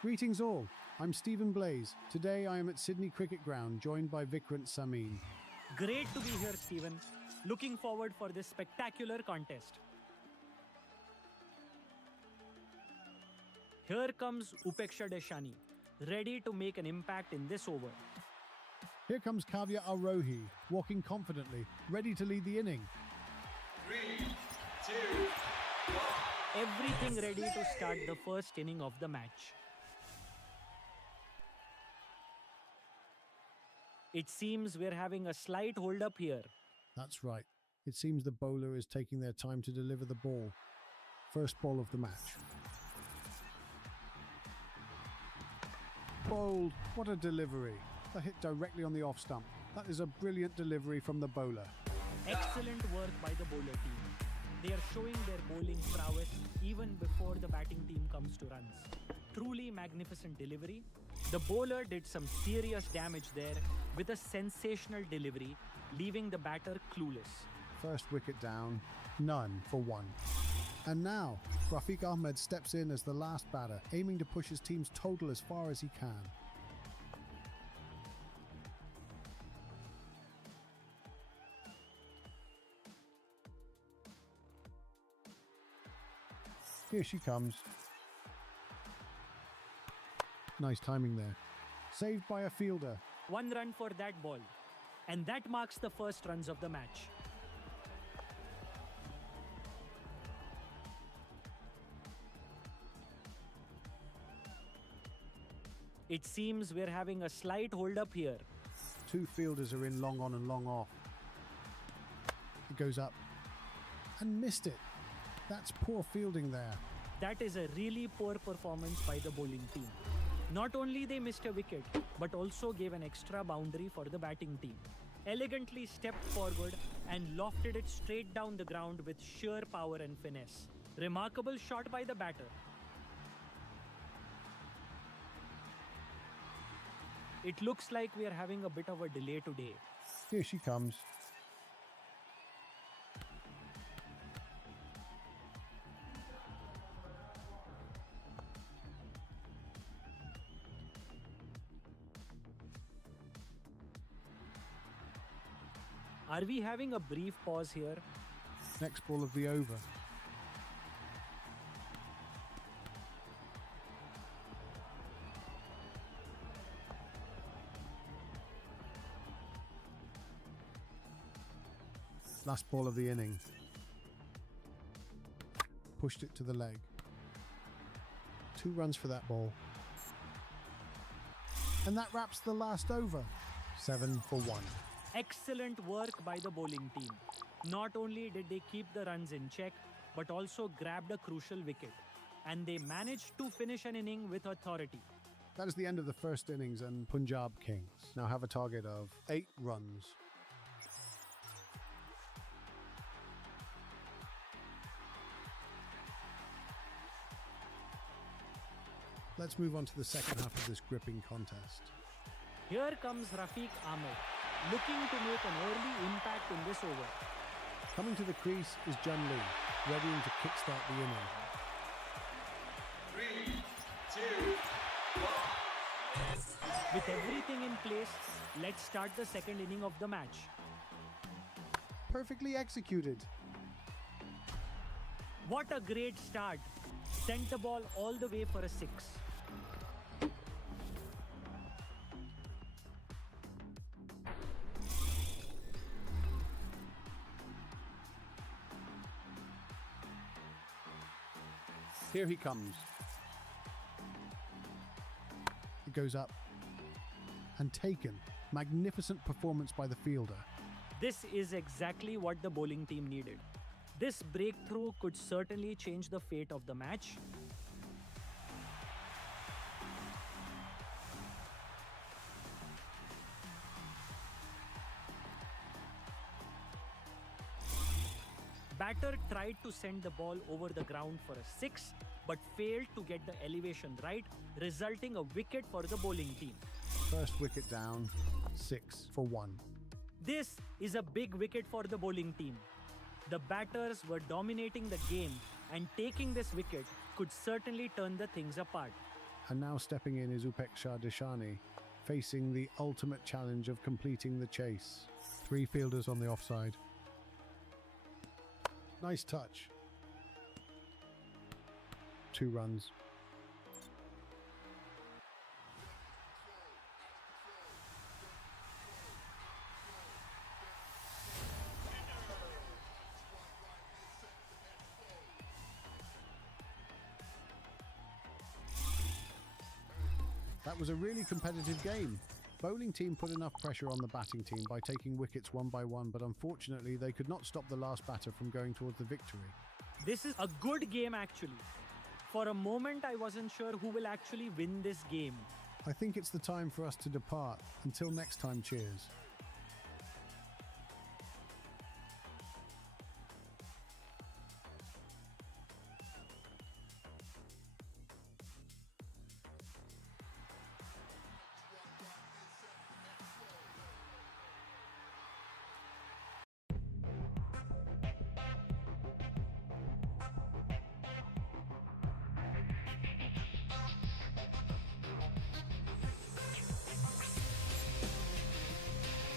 Greetings all, I'm Stephen Blaze. Today I am at Sydney Cricket Ground, joined by Vikrant Samin. Great to be here, Stephen. Looking forward for this spectacular contest. Here comes Upeksha Deshani, ready to make an impact in this over. Here comes Kavya Arohi, walking confidently, ready to lead the inning. 3, 2, 1. Everything ready to start the first inning of the match. It seems we're having a slight hold-up here. That's right. It seems the bowler is taking their time to deliver the ball. First ball of the match. Bowled. What a delivery. That hit directly on the off stump. That is a brilliant delivery from the bowler. Excellent work by the bowler team. They are showing their bowling prowess even before the batting team comes to runs. Truly magnificent delivery. The bowler did some serious damage there with a sensational delivery, leaving the batter clueless. First wicket down, none for one. And now, Rafiq Ahmed steps in as the last batter, aiming to push his team's total as far as he can. Here she comes. Nice timing there. Saved by a fielder. 1 run for that ball. And that marks the first runs of the match. It seems we're having a slight hold-up here. Two fielders are in long on and long off. It goes up. And missed it. That's poor fielding there. That is a really poor performance by the bowling team. Not only they missed a wicket, but also gave an extra boundary for the batting team. Elegantly stepped forward and lofted it straight down the ground with sheer power and finesse. Remarkable shot by the batter. It looks like we are having a bit of a delay today. Here she comes. Are we having a brief pause here? Next ball of the over. Last ball of the inning. Pushed it to the leg. 2 runs for that ball. And that wraps the last over. 7 for 1. Excellent work by the bowling team. Not only did they keep the runs in check, but also grabbed a crucial wicket. And they managed to finish an inning with authority. That is the end of the first innings, and Punjab Kings now have a target of 8 runs. Let's move on to the second half of this gripping contest. Here comes Rafiq Ahmed, looking to make an early impact in this over. Coming to the crease is Jun Lee, readying to kickstart the inning. 3, 2, 1. With everything in place, let's start the second inning of the match. Perfectly executed. What a great start. Sent the ball all the way for a 6. Here he comes. It goes up. And taken. Magnificent performance by the fielder. This is exactly what the bowling team needed. This breakthrough could certainly change the fate of the match. Batter tried to send the ball over the ground for a 6, but failed to get the elevation right, resulting a wicket for the bowling team. First wicket down, 6 for 1. This is a big wicket for the bowling team. The batters were dominating the game, and taking this wicket could certainly turn the things apart. And now stepping in is Upeksha Deshani, facing the ultimate challenge of completing the chase. 3 fielders on the offside. Nice touch. 2 runs. That was a really competitive game. Bowling team put enough pressure on the batting team by taking wickets one by one, but unfortunately they could not stop the last batter from going towards the victory. This is a good game actually. For a moment I wasn't sure who will actually win this game. I think it's the time for us to depart. Until next time, cheers.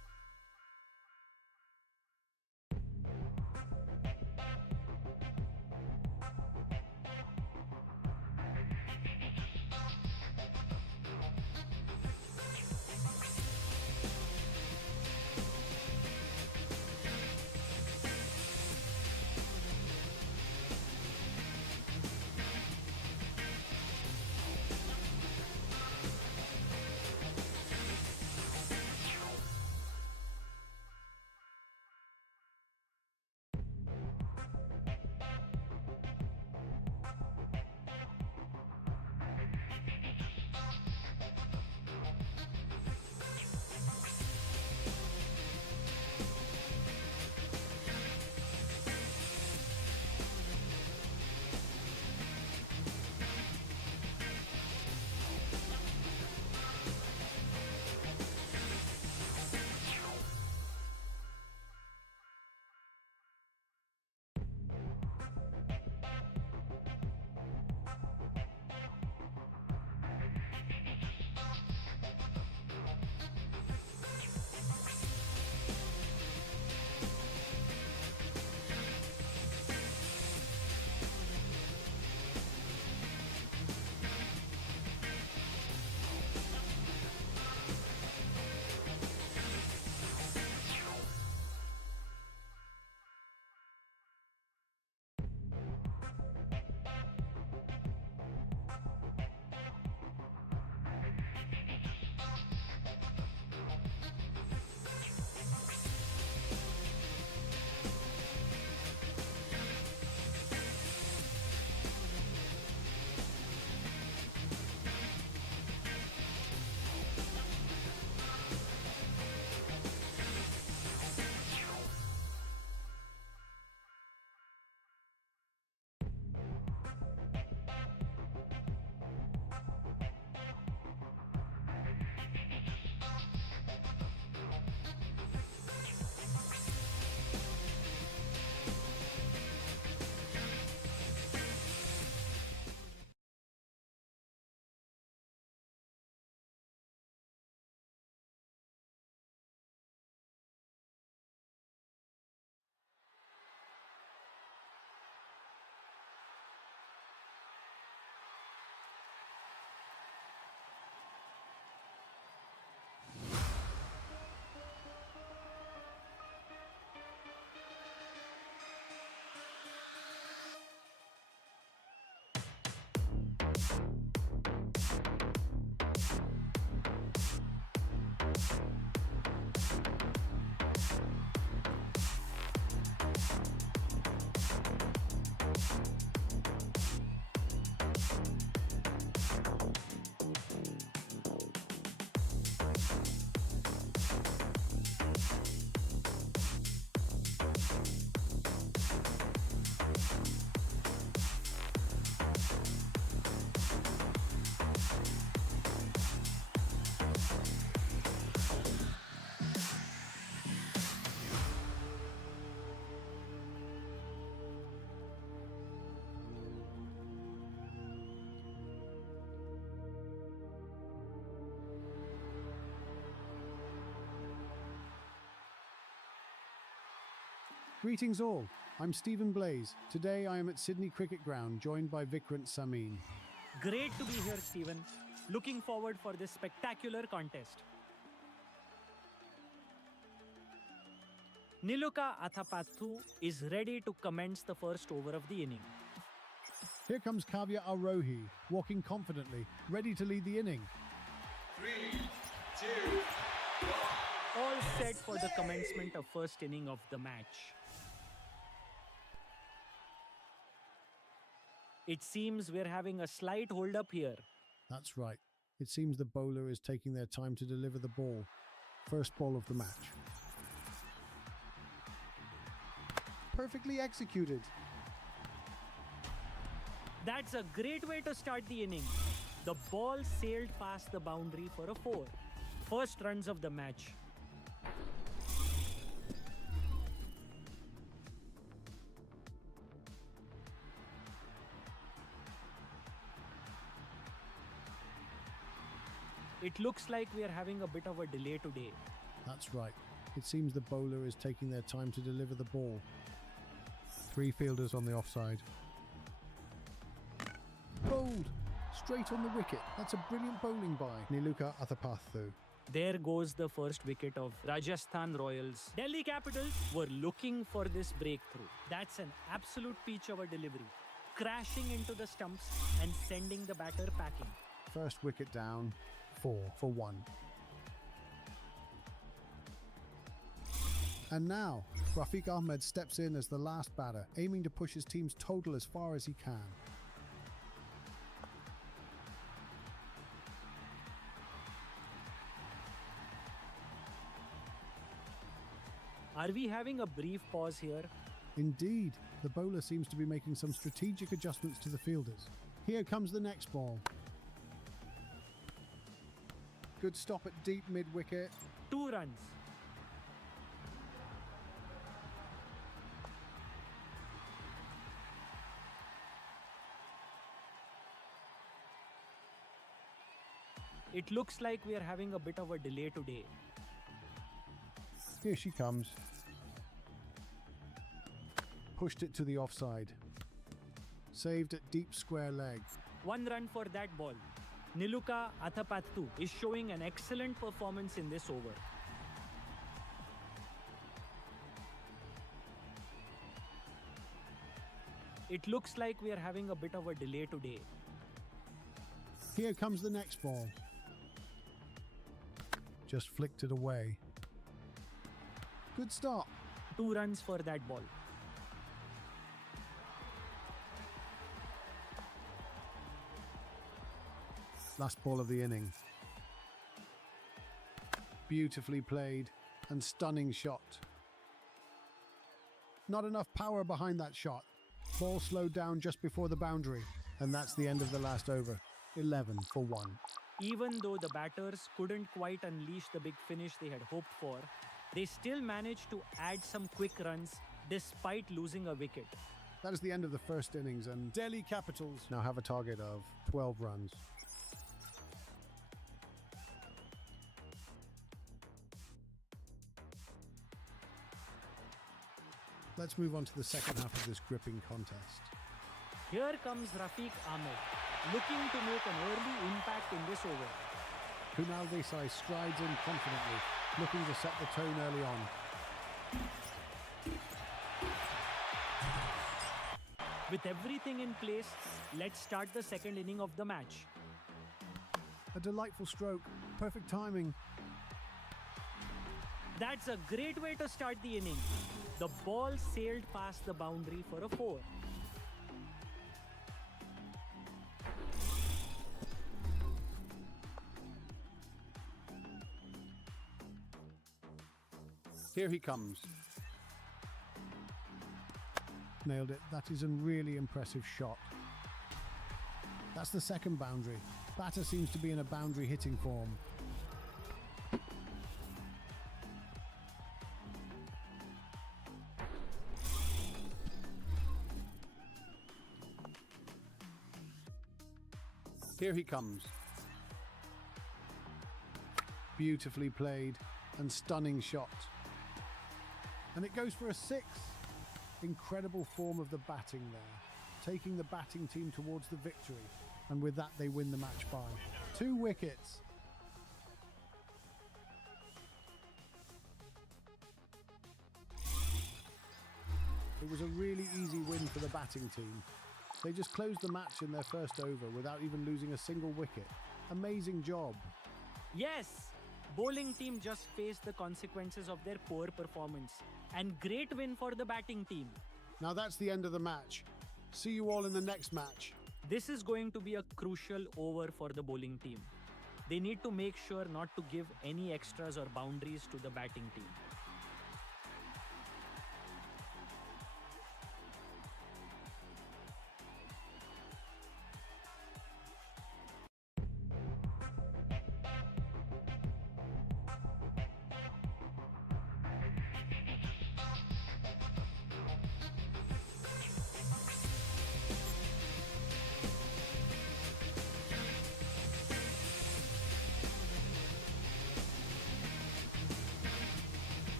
Greetings all, I'm Stephen Blaze. Today I am at Sydney Cricket Ground, joined by Vikrant Samin. Great to be here, Stephen. Looking forward for this spectacular contest. Niluka Athapaththu is ready to commence the first over of the inning. Here comes Kavya Arohi, walking confidently, ready to lead the inning. 3, 2, 1. All set for the commencement of first inning of the match. It seems we're having a slight hold-up here. That's right. It seems the bowler is taking their time to deliver the ball. First ball of the match. Perfectly executed. That's a great way to start the inning. The ball sailed past the boundary for a 4. First runs of the match. It looks like we are having a bit of a delay today. That's right. It seems the bowler is taking their time to deliver the ball. 3 fielders on the offside. Bowled! Straight on the wicket. That's a brilliant bowling by Niluka Athapaththu. There goes the first wicket of Rajasthan Royals. Delhi Capitals were looking for this breakthrough. That's an absolute peach of a delivery. Crashing into the stumps and sending the batter packing. First wicket down, 4 for 1. And now, Rafiq Ahmed steps in as the last batter, aiming to push his team's total as far as he can. Are we having a brief pause here? Indeed, the bowler seems to be making some strategic adjustments to the fielders. Here comes the next ball. Good stop at deep mid-wicket. 2 runs. It looks like we are having a bit of a delay today. Here she comes. Pushed it to the offside. Saved at deep square leg. 1 run for that ball. Niluka Athapaththu is showing an excellent performance in this over. It looks like we are having a bit of a delay today. Here comes the next ball. Just flicked it away. Good start. 2 runs for that ball. Last ball of the inning. Beautifully played and stunning shot. Not enough power behind that shot. Ball slowed down just before the boundary, and that's the end of the last over. 11 for 1. Even though the batters couldn't quite unleash the big finish they had hoped for, they still managed to add some quick runs despite losing a wicket. That is the end of the first innings, and Delhi Capitals now have a target of 12 runs. Let's move on to the second half of this gripping contest. Here comes Rafiq Ahmed, looking to make an early impact in this over. Kunal Desai strides in confidently, looking to set the tone early on. With everything in place, let's start the second inning of the match. A delightful stroke, perfect timing. That's a great way to start the inning. The ball sailed past the boundary for a 4. Here he comes. Nailed it. That is a really impressive shot. That's the second boundary. Batter seems to be in a boundary hitting form. Here he comes. Beautifully played and stunning shot. And it goes for a 6. Incredible form of the batting there, taking the batting team towards the victory, and with that they win the match by 2 wickets. It was a really easy win for the batting team. They just closed the match in their first over without even losing a single wicket. Amazing job. Yes, bowling team just faced the consequences of their poor performance. And great win for the batting team. Now that's the end of the match. See you all in the next match. This is going to be a crucial over for the bowling team. They need to make sure not to give any extras or boundaries to the batting team.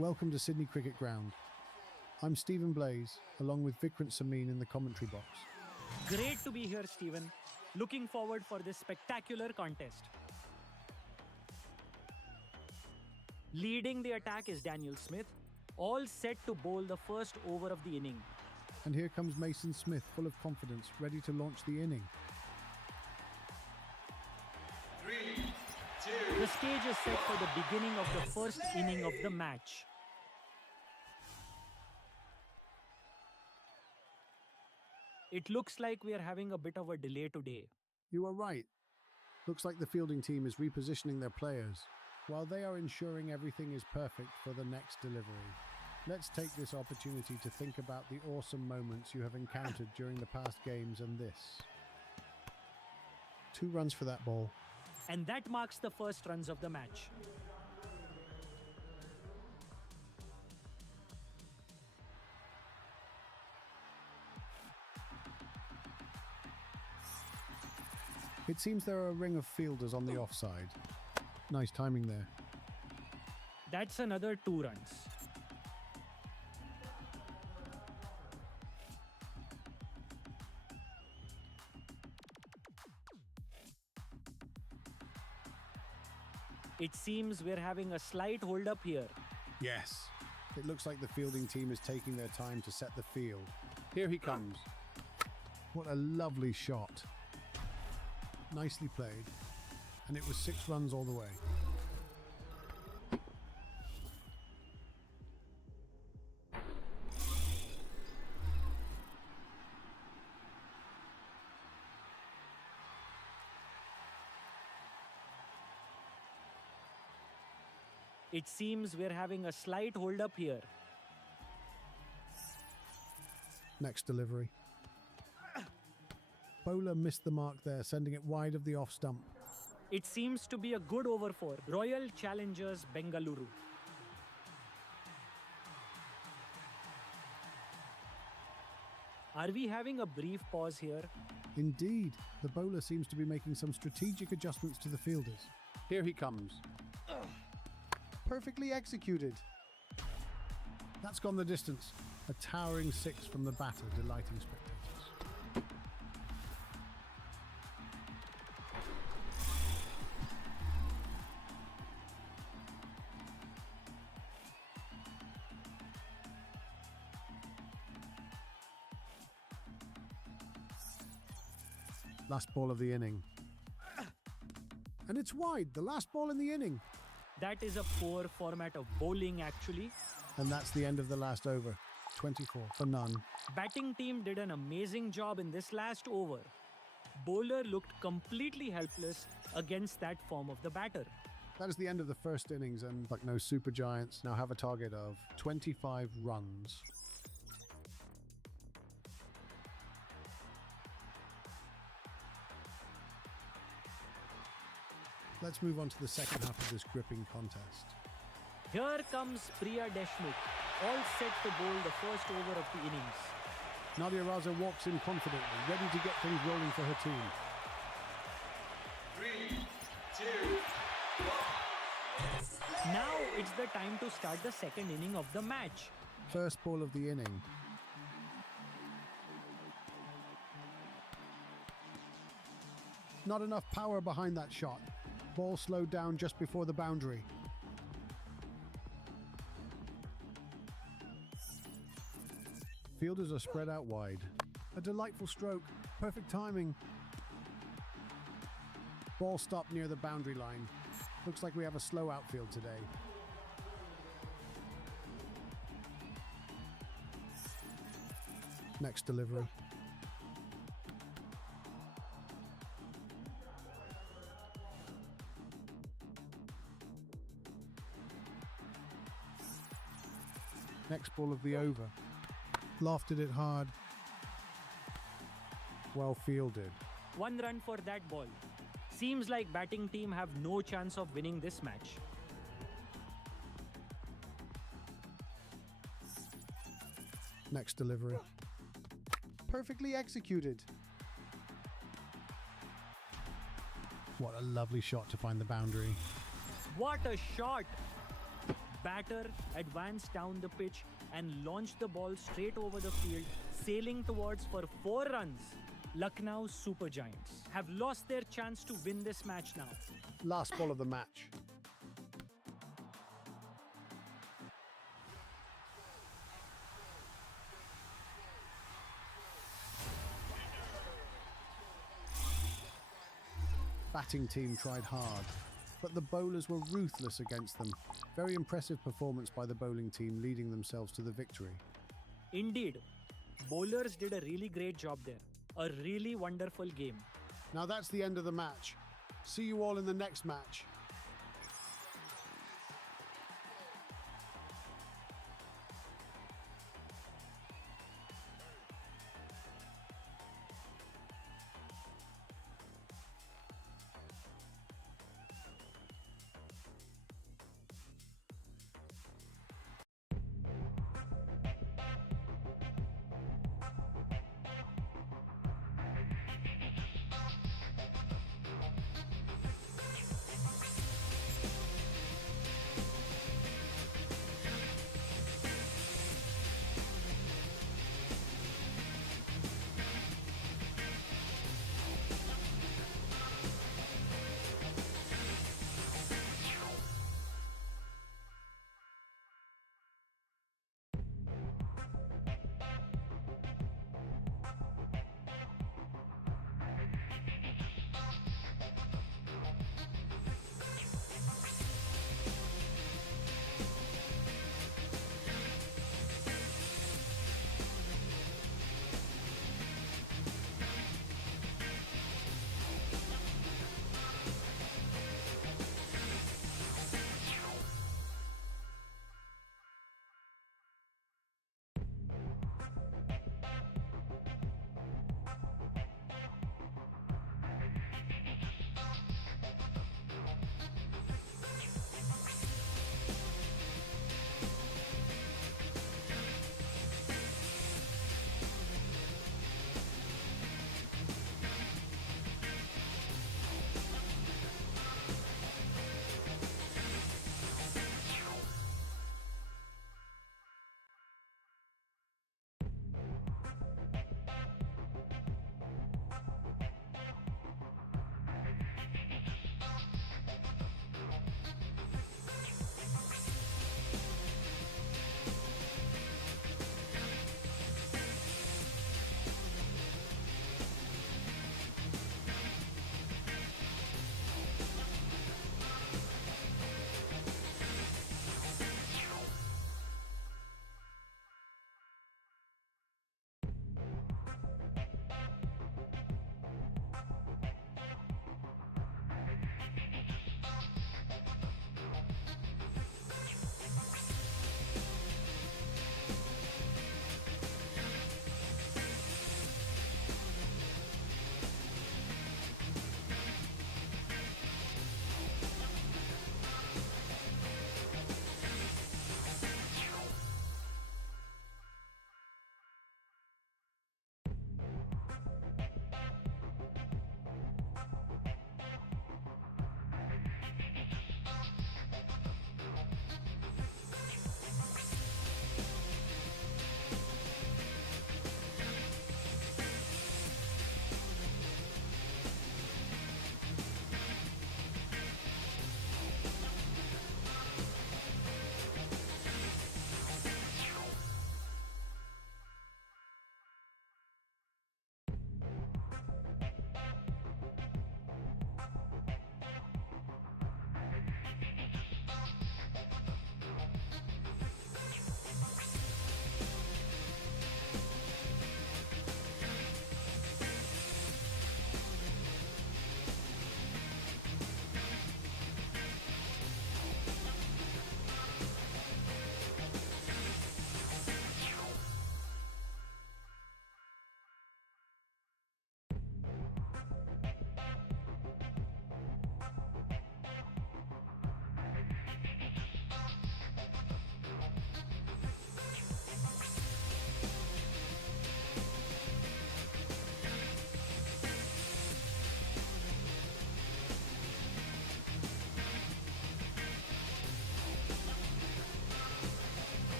Welcome to Sydney Cricket Ground. I'm Stephen Blaze, along with Vikrant Samin in the commentary box. Great to be here, Stephen. Looking forward for this spectacular contest. Leading the attack is Daniel Smith, all set to bowl the first over of the inning. And here comes Mason Smith, full of confidence, ready to launch the inning. 3, 2, The stage is set for the beginning of the first inning of the match. It looks like we are having a bit of a delay today. You are right. Looks like the fielding team is repositioning their players, while they are ensuring everything is perfect for the next delivery. Let's take this opportunity to think about the awesome moments you have encountered during the past games and this. 2 runs for that ball. And that marks the first runs of the match. It seems there are a ring of fielders on the offside. Nice timing there. That's another 2 runs. It seems we're having a slight hold up here. Yes. It looks like the fielding team is taking their time to set the field. Here he comes. What a lovely shot. Nicely played. And it was 6 runs all the way. It seems we're having a slight hold up here. Next delivery. Bowler missed the mark there, sending it wide of the off stump. It seems to be a good over for Royal Challengers Bengaluru. Are we having a brief pause here? Indeed, the bowler seems to be making some strategic adjustments to the fielders. Here he comes. Perfectly executed. That's gone the distance. A towering 6 from the batter, delighting spectators. Last ball of the inning. And it's wide, the last ball in the inning. That is a poor format of bowling actually. And that's the end of the last over. 24 for none. Batting team did an amazing job in this last over. Bowler looked completely helpless against that form of the batter. That is the end of the first innings, and like no super giants now have a target of 25 runs. Let's move on to the second half of this gripping contest. Here comes Priya Deshmukh, all set to bowl the first over of the innings. Nadia Raza walks in confidently, ready to get things rolling for her team. 3, 2, Now it's the time to start the second inning of the match. First ball of the inning. Not enough power behind that shot. Ball slowed down just before the boundary. Fielders are spread out wide. A delightful stroke. Perfect timing. Ball stopped near the boundary line. Looks like we have a slow outfield today. Next delivery. Next ball of the over. Lofted it hard. Well fielded. 1 run for that ball. Seems like batting team have no chance of winning this match. Next delivery. Perfectly executed. What a lovely shot to find the boundary. What a shot! batter advanced down the pitch and launched the ball straight over the field, sailing towards for 4 runs. Lucknow Super Giants have lost their chance to win this match now. Last ball of the match. Batting team tried hard, but the bowlers were ruthless against them. Very impressive performance by the bowling team, leading themselves to the victory. Indeed, bowlers did a really great job there. A really wonderful game. Now that's the end of the match. See you all in the next match.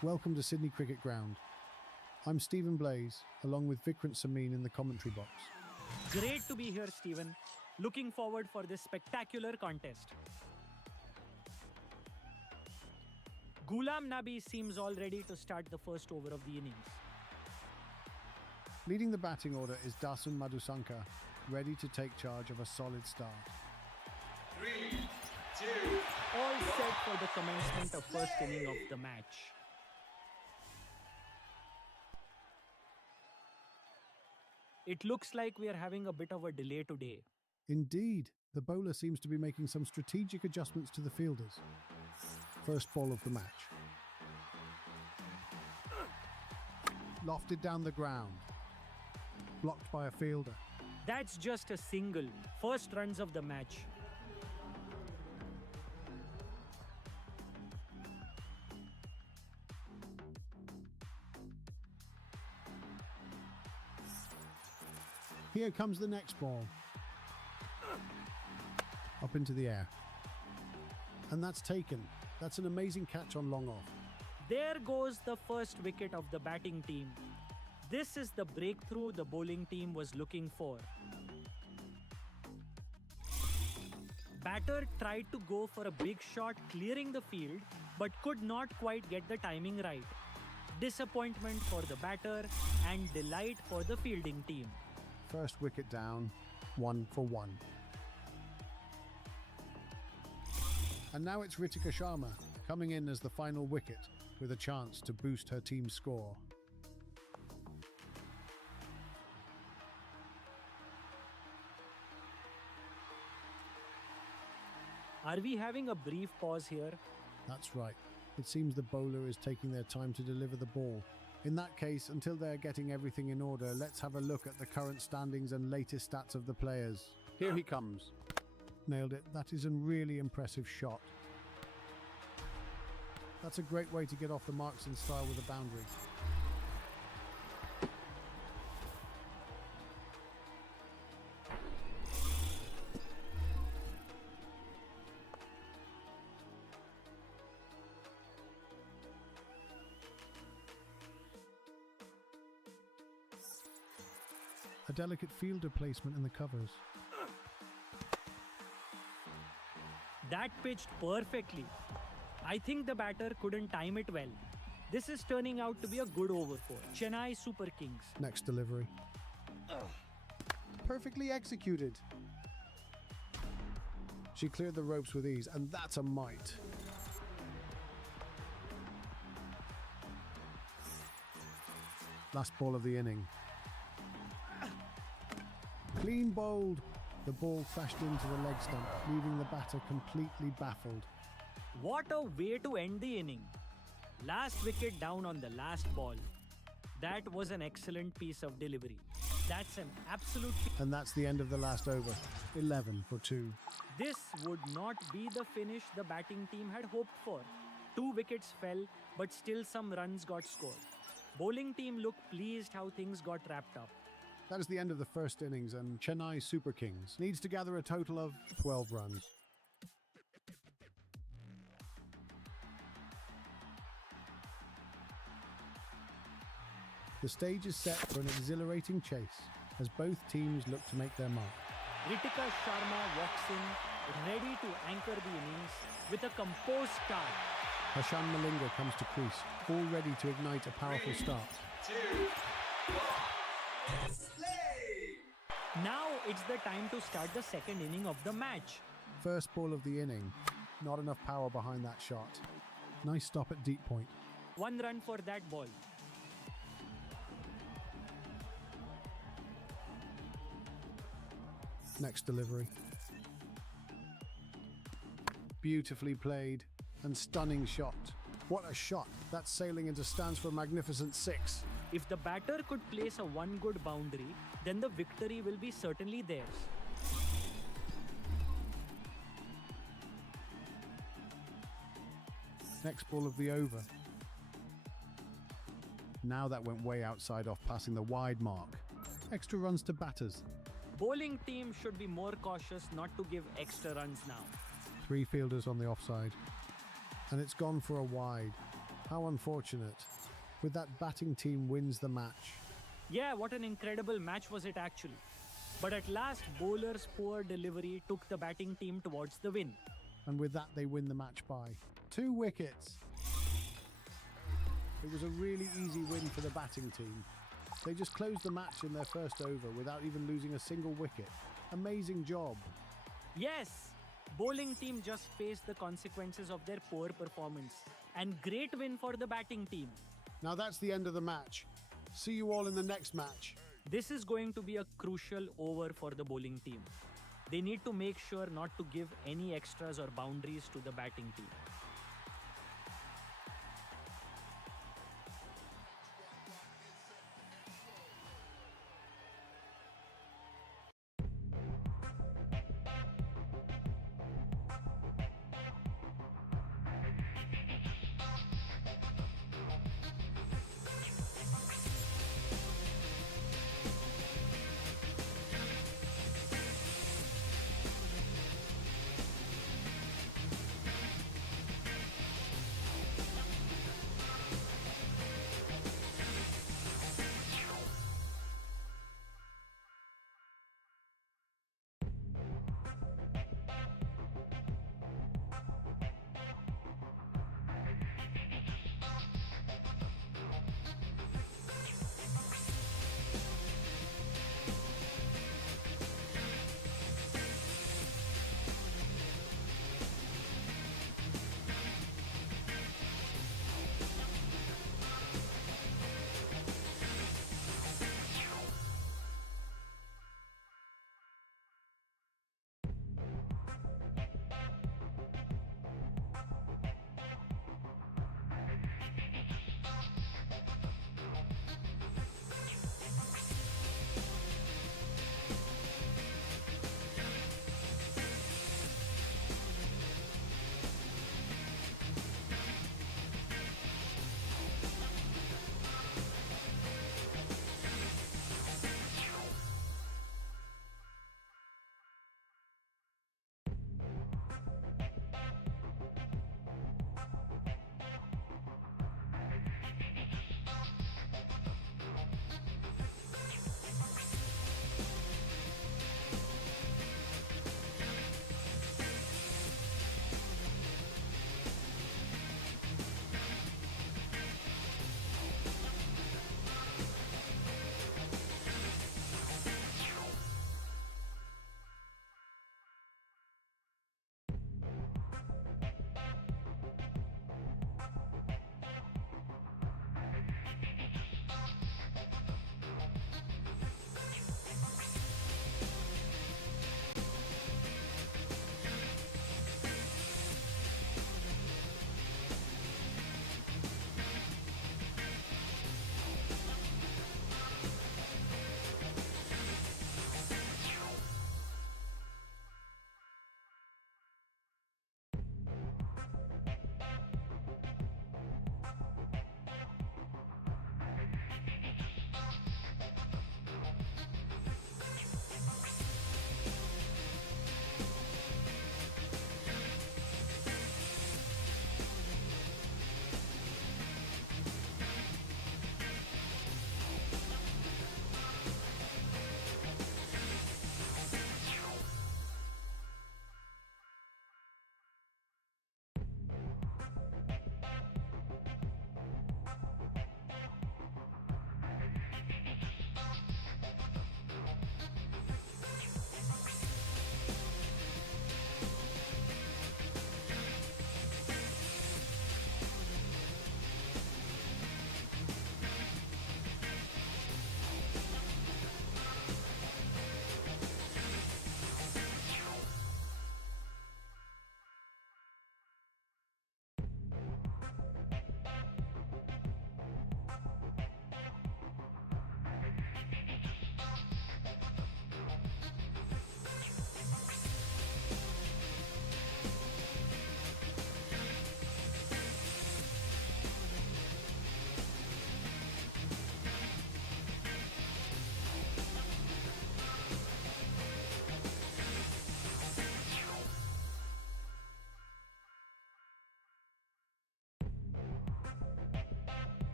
Welcome to Sydney Cricket Ground. I'm Stephen Blaze, along with Vikrant Samin in the commentary box. Great to be here, Stephen. Looking forward for this spectacular contest. Ghulam Nabi seems all ready to start the first over of the innings. Leading the batting order is Dasun Madhusankar, ready to take charge of a solid start. 3, 2, All set for the commencement of first inning of the match. It looks like we are having a bit of a delay today. Indeed, the bowler seems to be making some strategic adjustments to the fielders. First ball of the match. Lofted down the ground. Blocked by a fielder. That's just a single. First runs of the match. Here comes the next ball. Up into the air. And that's taken. That's an amazing catch on long off. There goes the first wicket of the batting team. This is the breakthrough the bowling team was looking for. Batter tried to go for a big shot clearing the field, but could not quite get the timing right. Disappointment for the batter and delight for the fielding team. First wicket down, 1 for 1. And now it's Ritika Sharma coming in as the final wicket with a chance to boost her team's score. Are we having a brief pause here? That's right. It seems the bowler is taking their time to deliver the ball. In that case, until they're getting everything in order, let's have a look at the current standings and latest stats of the players. Here he comes. Nailed it. That is a really impressive shot. That's a great way to get off the marks in style with a boundary. A delicate fielder placement in the covers. That pitched perfectly. I think the batter couldn't time it well. This is turning out to be a good over for Chennai Super Kings. Next delivery. Perfectly executed. She cleared the ropes with ease, and that's a mite. Last ball of the inning. Clean bowled. The ball crashed into the leg stump, leaving the batter completely baffled. What a way to end the inning. Last wicket down on the last ball. That was an excellent piece of delivery. That's an absolute... And that's the end of the last over. 11 for 2. This would not be the finish the batting team had hoped for. 2 wickets fell, but still some runs got scored. Bowling team looked pleased how things got wrapped up. That is the end of the first innings, and Chennai Super Kings needs to gather a total of 12 runs. The stage is set for an exhilarating chase as both teams look to make their mark. Ritika Sharma walks in, ready to anchor the innings with a composed start. Hashan Malinga comes to crease, all ready to ignite a powerful start. 2, 1. Let's play! Now it's the time to start the second inning of the match. First ball of the inning. Not enough power behind that shot. Nice stop at deep point. 1 run for that ball. Next delivery. Beautifully played and stunning shot. What a shot. That's sailing into stands for a magnificent 6. If the batter could place a 1 good boundary, then the victory will be certainly theirs. Next ball of the over. Now that went way outside off passing the wide mark. Extra runs to batters. Bowling team should be more cautious not to give extra runs now. 3 fielders on the offside. And it's gone for a wide. How unfortunate. With that batting team wins the match. Yeah, what an incredible match was it actually. But at last, bowler's poor delivery took the batting team towards the win. And with that, they win the match by 2 wickets. It was a really easy win for the batting team. They just closed the match in their first over without even losing a single wicket. Amazing job. Yes, bowling team just faced the consequences of their poor performance. And great win for the batting team. Now that's the end of the match. See you all in the next match. This is going to be a crucial over for the bowling team. They need to make sure not to give any extras or boundaries to the batting team.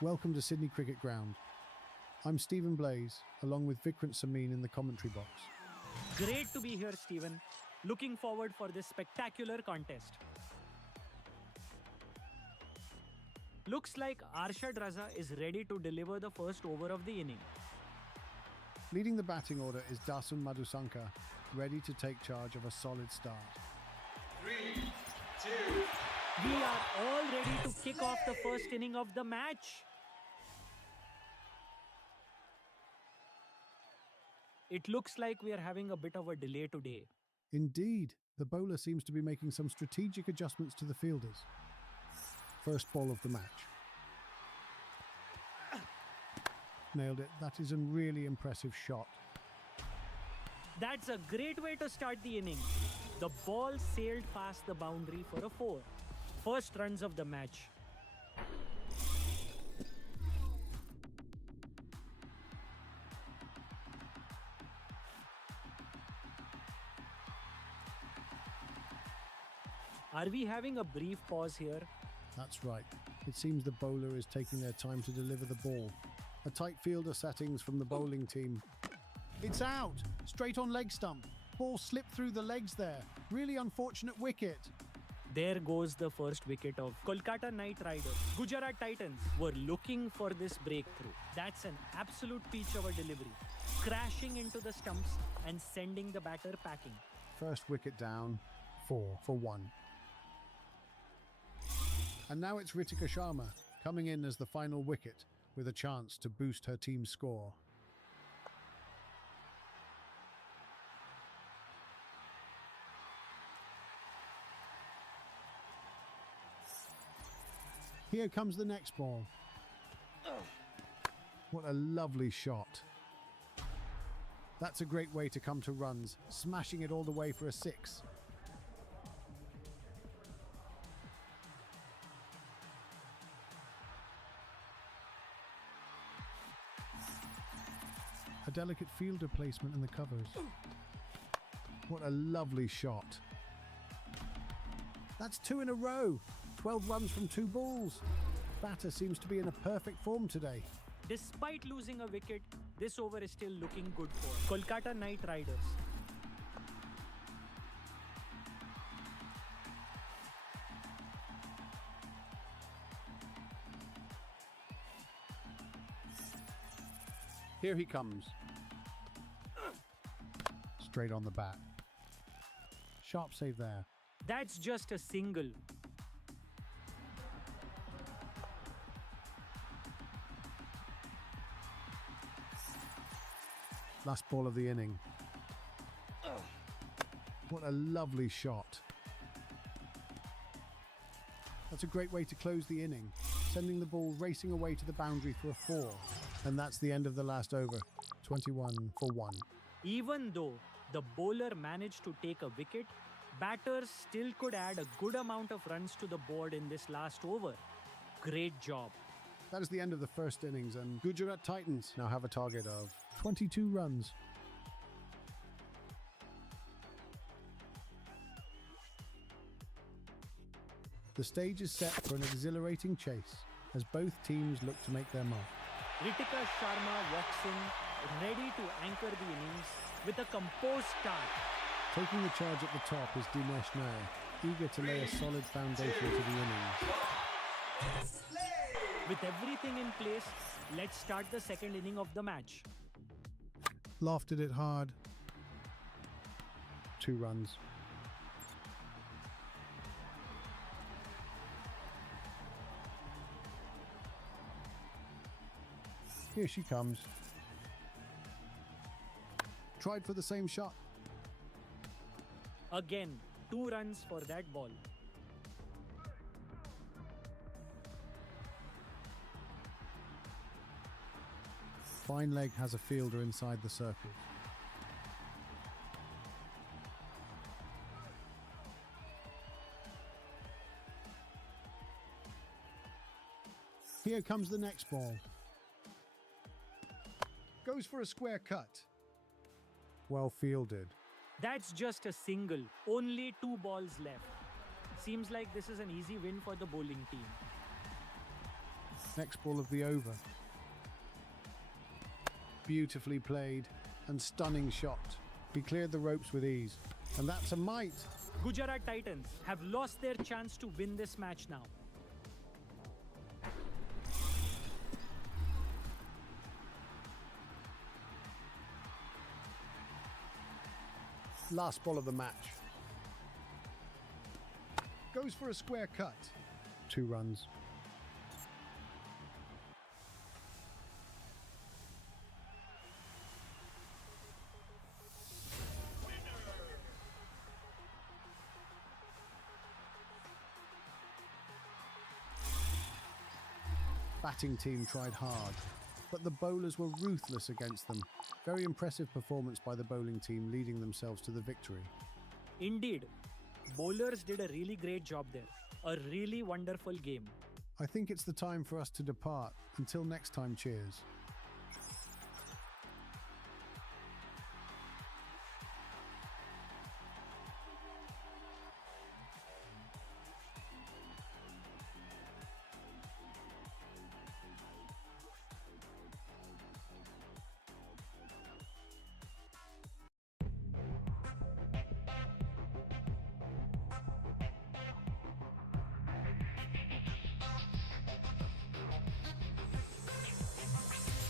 Welcome to Sydney Cricket Ground. I'm Stephen Blaze, along with Vikrant Samin in the commentary box. Great to be here, Stephen. Looking forward for this spectacular contest. Looks like Arshad Raza is ready to deliver the first over of the inning. Leading the batting order is Dasun Madhusankar, ready to take charge of a solid start. 3, 2, We are all ready to kick off the first inning of the match. It looks like we are having a bit of a delay today. Indeed, the bowler seems to be making some strategic adjustments to the fielders. First ball of the match. Nailed it. That is a really impressive shot. That's a great way to start the inning. The ball sailed past the boundary for a 4. First runs of the match. Are we having a brief pause here? That's right. It seems the bowler is taking their time to deliver the ball. A tight fielder settings from the bowling team. It's out! Straight on leg stump. Ball slipped through the legs there. Really unfortunate wicket. There goes the first wicket of Kolkata Knight Riders. Gujarat Titans were looking for this breakthrough. That's an absolute peach of a delivery. Crashing into the stumps and sending the batter packing. First wicket down. 4 for 1. And now it's Ritika Sharma coming in as the final wicket with a chance to boost her team's score. Here comes the next ball. What a lovely shot. That's a great way to come to runs, smashing it all the way for a 6. A delicate fielder placement in the covers. What a lovely shot. That's 2 in a row. 12 runs from 2 balls. Batter seems to be in a perfect form today. Despite losing a wicket, this over is still looking good for Kolkata Knight Riders. Here he comes. Straight on the bat. Sharp save there. That's just a single. Last ball of the inning. What a lovely shot. That's a great way to close the inning, sending the ball racing away to the boundary for a 4. And that's the end of the last over. 21 for 1. Even though the bowler managed to take a wicket, batters still could add a good amount of runs to the board in this last over. Great job. That is the end of the first innings, and Gujarat Titans now have a target of 22 runs. The stage is set for an exhilarating chase as both teams look to make their mark. Ritika Sharma walks in, ready to anchor the innings with a composed start. Taking the charge at the top is Dinesh Nair, eager to lay a solid foundation to the innings. With everything in place, let's start the second inning of the match. Lofted it hard. 2 runs. Here she comes. Tried for the same shot. Again, 2 runs for that ball. Fine leg has a fielder inside the circle. Here comes the next ball. Goes for a square cut. Well fielded. That's just a single. Only 2 balls left. Seems like this is an easy win for the bowling team. Next ball of the over. Beautifully played and stunning shot. He cleared the ropes with ease. And that's a mite. Gujarat Titans have lost their chance to win this match now. Last ball of the match. Goes for a square cut. 2 runs. Batting team tried hard, but the bowlers were ruthless against them. Very impressive performance by the bowling team, leading themselves to the victory. Indeed, bowlers did a really great job there. A really wonderful game. I think it's the time for us to depart. Until next time, cheers.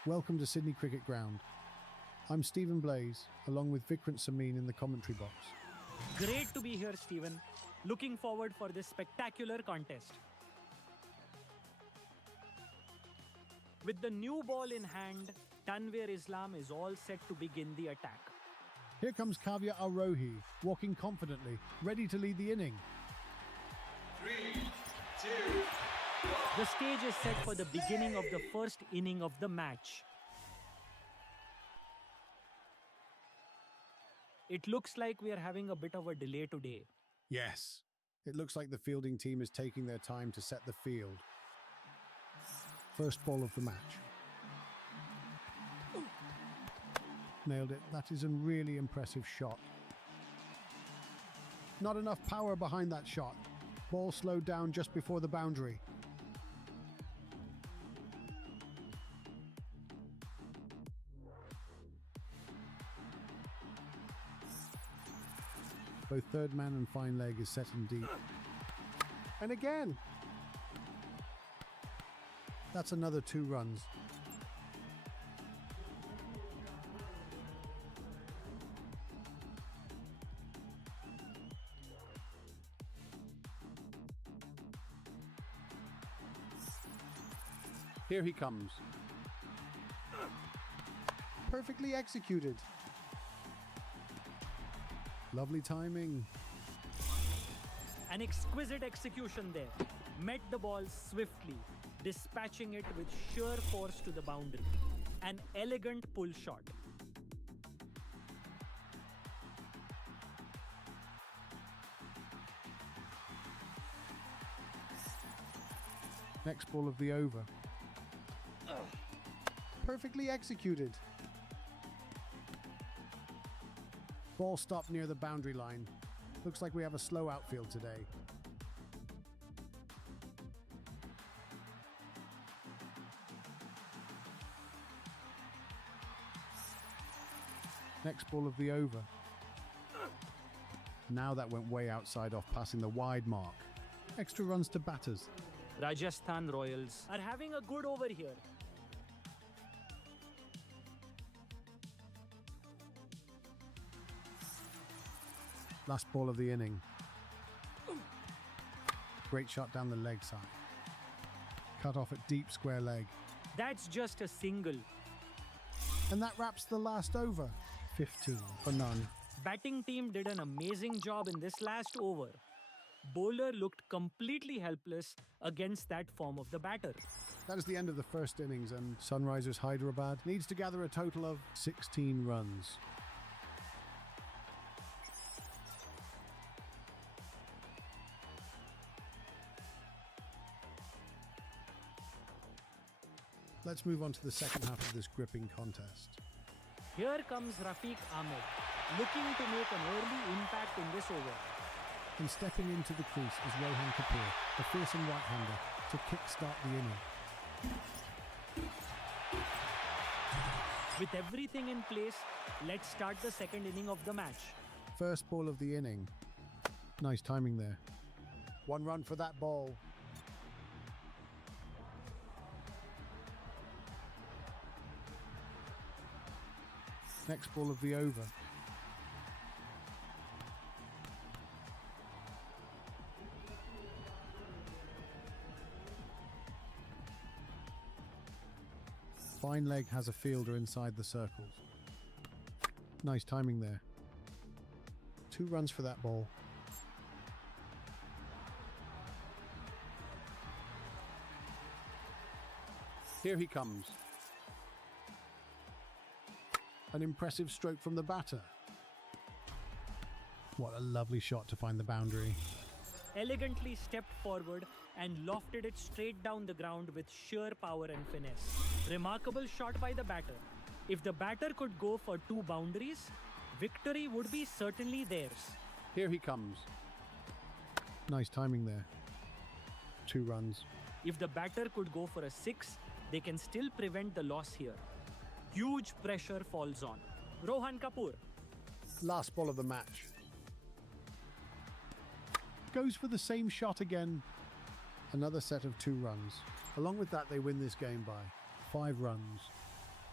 Welcome to Sydney Cricket Ground. I'm Stephen Blaze, along with Vikrant Samin in the commentary box. Great to be here, Stephen. Looking forward for this spectacular contest. With the new ball in hand, Tanvir Islam is all set to begin the attack. Here comes Kavya Arohi, walking confidently, ready to lead the inning. 3, 2, The stage is set for the beginning of the first inning of the match. It looks like we are having a bit of a delay today. Yes, it looks like the fielding team is taking their time to set the field. First ball of the match. Nailed it. That is a really impressive shot. Not enough power behind that shot. Ball slowed down just before the boundary. Both third man and fine leg is set in deep. And again! That's another 2 runs. Here he comes. Perfectly executed. Lovely timing. An exquisite execution there. Met the ball swiftly, dispatching it with sheer force to the boundary. An elegant pull shot. Next ball of the over. Perfectly executed. Ball stopped near the boundary line. Looks like we have a slow outfield today. Next ball of the over. Now that went way outside off passing the wide mark. Extra runs to batters. Rajasthan Royals are having a good over here. Last ball of the inning. Great shot down the leg side. Cut off at deep square leg. That's just a single. And that wraps the last over. 15 for none. Batting team did an amazing job in this last over. Bowler looked completely helpless against that form of the batter. That is the end of the first innings, and Sunrisers Hyderabad needs to gather a total of 16 runs. Let's move on to the second half of this gripping contest. Here comes Rafiq Ahmed, looking to make an early impact in this over. And stepping into the crease is Rohan Kapoor, the fearsome right-hander, to kick-start the inning. With everything in place, let's start the second inning of the match. First ball of the inning. Nice timing there. 1 run for that ball. Next ball of the over. Fine leg has a fielder inside the circles. Nice timing there. 2 runs for that ball. Here he comes. An impressive stroke from the batter. What a lovely shot to find the boundary. Elegantly stepped forward and lofted it straight down the ground with sheer power and finesse. Remarkable shot by the batter. If the batter could go for 2 boundaries, victory would be certainly theirs. Here he comes. Nice timing there. 2 runs. If the batter could go for a 6, they can still prevent the loss here. Huge pressure falls on. Rohan Kapoor. Last ball of the match. Goes for the same shot again. Another set of 2 runs. Along with that, they win this game by 5 runs.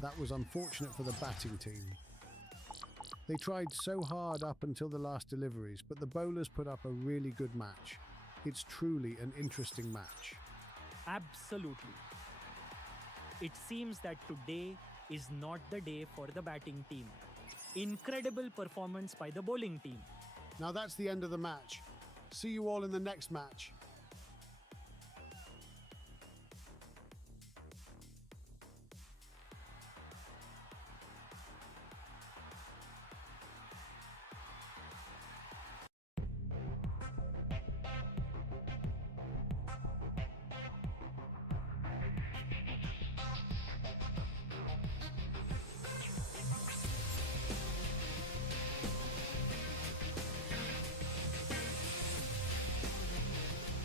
That was unfortunate for the batting team. They tried so hard up until the last deliveries, but the bowlers put up a really good match. It's truly an interesting match. Absolutely. It seems that today is not the day for the batting team. Incredible performance by the bowling team. Now that's the end of the match. See you all in the next match.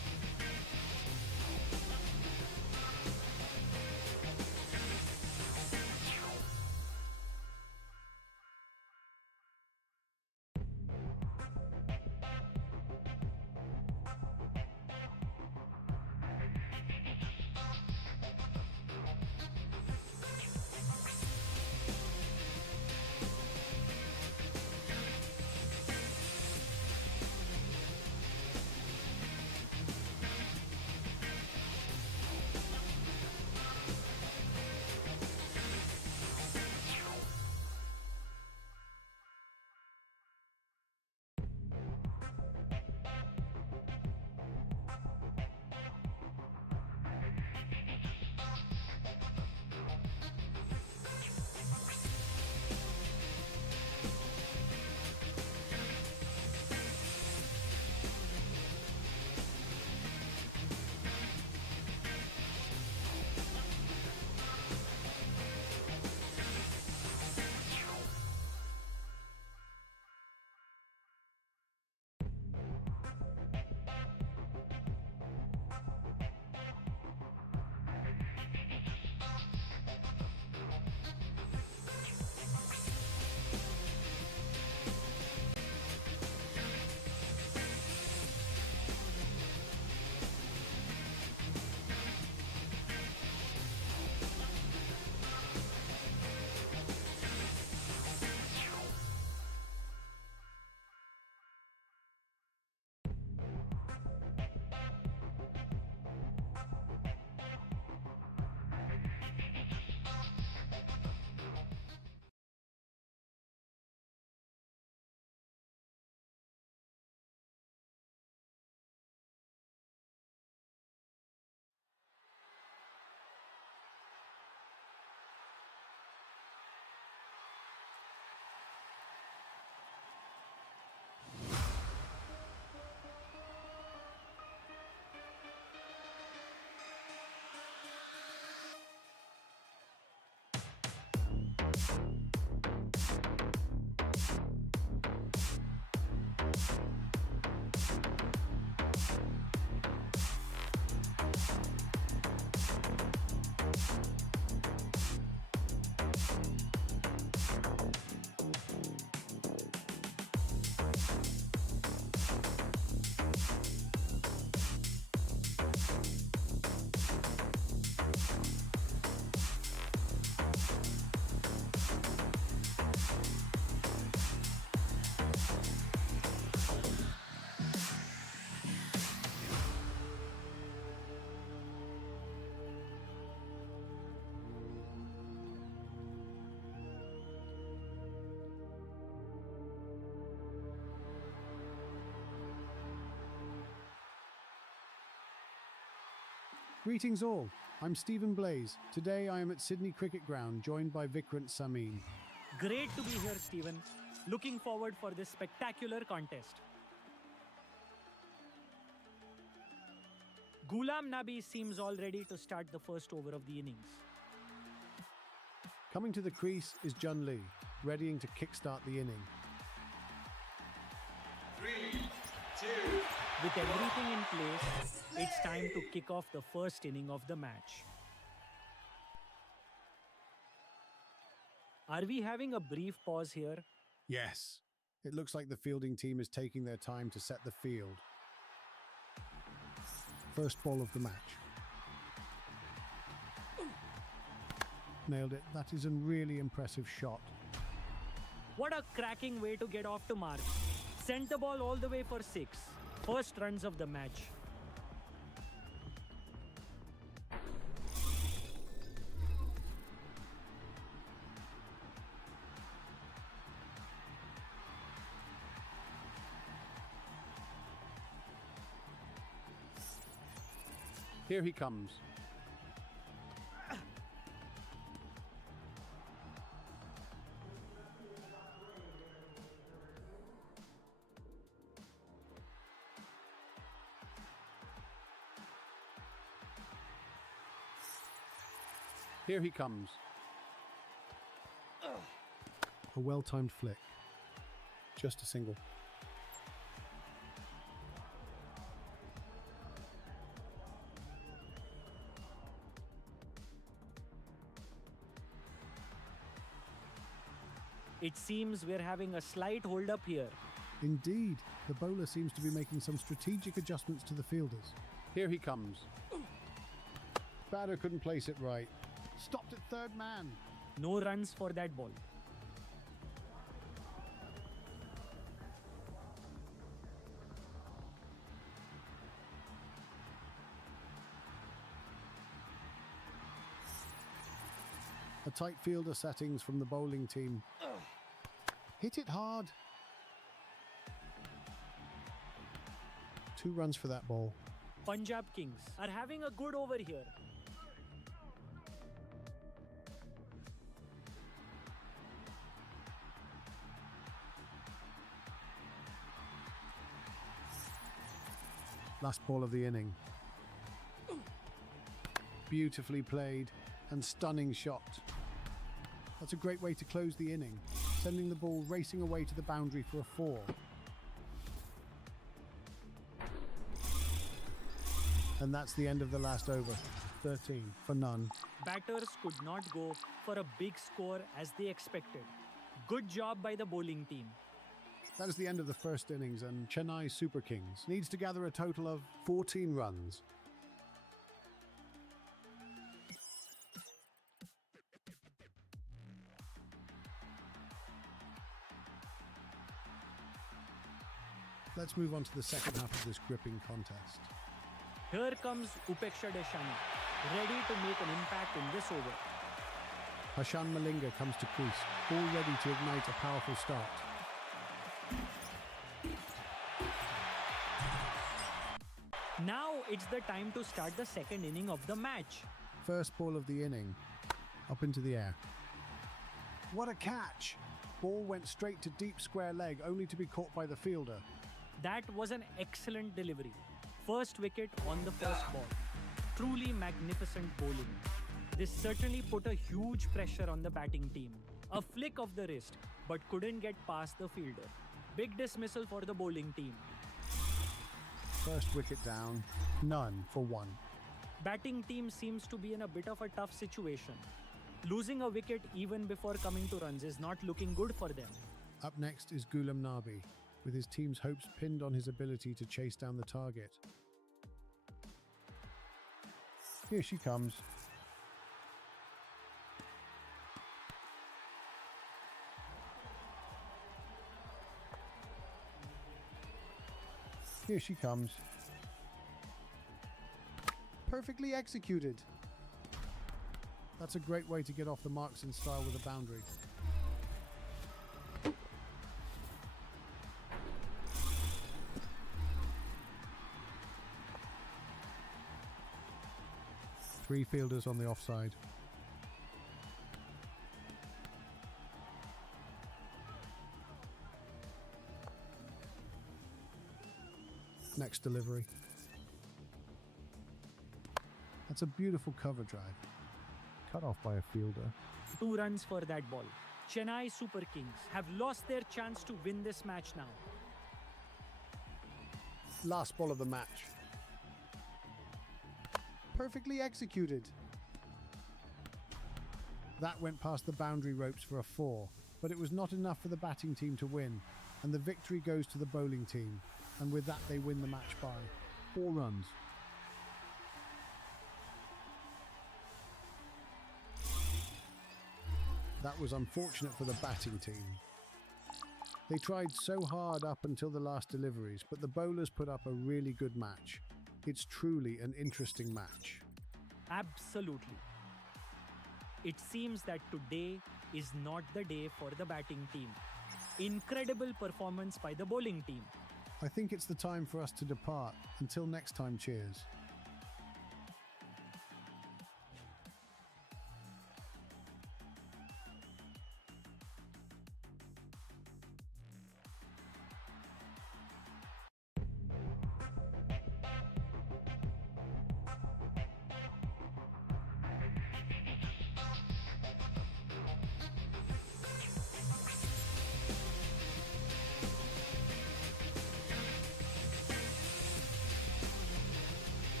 Greetings all, I'm Stephen Blaze. Today I am at Sydney Cricket Ground, joined by Vikrant Samin. Great to be here, Stephen. Looking forward for this spectacular contest. Ghulam Nabi seems all ready to start the first over of the innings. Coming to the crease is Jun Lee, readying to kickstart the inning. 3, 2, With everything in place, it's time to kick off the first inning of the match. Are we having a brief pause here? Yes, it looks like the fielding team is taking their time to set the field. First ball of the match. Nailed it. That is a really impressive shot. What a cracking way to get off to mark. Sent the ball all the way for 6. First runs of the match. Here he comes. Here he comes. A well-timed flick. Just a single. It seems we're having a slight hold-up here. Indeed, the bowler seems to be making some strategic adjustments to the fielders. Here he comes. Batter couldn't place it right. Stopped at third man. No runs for that ball. A tight fielder settings from the bowling team. Hit it hard. 2 runs for that ball. Punjab Kings are having a good over here. Last ball of the inning. Beautifully played and stunning shot. That's a great way to close the inning, sending the ball racing away to the boundary for a 4. And that's the end of the last over. 13 for none. Batters could not go for a big score as they expected. Good job by the bowling team. That is the end of the first innings, and Chennai Super Kings needs to gather a total of 14 runs. Let's move on to the second half of this gripping contest. Here comes Upeksha Deshani, ready to make an impact in this over. Hashan Malinga comes to crease, all ready to ignite a powerful start. Now it's the time to start the second inning of the match. First ball of the inning, up into the air. What a catch! Ball went straight to deep square leg, only to be caught by the fielder. That was an excellent delivery. First wicket on the first ball. Truly magnificent bowling. This certainly put a huge pressure on the batting team. A flick of the wrist, but couldn't get past the fielder. Big dismissal for the bowling team. First wicket down, none for 1. Batting team seems to be in a bit of a tough situation. Losing a wicket even before coming to runs is not looking good for them. Up next is Ghulam Nabi, with his team's hopes pinned on his ability to chase down the target. Here she comes. Here she comes. Perfectly executed. That's a great way to get off the marks in style with a boundary. Three fielders on the offside. Next delivery. That's a beautiful cover drive. Cut off by a fielder. 2 runs for that ball. Chennai Super Kings have lost their chance to win this match now. Last ball of the match. Perfectly executed. That went past the boundary ropes for a 4, but it was not enough for the batting team to win, and the victory goes to the bowling team, and with that they win the match by 4 runs. That was unfortunate for the batting team. They tried so hard up until the last deliveries, but the bowlers put up a really good match. It's truly an interesting match. Absolutely. It seems that today is not the day for the batting team. Incredible performance by the bowling team. I think it's the time for us to depart. Until next time, cheers.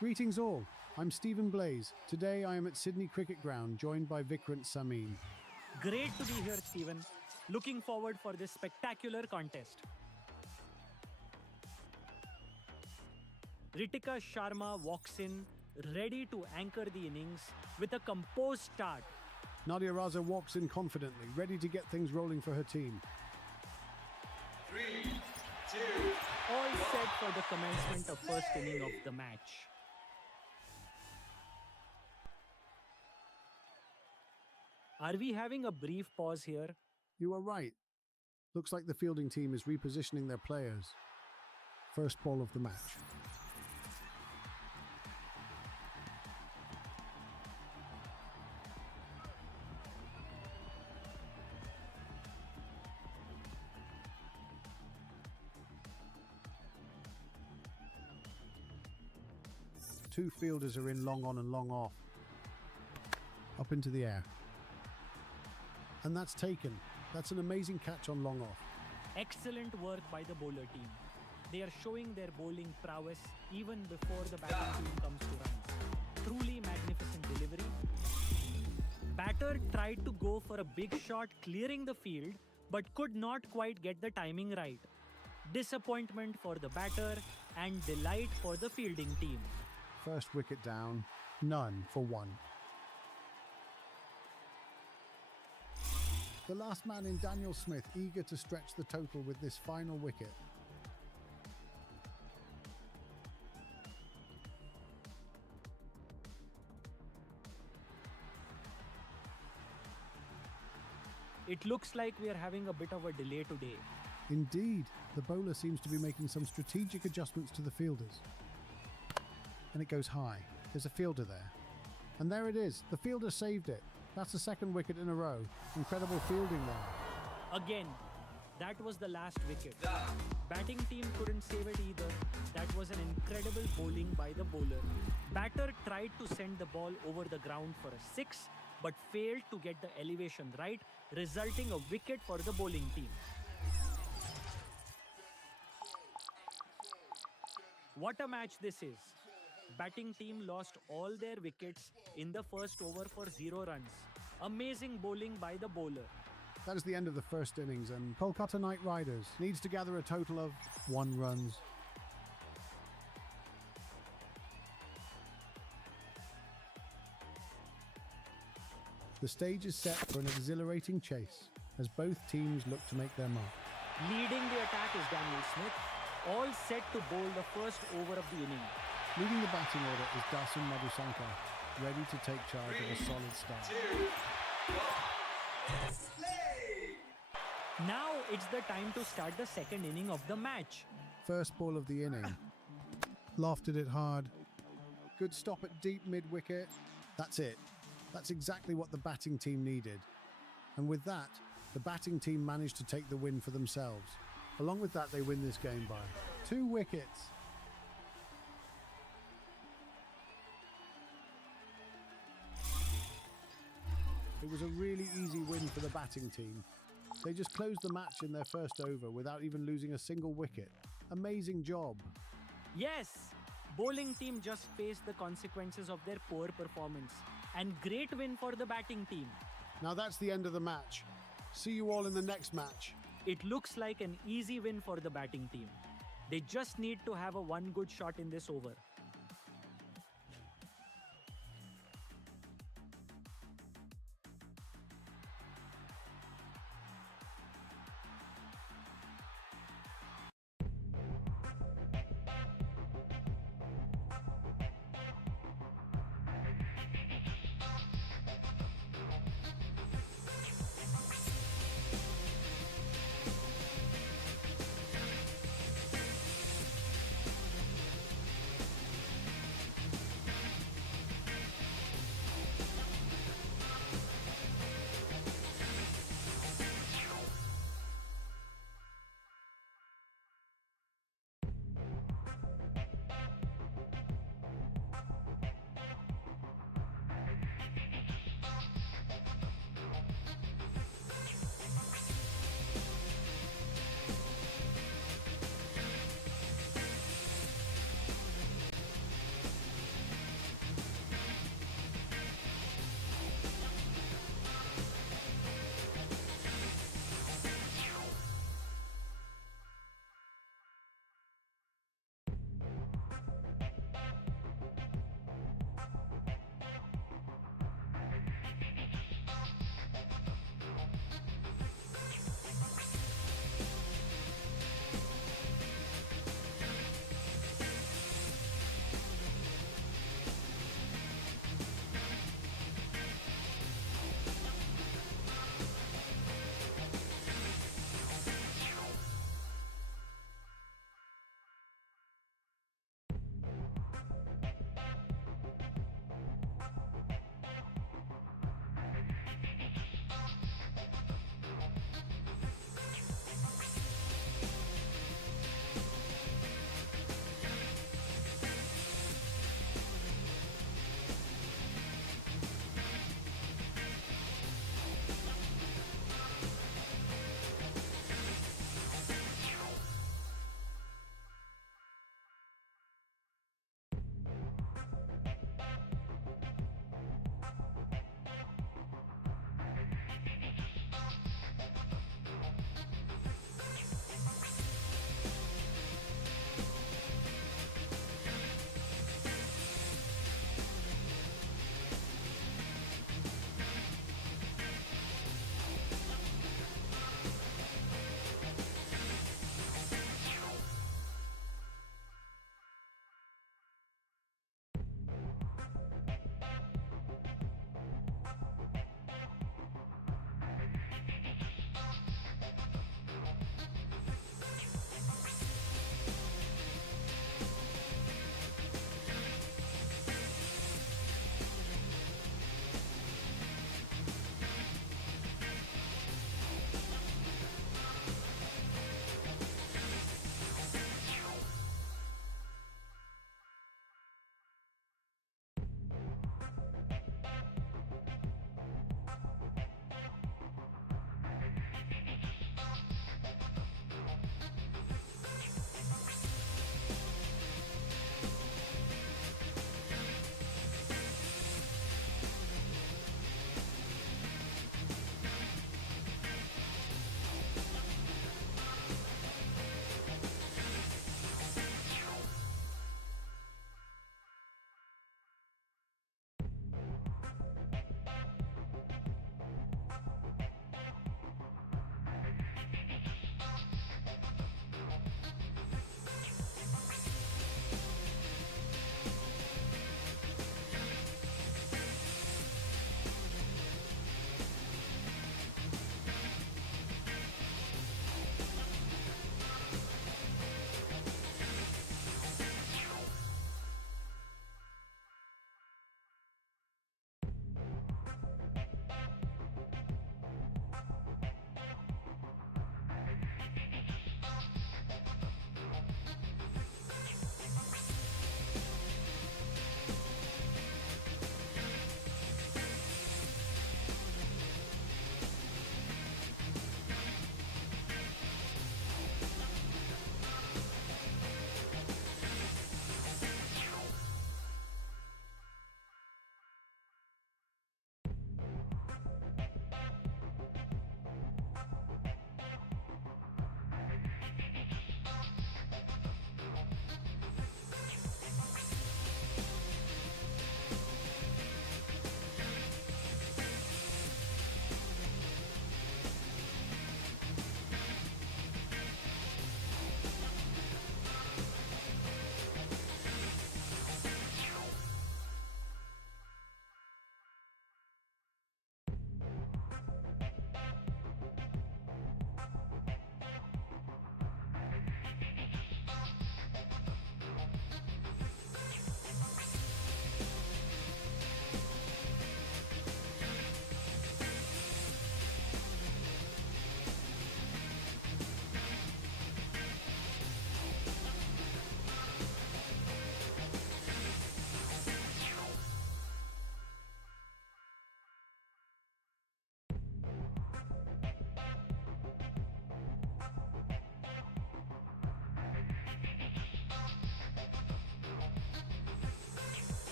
Greetings all, I'm Stephen Blaze. Today I am at Sydney Cricket Ground, joined by Vikrant Samin. Great to be here, Stephen. Looking forward for this spectacular contest. Ritika Sharma walks in, ready to anchor the innings with a composed start. Nadia Raza walks in confidently, ready to get things rolling for her team. 3, 2, All set for the commencement of first inning of the match. Are we having a brief pause here? You are right. Looks like the fielding team is repositioning their players. First ball of the match. Two fielders are in long on and long off. Up into the air. And that's taken. That's an amazing catch on long off. Excellent work by the bowler team. They are showing their bowling prowess even before the batting team comes to runs. Truly magnificent delivery. Batter tried to go for a big shot clearing the field but could not quite get the timing right. Disappointment for the batter and delight for the fielding team. First wicket down, none for one. The last man in, Daniel Smith, eager to stretch the total with this final wicket. It looks like we are having a bit of a delay today. Indeed, the bowler seems to be making some strategic adjustments to the fielders. And it goes high. There's a fielder there. And there it is. The fielder saved it. That's the second wicket in a row. Incredible fielding there. Again, that was the last wicket. Batting team couldn't save it either. That was an incredible bowling by the bowler. Batter tried to send the ball over the ground for a 6, but failed to get the elevation right, resulting a wicket for the bowling team. What a match this is. Batting team lost all their wickets in the first over for 0 runs. Amazing bowling by the bowler. That is the end of the first innings, and Kolkata Knight Riders needs to gather a total of 1 runs. The stage is set for an exhilarating chase as both teams look to make their mark. Leading the attack is Daniel Smith, all set to bowl the first over of the inning. Leading the batting order is Dasun Madhusankar, ready to take charge of a solid start. 2, 1. Play! Now it's the time to start the second inning of the match. First ball of the inning. Lofted it hard. Good stop at deep mid-wicket. That's it. That's exactly what the batting team needed. And with that, the batting team managed to take the win for themselves. Along with that, they win this game by 2 wickets. It was a really easy win for the batting team. They just closed the match in their first over without even losing a single wicket. Amazing job. Yes, bowling team just faced the consequences of their poor performance. And great win for the batting team. Now that's the end of the match. See you all in the next match. It looks like an easy win for the batting team. They just need to have a 1 good shot in this over.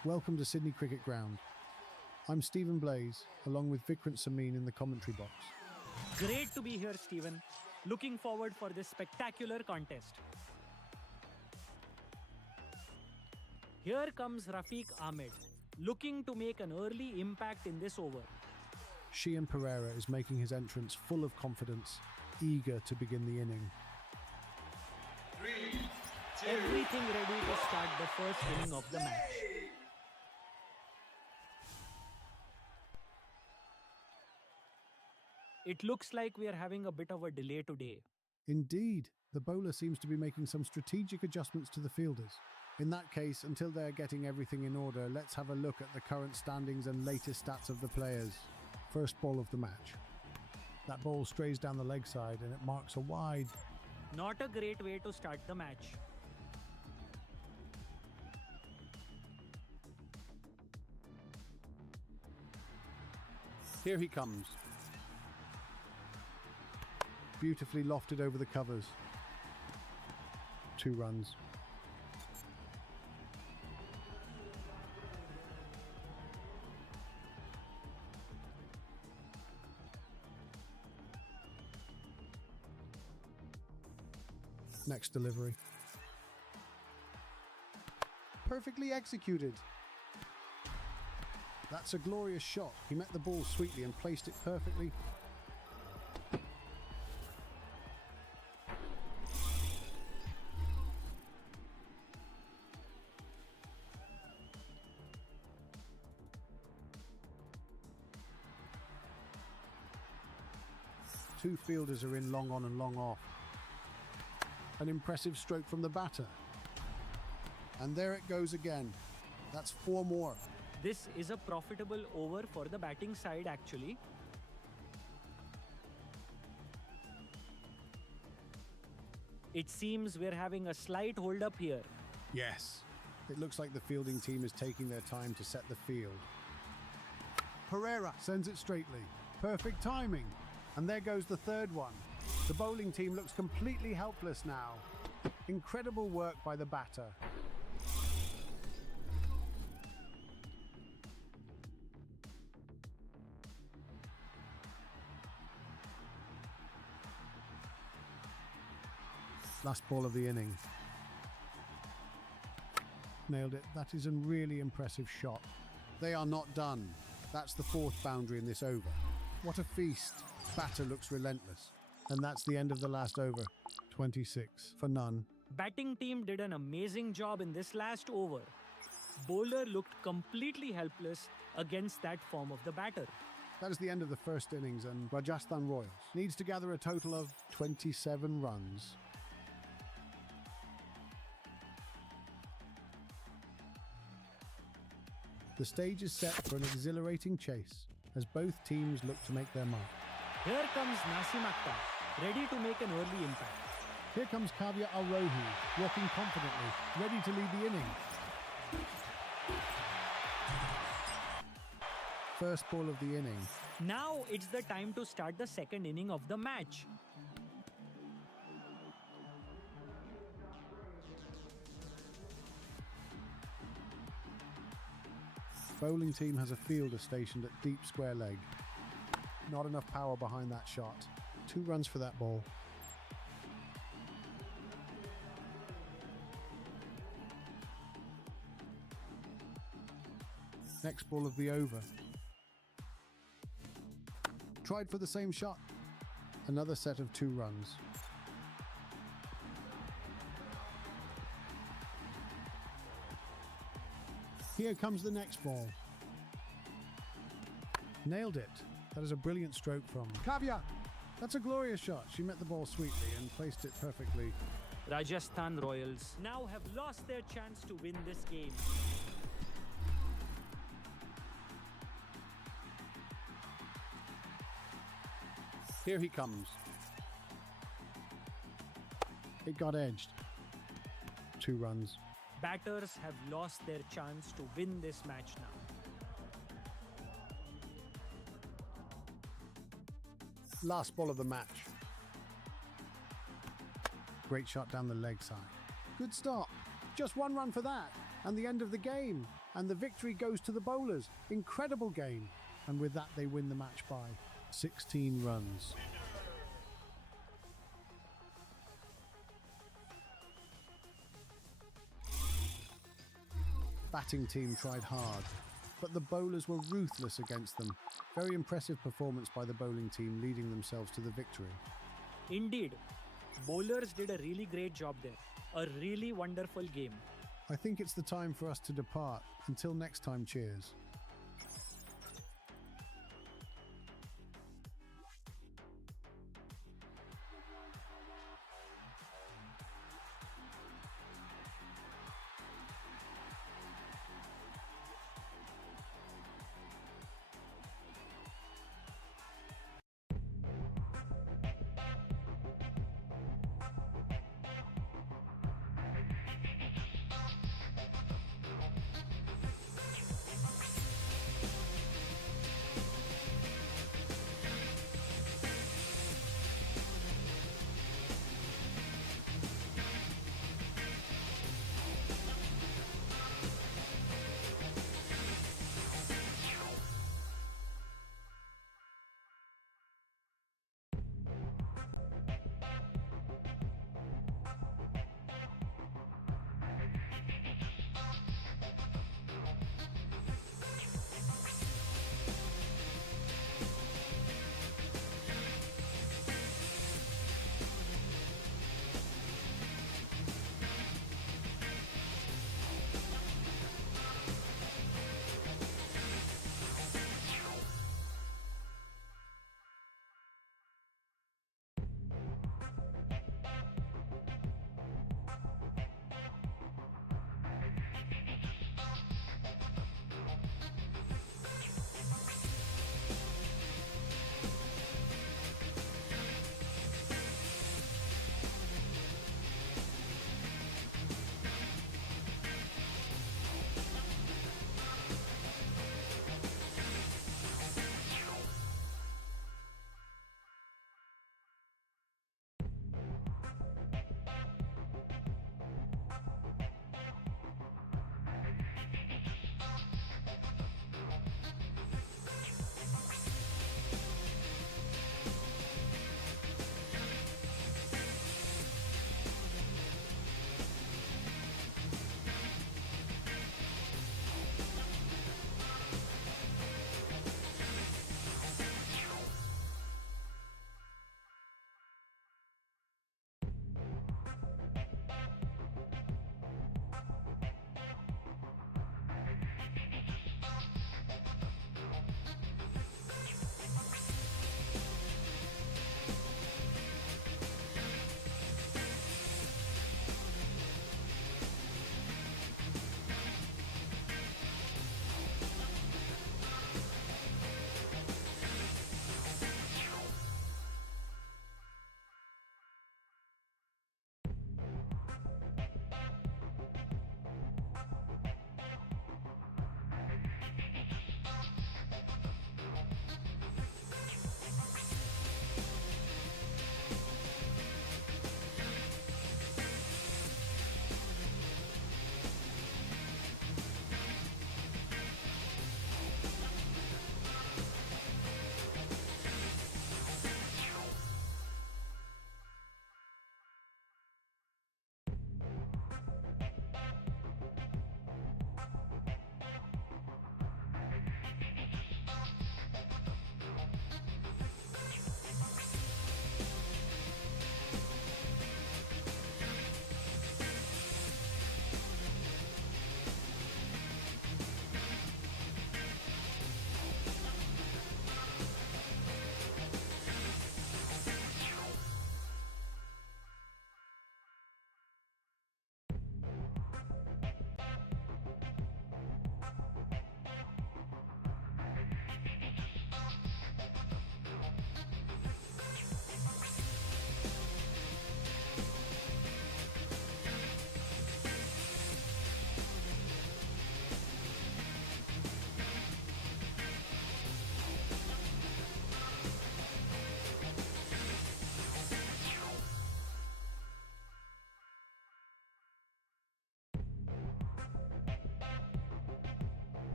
Welcome to Sydney Cricket Ground. I'm Stephen Blaze, along with Vikrant Samin in the commentary box. Great to be here, Stephen. Looking forward for this spectacular contest. Here comes Rafiq Ahmed, looking to make an early impact in this over. Shian Pereira is making his entrance full of confidence, eager to begin the inning. 3, 2, Everything ready to start the first inning of the match. It looks like we are having a bit of a delay today. Indeed, the bowler seems to be making some strategic adjustments to the fielders. In that case, until they're getting everything in order, let's have a look at the current standings and latest stats of the players. First ball of the match. That ball strays down the leg side and it marks a wide. Not a great way to start the match. Here he comes. Beautifully lofted over the covers. 2 runs. Next delivery. Perfectly executed. That's a glorious shot. He met the ball sweetly and placed it perfectly. Two fielders are in long on and long off. An impressive stroke from the batter. And there it goes again. That's 4 more. This is a profitable over for the batting side actually. It seems we're having a slight hold up here. Yes. It looks like the fielding team is taking their time to set the field. Pereira sends it straightly. Perfect timing. And there goes the 3rd one. The bowling team looks completely helpless now. Incredible work by the batter. Last ball of the inning. Nailed it. That is a really impressive shot. They are not done. That's the 4th boundary in this over. What a feast. Batter looks relentless. And that's the end of the last over. 26 for none. Batting team did an amazing job in this last over. Bowler looked completely helpless against that form of the batter. That is the end of the first innings, and Rajasthan Royals needs to gather a total of 27 runs. The stage is set for an exhilarating chase as both teams look to make their mark. Here comes Nasim Akhtar, ready to make an early impact. Here comes Kavya Alrohi, walking confidently, ready to lead the inning. First ball of the inning. Now it's the time to start the second inning of the match. Bowling team has a fielder stationed at deep square leg. Not enough power behind that shot. 2 runs for that ball. Next ball of the over. Tried for the same shot. Another set of 2 runs. Here comes the next ball. Nailed it. That is a brilliant stroke from Kavya. That's a glorious shot. She met the ball sweetly and placed it perfectly. Rajasthan Royals now have lost their chance to win this game. Here he comes. It got edged. 2 runs. Batters have lost their chance to win this match now. Last ball of the match. Great shot down the leg side. Good stop. Just 1 run for that. And the end of the game. And the victory goes to the bowlers. Incredible game. And with that, they win the match by 16 runs. Batting team tried hard, but the bowlers were ruthless against them. Very impressive performance by the bowling team, leading themselves to the victory. Indeed, bowlers did a really great job there. A really wonderful game. I think it's the time for us to depart. Until next time, cheers.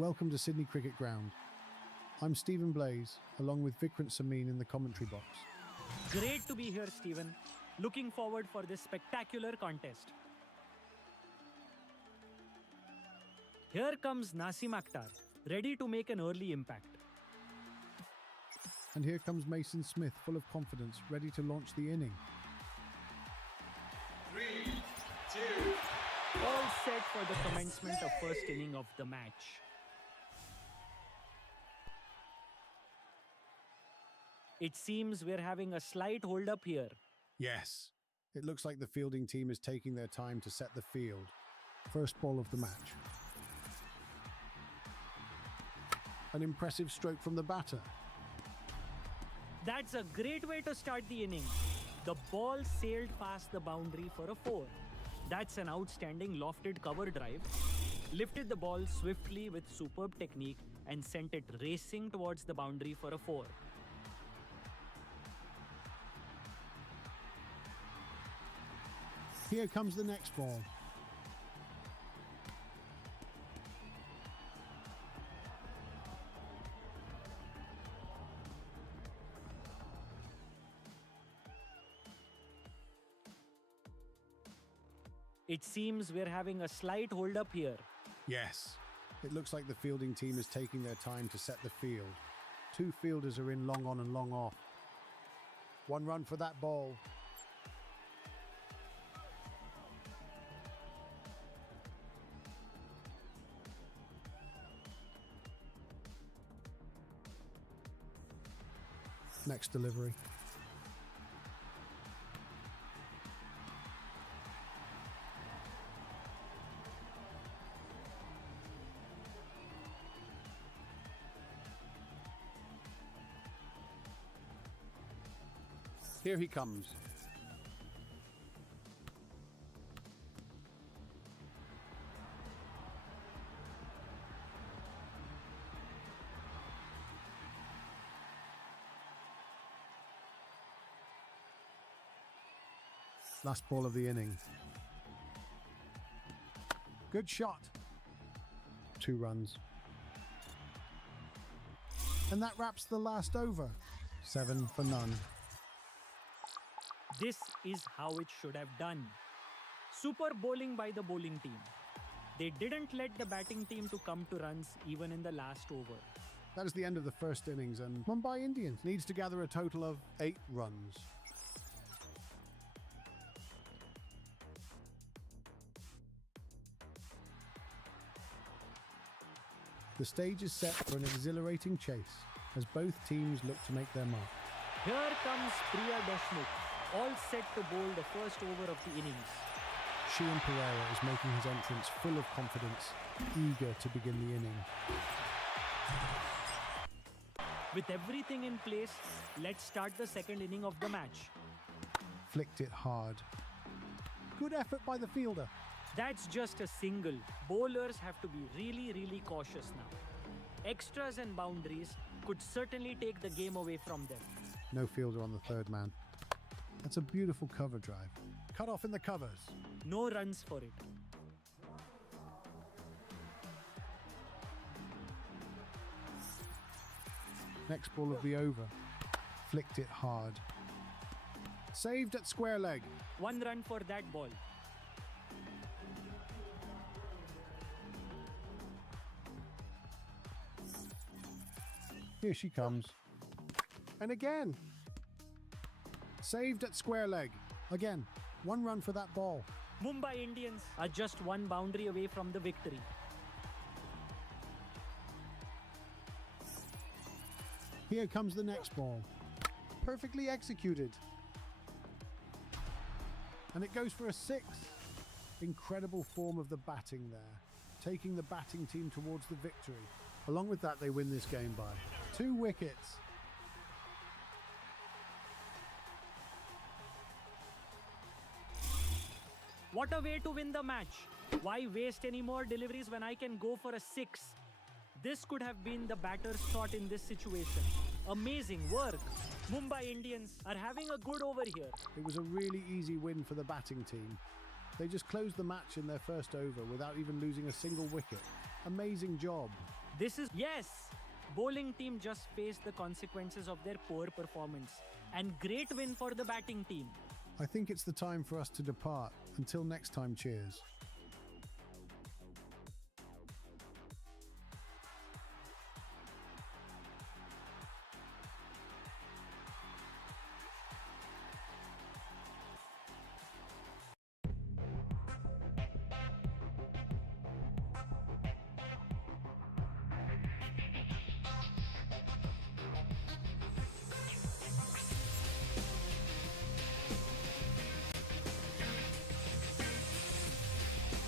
Welcome to Sydney Cricket Ground. I'm Stephen Blaze, along with Vikrant Samin in the commentary box. Great to be here, Stephen. Looking forward for this spectacular contest. Here comes Nasim Akhtar, ready to make an early impact. And here comes Mason Smith, full of confidence, ready to launch the inning. 3, 2, All set for the commencement of first inning of the match. It seems we're having a slight hold-up here. Yes. It looks like the fielding team is taking their time to set the field. First ball of the match. An impressive stroke from the batter. That's a great way to start the inning. The ball sailed past the boundary for a 4. That's an outstanding lofted cover drive. Lifted the ball swiftly with superb technique and sent it racing towards the boundary for a 4. Here comes the next ball. It seems we're having a slight hold-up here. Yes. It looks like the fielding team is taking their time to set the field. 2 fielders are in long on and long off. 1 run for that ball. Next delivery. Here he comes. Last ball of the inning. Good shot. 2 runs. And that wraps the last over. 7 for none. This is how it should have done. Super bowling by the bowling team. They didn't let the batting team to come to runs even in the last over. That is the end of the first innings, and Mumbai Indians needs to gather a total of 8 runs. The stage is set for an exhilarating chase as both teams look to make their mark. Here comes Priya Deshmukh, all set to bowl the first over of the innings. Shian Pereira is making his entrance full of confidence, eager to begin the inning. With everything in place, let's start the second inning of the match. Flicked it hard. Good effort by the fielder. That's just a single. Bowlers have to be really cautious now. Extras and boundaries could certainly take the game away from them. No fielder on the third man. That's a beautiful cover drive. Cut off in the covers. No runs for it. Next ball of the over. Flicked it hard. Saved at square leg. 1 run for that ball. Here she comes. And again. Saved at square leg. Again, 1 run for that ball. Mumbai Indians are just 1 boundary away from the victory. Here comes the next ball. Perfectly executed. And it goes for a 6. Incredible form of the batting there. Taking the batting team towards the victory. Along with that, they win this game by 2 wickets. What a way to win the match. Why waste any more deliveries when I can go for a 6? This could have been the batter's shot in this situation. Amazing work. Mumbai Indians are having a good over here. It was a really easy win for the batting team. They just closed the match in their first over without even losing a single wicket. Amazing job. This is, yes, bowling team just faced the consequences of their poor performance. And great win for the batting team. I think it's the time for us to depart. Until next time, cheers.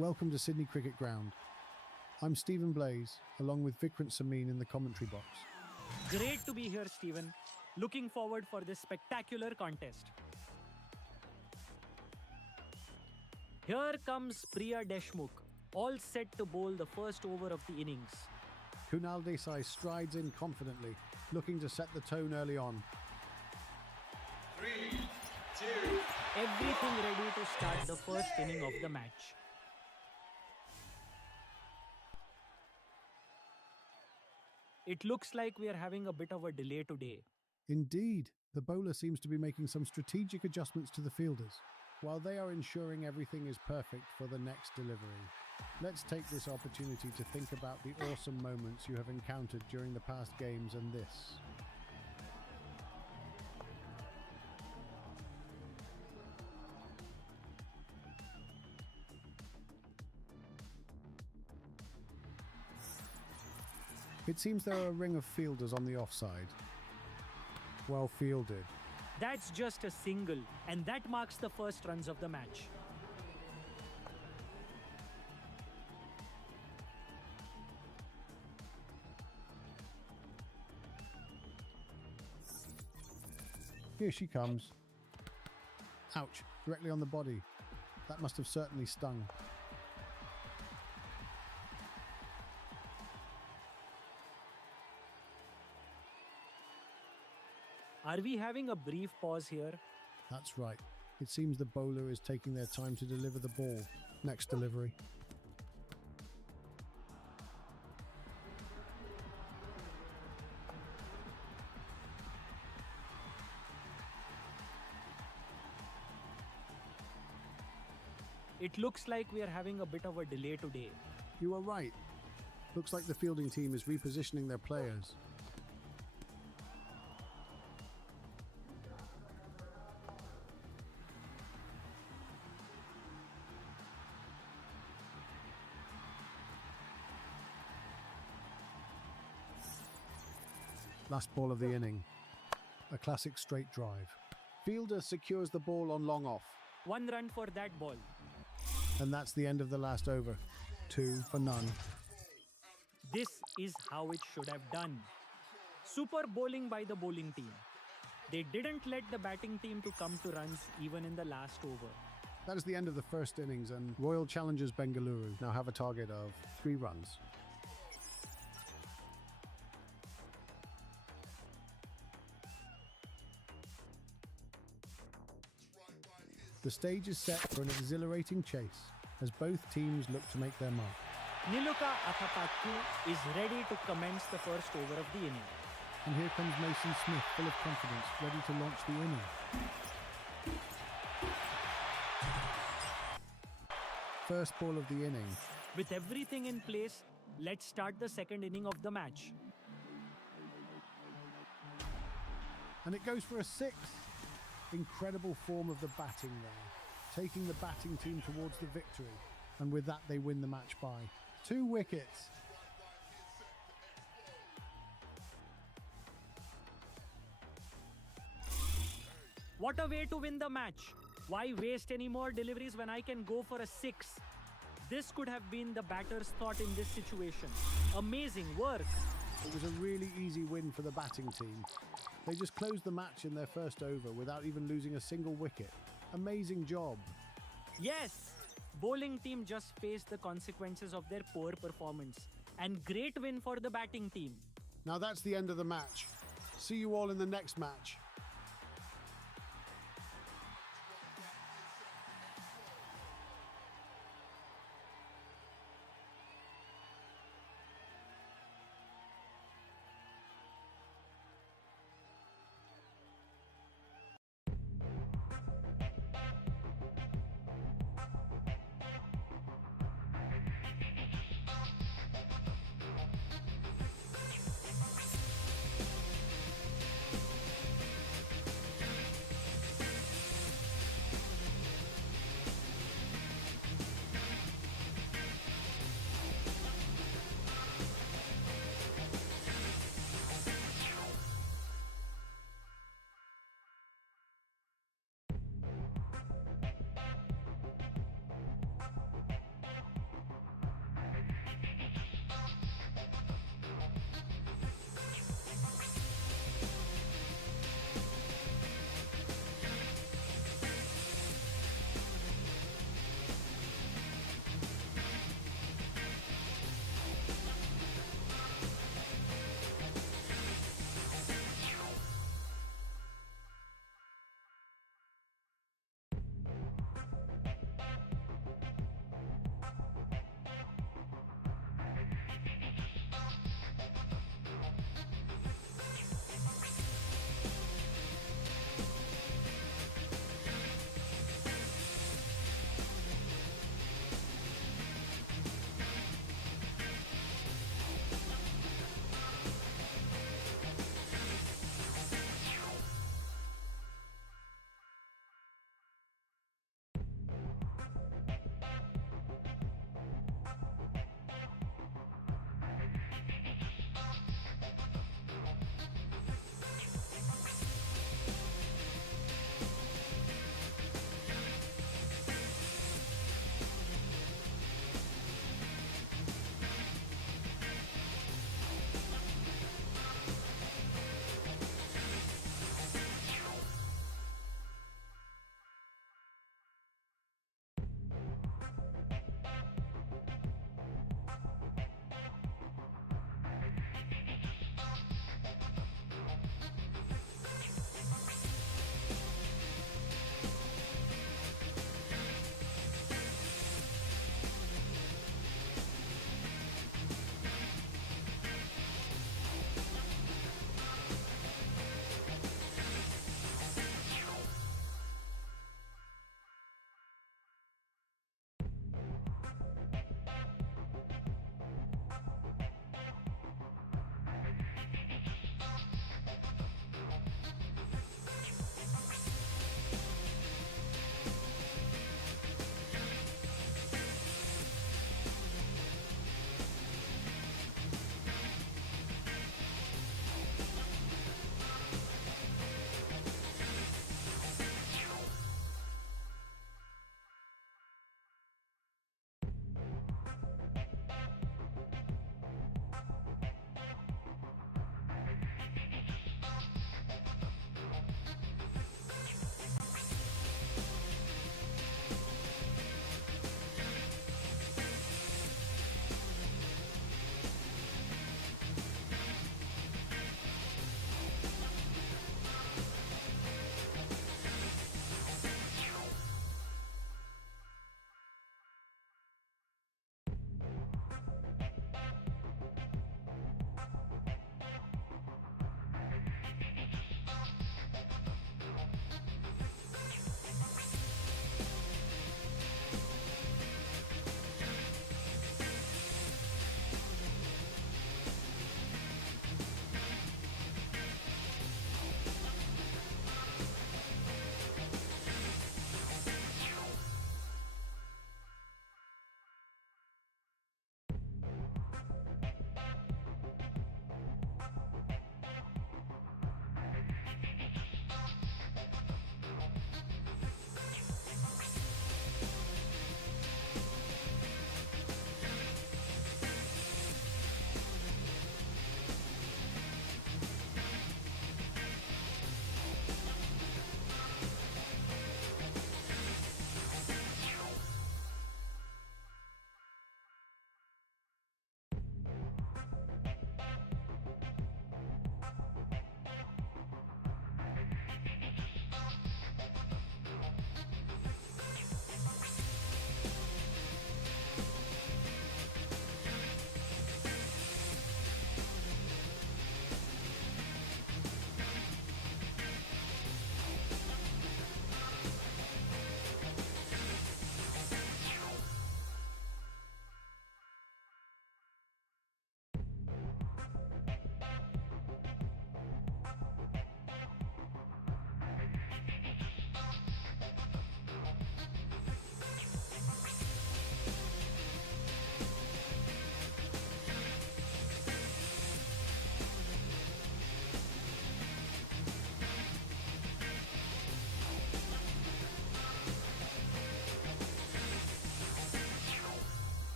Welcome to Sydney Cricket Ground. I'm Stephen Blaze, along with Vikrant Samin in the commentary box. Great to be here, Stephen. Looking forward for this spectacular contest. Here comes Priya Deshmukh, all set to bowl the first over of the innings. Kunal Desai strides in confidently, looking to set the tone early on. 3, 2, Everything ready to start the first inning of the match. It looks like we are having a bit of a delay today. Indeed, the bowler seems to be making some strategic adjustments to the fielders, while they are ensuring everything is perfect for the next delivery. Let's take this opportunity to think about the awesome moments you have encountered during the past games and this. It seems there are a ring of fielders on the offside. Well fielded. That's just a single, and that marks the first runs of the match. Here she comes. Ouch, directly on the body. That must have certainly stung. Are we having a brief pause here? That's right. It seems the bowler is taking their time to deliver the ball. Next delivery. It looks like we are having a bit of a delay today. You are right. Looks like the fielding team is repositioning their players. Last ball of the inning. A classic straight drive. Fielder secures the ball on long off. 1 run for that ball. And that's the end of the last over. 2 for none. This is how it should have done. Super bowling by the bowling team. They didn't let the batting team to come to runs even in the last over. That is the end of the first innings, and Royal Challengers Bengaluru now have a target of 3 runs. The stage is set for an exhilarating chase as both teams look to make their mark. Niluka Athapathu is ready to commence the first over of the inning. And here comes Mason Smith, full of confidence, ready to launch the inning. First ball of the inning. With everything in place, let's start the second inning of the match. And it goes for a 6. Incredible form of the batting there, taking the batting team towards the victory, and with that they win the match by 2 wickets. What a way to win the match! Why waste any more deliveries when I can go for a 6? This could have been the batter's thought in this situation. Amazing work! It was a really easy win for the batting team. They just closed the match in their first over without even losing a single wicket. Amazing job. Yes! Bowling team just faced the consequences of their poor performance. And great win for the batting team. Now that's the end of the match. See you all in the next match.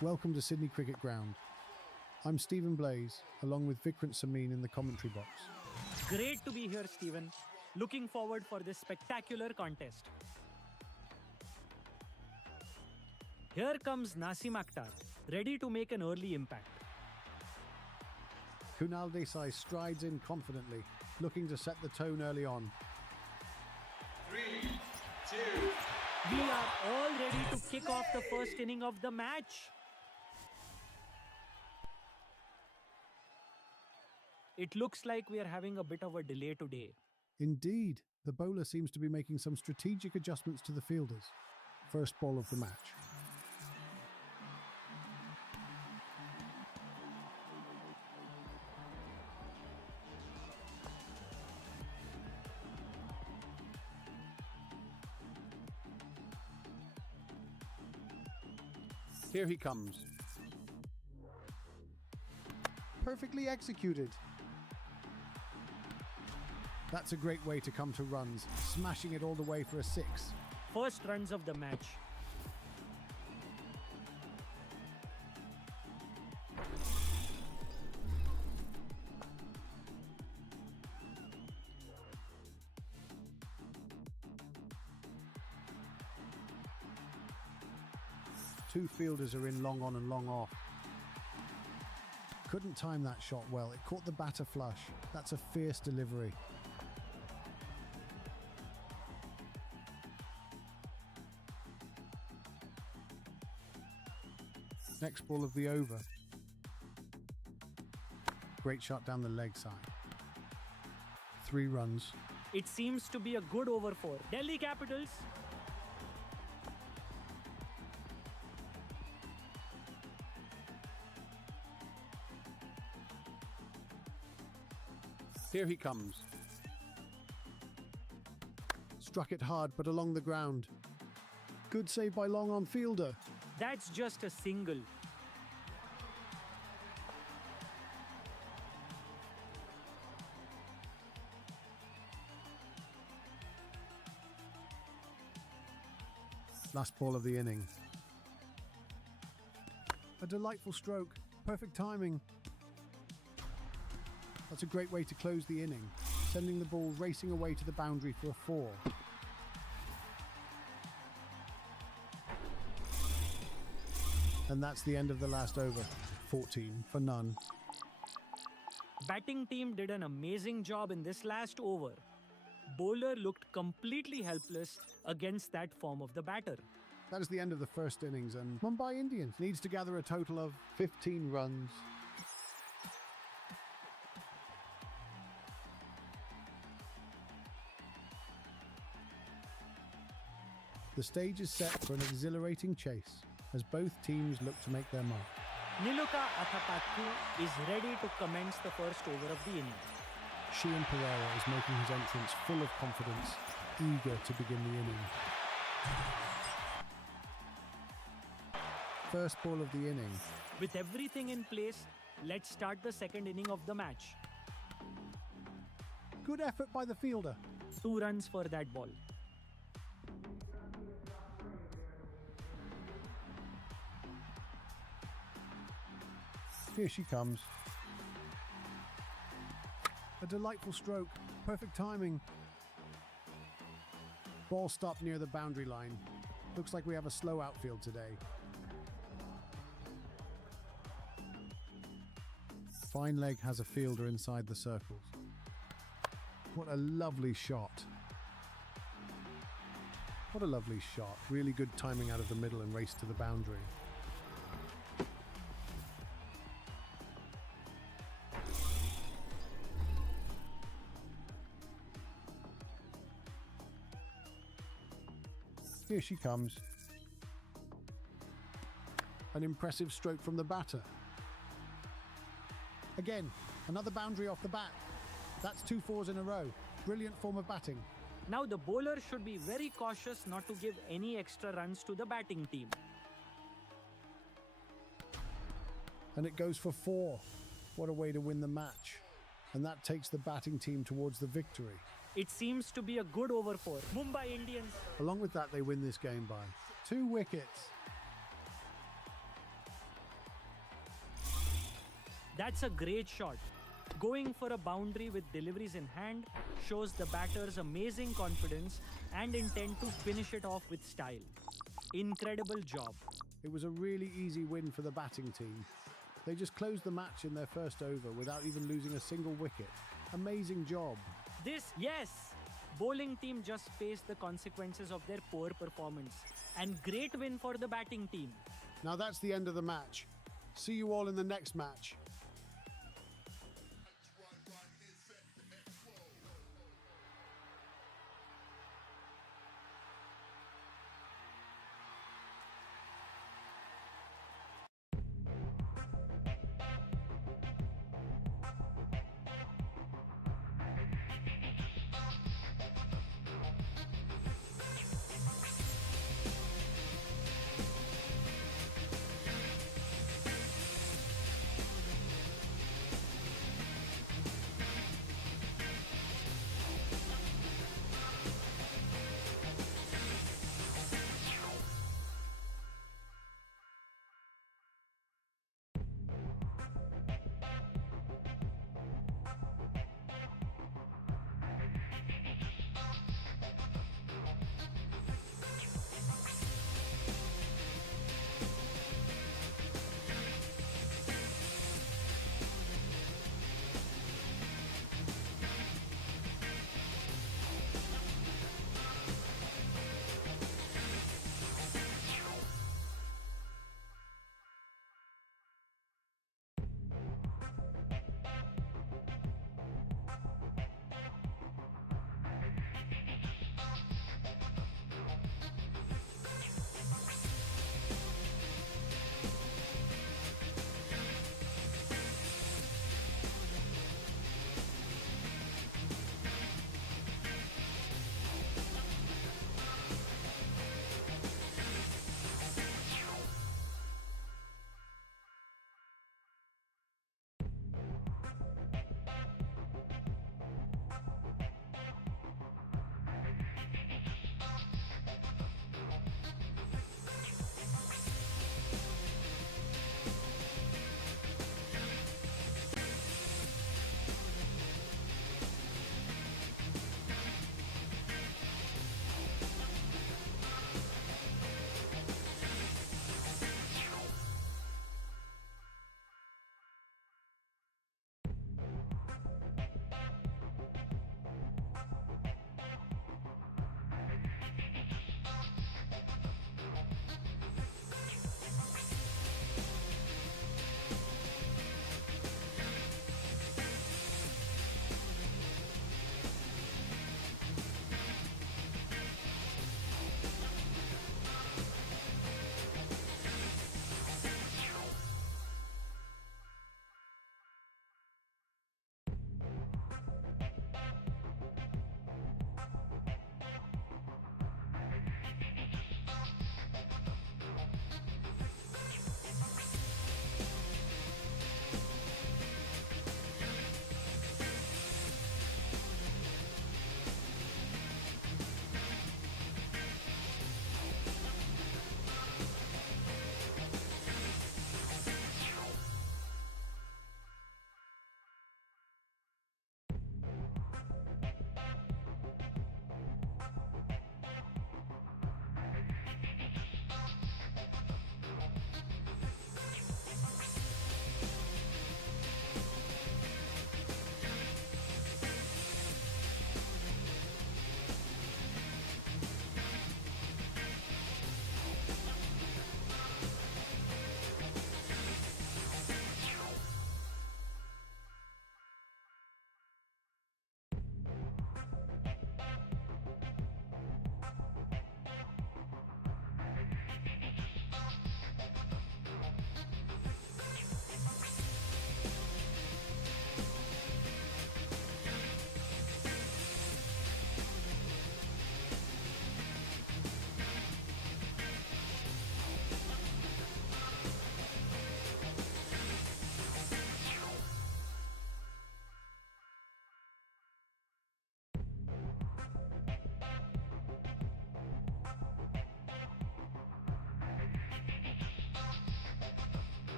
Welcome to Sydney Cricket Ground. I'm Stephen Blaze, along with Vikrant Samin in the commentary box. Great to be here, Stephen. Looking forward for this spectacular contest. Here comes Nasim Akhtar, ready to make an early impact. Kunal Desai strides in confidently, looking to set the tone early on. 3, 2, We are all ready to kick off the first inning of the match. It looks like we are having a bit of a delay today. Indeed, the bowler seems to be making some strategic adjustments to the fielders. First ball of the match. Here he comes. Perfectly executed. That's a great way to come to runs, smashing it all the way for a 6. First runs of the match. Two fielders are in long on and long off. Couldn't time that shot well. It caught the batter flush. That's a fierce delivery. Next ball of the over. Great shot down the leg side. 3 runs. It seems to be a good over for Delhi Capitals. Here he comes. Struck it hard, but along the ground. Good save by long on fielder. That's just a single. Last ball of the inning. A delightful stroke. Perfect timing. That's a great way to close the inning, sending the ball racing away to the boundary for a 4. And that's the end of the last over. 14 for none. Batting team did an amazing job in this last over. Bowler looked completely helpless against that form of the batter. That is the end of the first innings, and Mumbai Indians needs to gather a total of 15 runs. The stage is set for an exhilarating chase as both teams look to make their mark. Niluka Athapathu is ready to commence the first over of the inning. Shian Pereira is making his entrance full of confidence, eager to begin the inning. First ball of the inning. With everything in place, let's start the second inning of the match. Good effort by the fielder. 2 runs for that ball. Here she comes. A delightful stroke. Perfect timing. Ball stopped near the boundary line. Looks like we have a slow outfield today. Fine leg has a fielder inside the circles. What a lovely shot. What a lovely shot. Really good timing out of the middle and race to the boundary. Here she comes. An impressive stroke from the batter. Again, another boundary off the bat. That's 2 4s in a row. Brilliant form of batting. Now the bowler should be very cautious not to give any extra runs to the batting team. And it goes for 4. What a way to win the match. And that takes the batting team towards the victory. It seems to be a good over for Mumbai Indians. Along with that, they win this game by 2 wickets. That's a great shot. Going for a boundary with deliveries in hand shows the batter's amazing confidence and intent to finish it off with style. Incredible job. It was a really easy win for the batting team. They just closed the match in their first over without even losing a single wicket. Amazing job. Yes! Bowling team just faced the consequences of their poor performance. And great win for the batting team. Now that's the end of the match. See you all in the next match.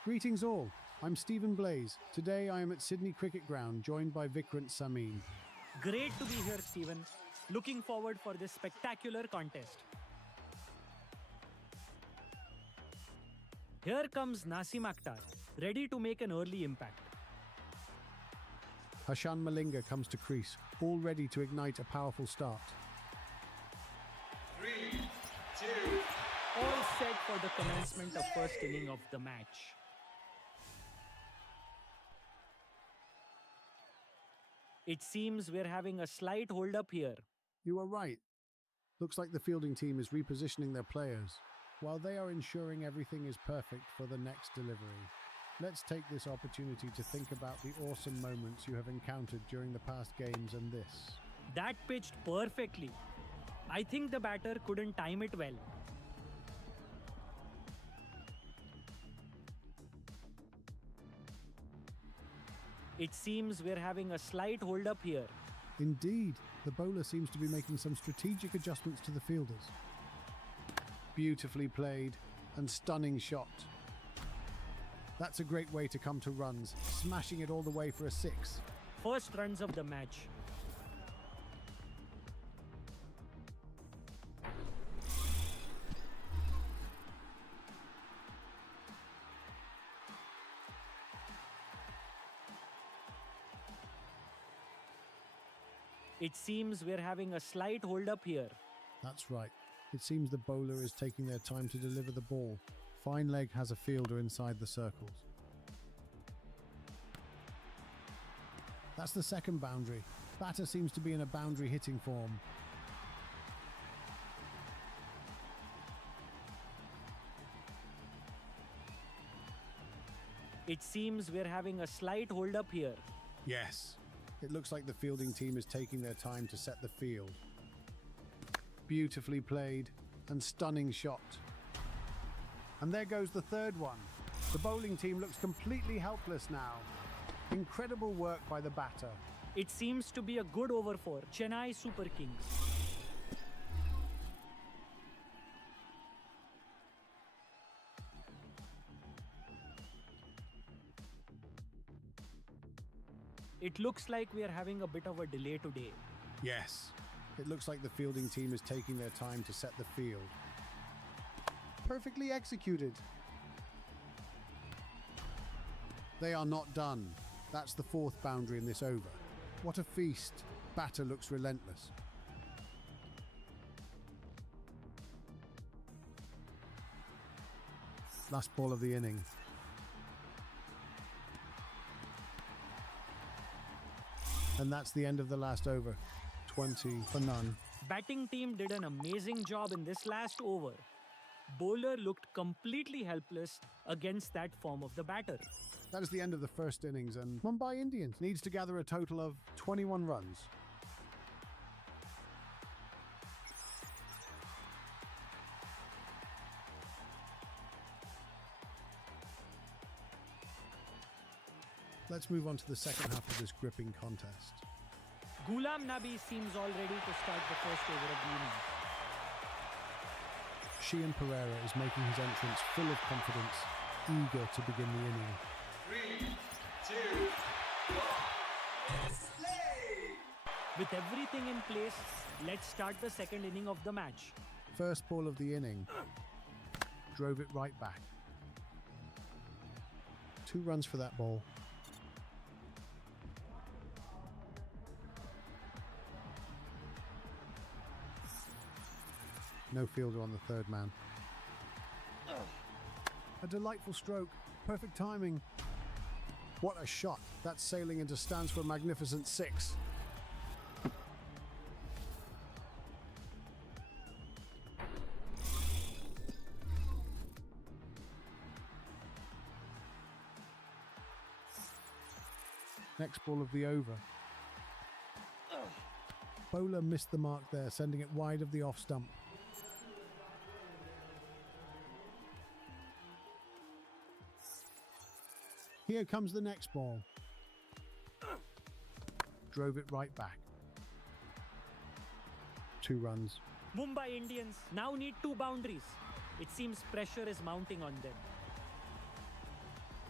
Greetings all, I'm Stephen Blaze. Today I am at Sydney Cricket Ground, joined by Vikrant Samin. Great to be here, Stephen. Looking forward for this spectacular contest. Here comes Nasim Akhtar, ready to make an early impact. Hashan Malinga comes to crease, all ready to ignite a powerful start. 3, 2, All set for the commencement of first inning of the match. It seems we're having a slight hold-up here. You are right. Looks like the fielding team is repositioning their players, while they are ensuring everything is perfect for the next delivery. Let's take this opportunity to think about the awesome moments you have encountered during the past games and this. That pitched perfectly. I think the batter couldn't time it well. It seems we're having a slight hold-up here. Indeed, the bowler seems to be making some strategic adjustments to the fielders. Beautifully played and stunning shot. That's a great way to come to runs, smashing it all the way for a 6. First runs of the match. It seems we're having a slight hold-up here. That's right. It seems the bowler is taking their time to deliver the ball. Fine leg has a fielder inside the circles. That's the second boundary. Batter seems to be in a boundary hitting form. It seems we're having a slight hold-up here. Yes. It looks like the fielding team is taking their time to set the field. Beautifully played and stunning shot. And there goes the third one. The bowling team looks completely helpless now. Incredible work by the batter. It seems to be a good over for Chennai Super Kings. It looks like we are having a bit of a delay today. Yes. It looks like the fielding team is taking their time to set the field. Perfectly executed. They are not done. That's the fourth boundary in this over. What a feast. Batter looks relentless. Last ball of the inning. And that's the end of the last over. 20 for none. Batting team did an amazing job in this last over. Bowler looked completely helpless against that form of the batter. That is the end of the first innings, and Mumbai Indians needs to gather a total of 21 runs. Let's move on to the second half of this gripping contest. Ghulam Nabi seems all ready to start the first over of the innings. Sheehan Pereira is making his entrance full of confidence, eager to begin the inning. 3, 2, 1. Play! With everything in place, let's start the second inning of the match. First ball of the inning. Drove it right back. 2 runs for that ball. No fielder on the third man. A delightful stroke. Perfect timing. What a shot. That's sailing into stands for a magnificent 6. Next ball of the over. Bowler missed the mark there, sending it wide of the off stump. Here comes the next ball. Drove it right back. 2 runs. Mumbai Indians now need 2 boundaries. It seems pressure is mounting on them.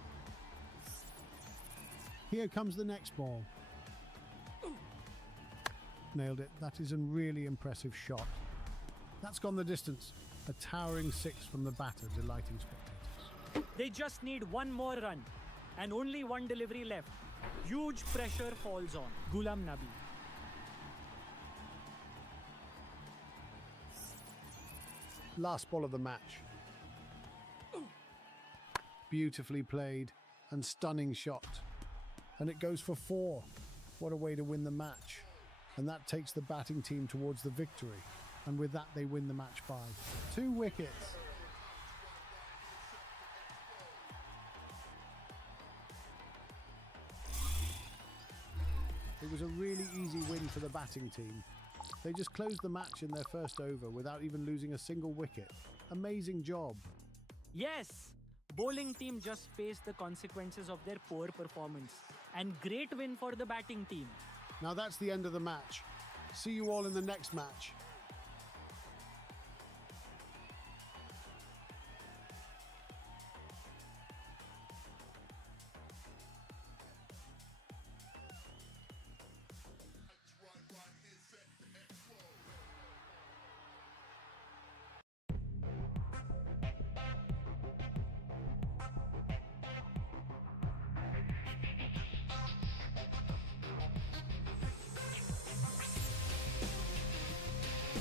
Here comes the next ball. Nailed it. That is a really impressive shot. That's gone the distance. A towering six from the batter, delighting spectators. They just need one more run and only one delivery left. Huge pressure falls on Ghulam Nabi. Last ball of the match. Beautifully played and stunning shot. And it goes for 4. What a way to win the match. And that takes the batting team towards the victory. And with that, they win the match by 2 wickets. It was a really easy win for the batting team. They just closed the match in their first over without even losing a single wicket. Amazing job. Yes! Bowling team just faced the consequences of their poor performance. And great win for the batting team. Now that's the end of the match. See you all in the next match.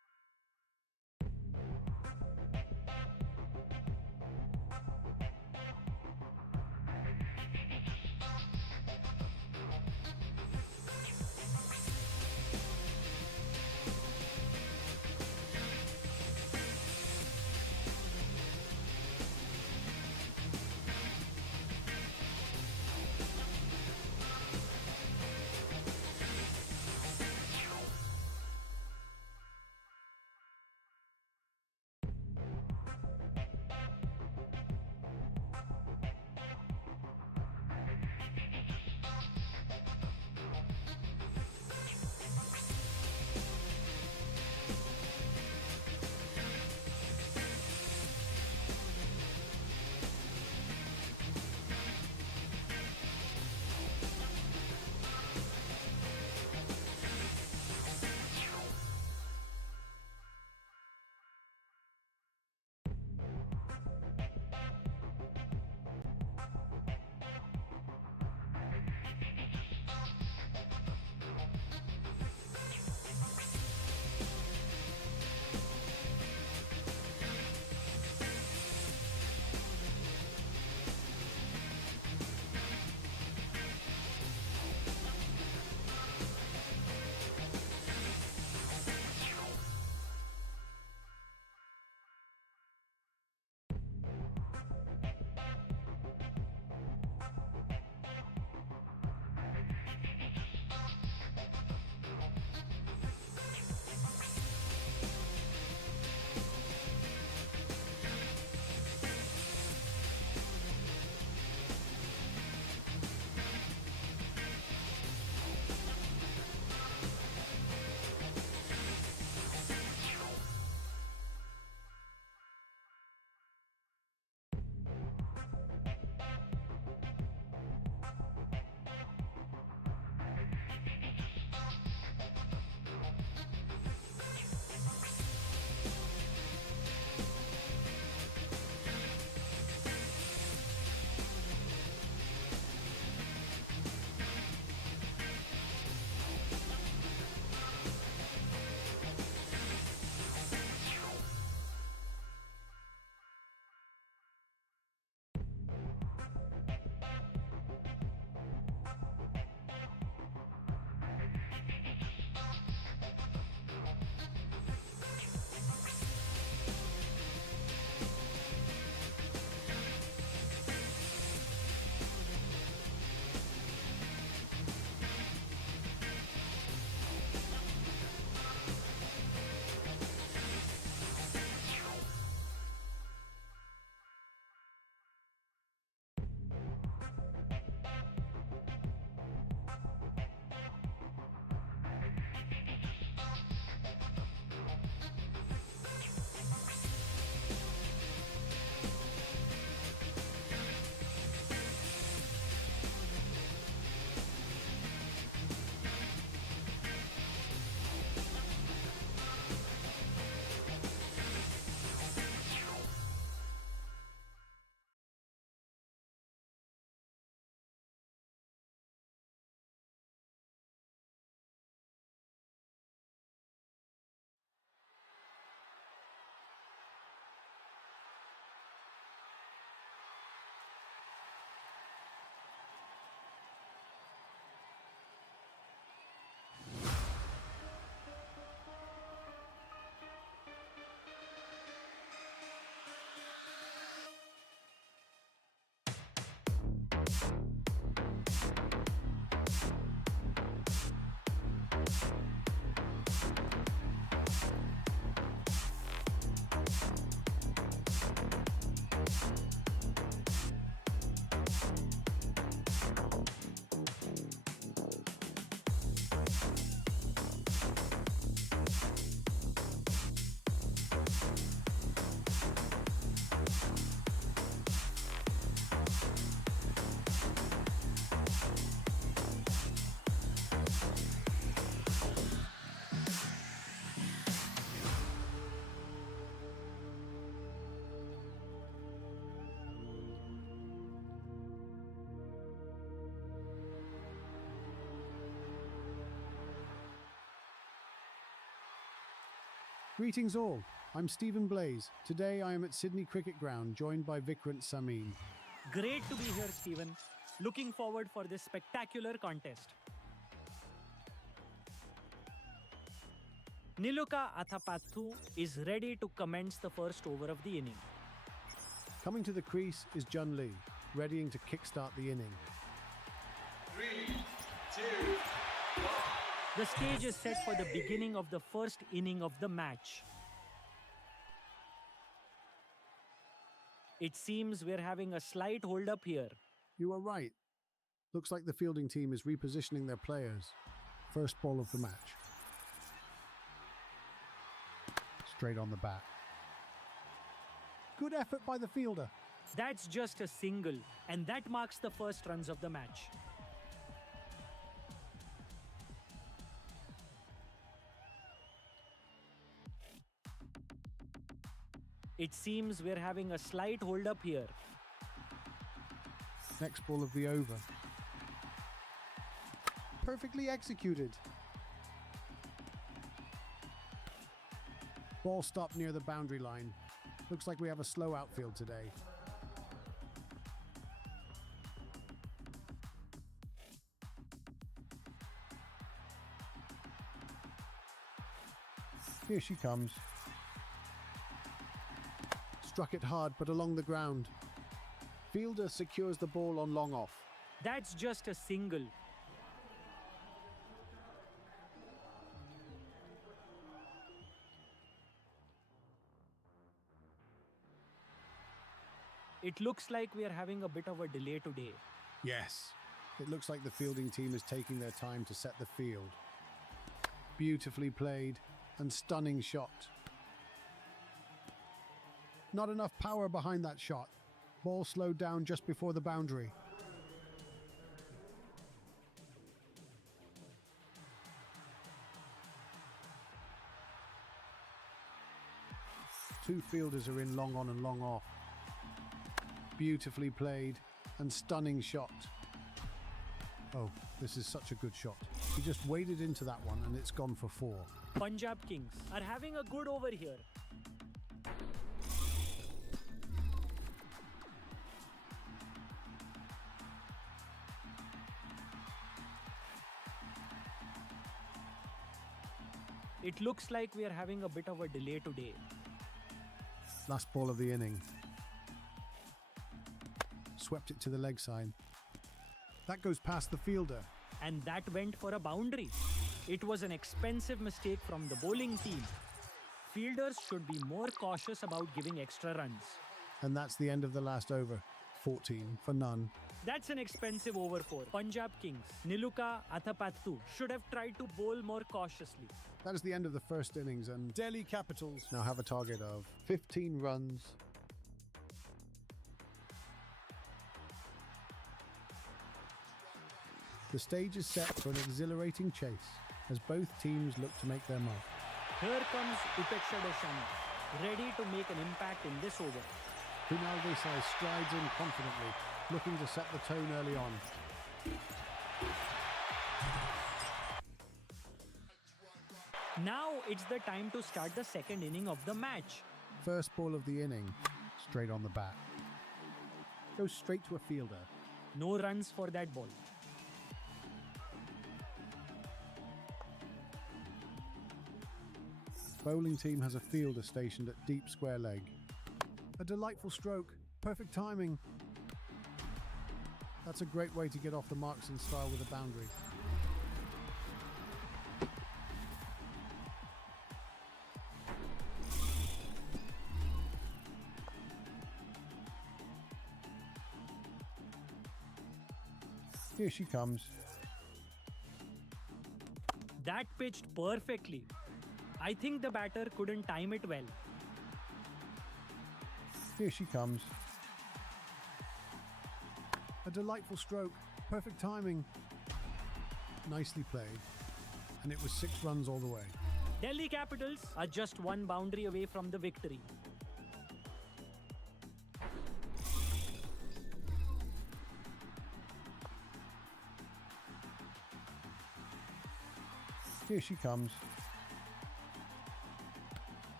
Greetings all, I'm Stephen Blaze. Today I am at Sydney Cricket Ground, joined by Vikrant Samin. Great to be here, Stephen. Looking forward for this spectacular contest. Niluka Athapaththu is ready to commence the first over of the inning. Coming to the crease is Jun Lee, readying to kickstart the inning. 3, 2, 1. The stage is set for the beginning of the first inning of the match. It seems we're having a slight hold-up here. You are right. Looks like the fielding team is repositioning their players. First ball of the match. Straight on the bat. Good effort by the fielder. That's just a single, and that marks the first runs of the match. It seems we're having a slight hold-up here. Next ball of the over. Perfectly executed. Ball stopped near the boundary line. Looks like we have a slow outfield today. Here she comes. Struck it hard, but along the ground. Fielder secures the ball on long off. That's just a single. It looks like we are having a bit of a delay today. Yes. It looks like the fielding team is taking their time to set the field. Beautifully played and stunning shot. Not enough power behind that shot. Ball slowed down just before the boundary. Two fielders are in long on and long off. Beautifully played and stunning shot. Oh, this is such a good shot. He just waded into that one and it's gone for 4. Punjab Kings are having a good over here. It looks like we are having a bit of a delay today. Last ball of the inning. Swept it to the leg side. That goes past the fielder. And that went for a boundary. It was an expensive mistake from the bowling team. Fielders should be more cautious about giving extra runs. And that's the end of the last over. 14 for none. That's an expensive over for Punjab Kings. Niluka Athapaththu should have tried to bowl more cautiously. That is the end of the first innings, and Delhi Capitals now have a target of 15 runs. The stage is set for an exhilarating chase as both teams look to make their mark. Here comes Upeksha Deshani, ready to make an impact in this over. Kunal Desai strides in confidently, looking to set the tone early on. Now it's the time to start the second inning of the match. First ball of the inning, straight on the bat. Goes straight to a fielder. No runs for that ball. Bowling team has a fielder stationed at deep square leg. A delightful stroke, perfect timing. That's a great way to get off the marks in style with a boundary. Here she comes. That pitched perfectly. I think the batter couldn't time it well. Here she comes. A delightful stroke, perfect timing. Nicely played. And it was 6 runs all the way. Delhi Capitals are just one boundary away from the victory. Here she comes.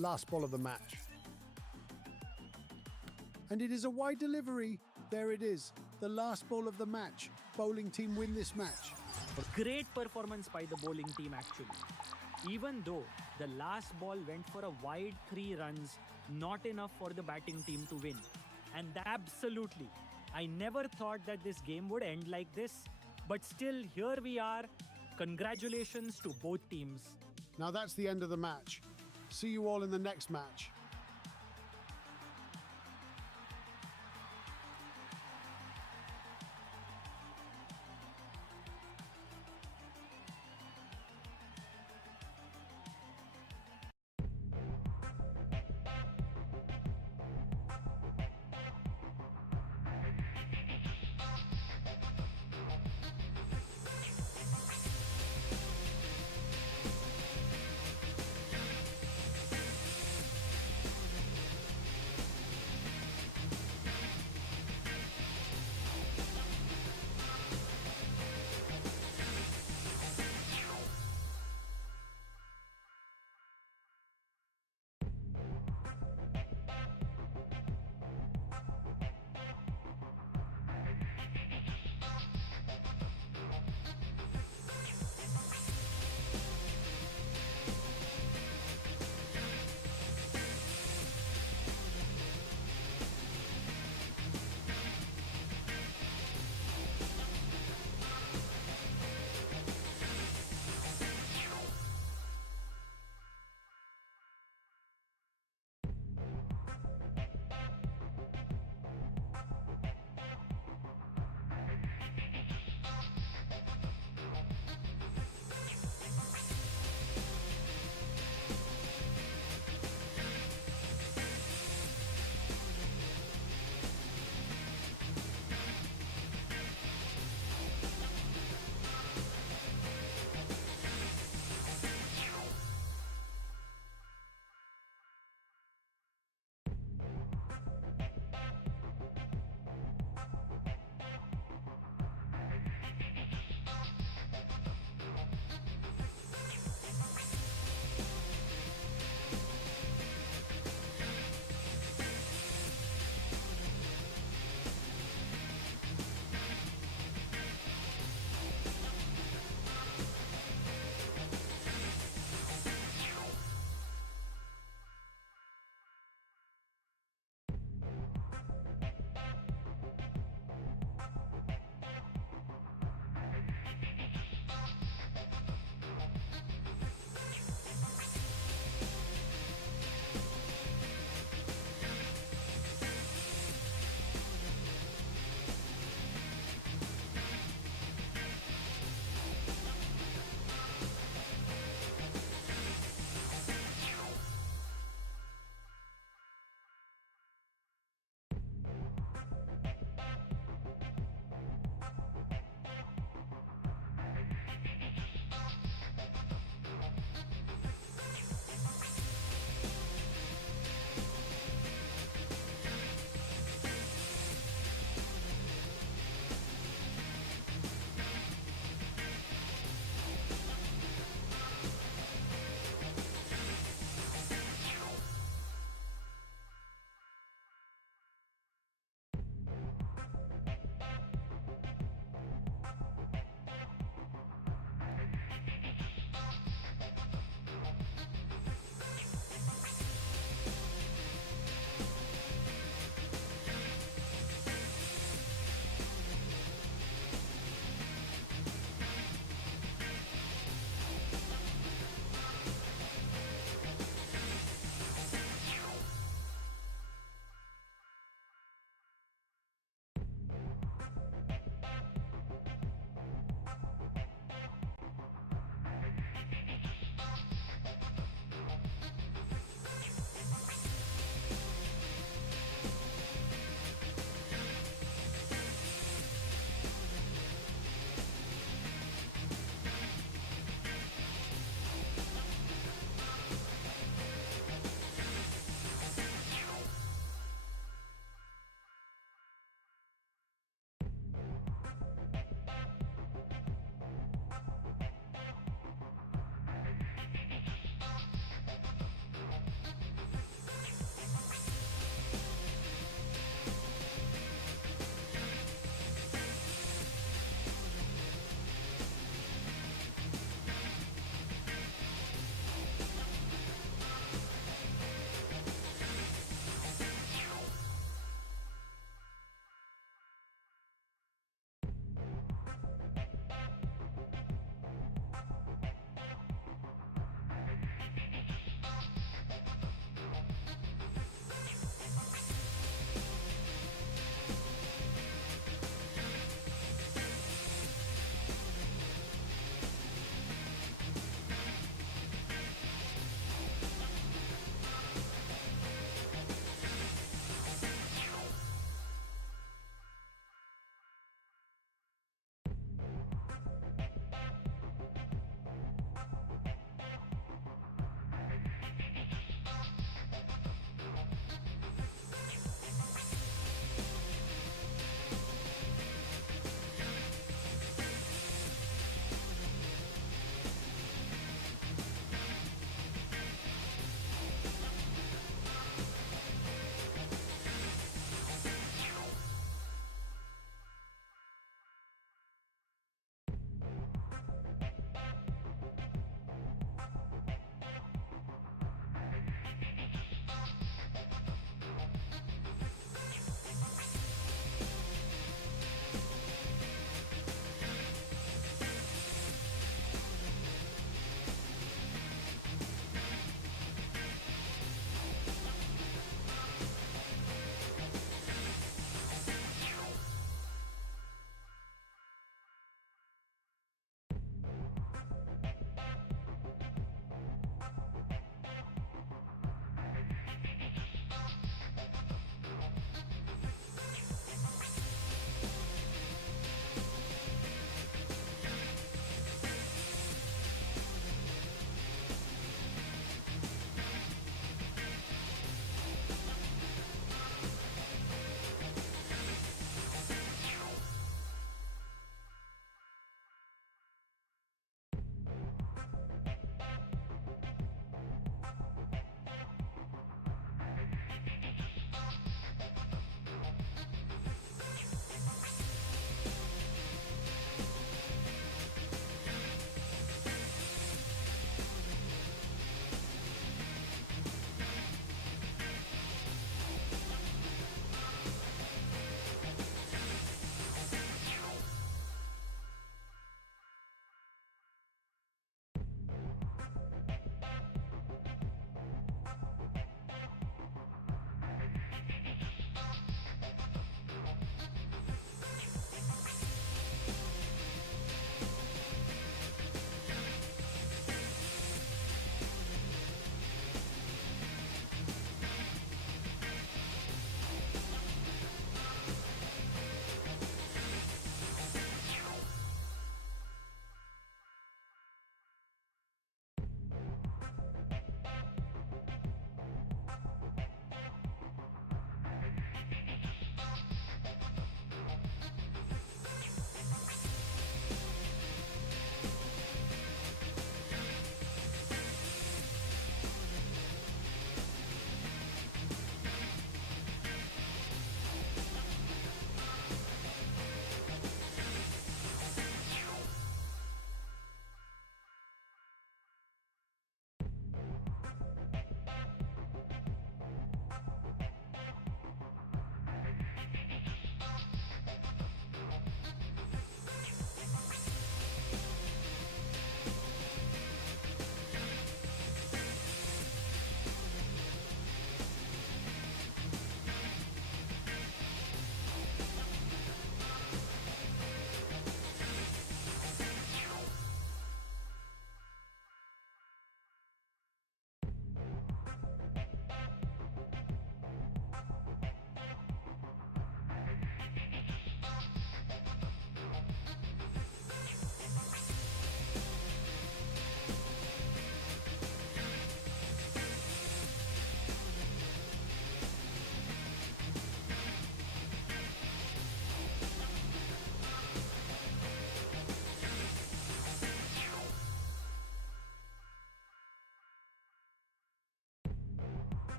last ball of the match. And it is a wide delivery. There it is, the last ball of the match. Bowling team win this match. Great performance by the bowling team actually. Even though the last ball went for a wide 3 runs, not enough for the batting team to win. And absolutely, I never thought that this game would end like this. But still, here we are. Congratulations to both teams. Now that's the end of the match. See you all in the next match.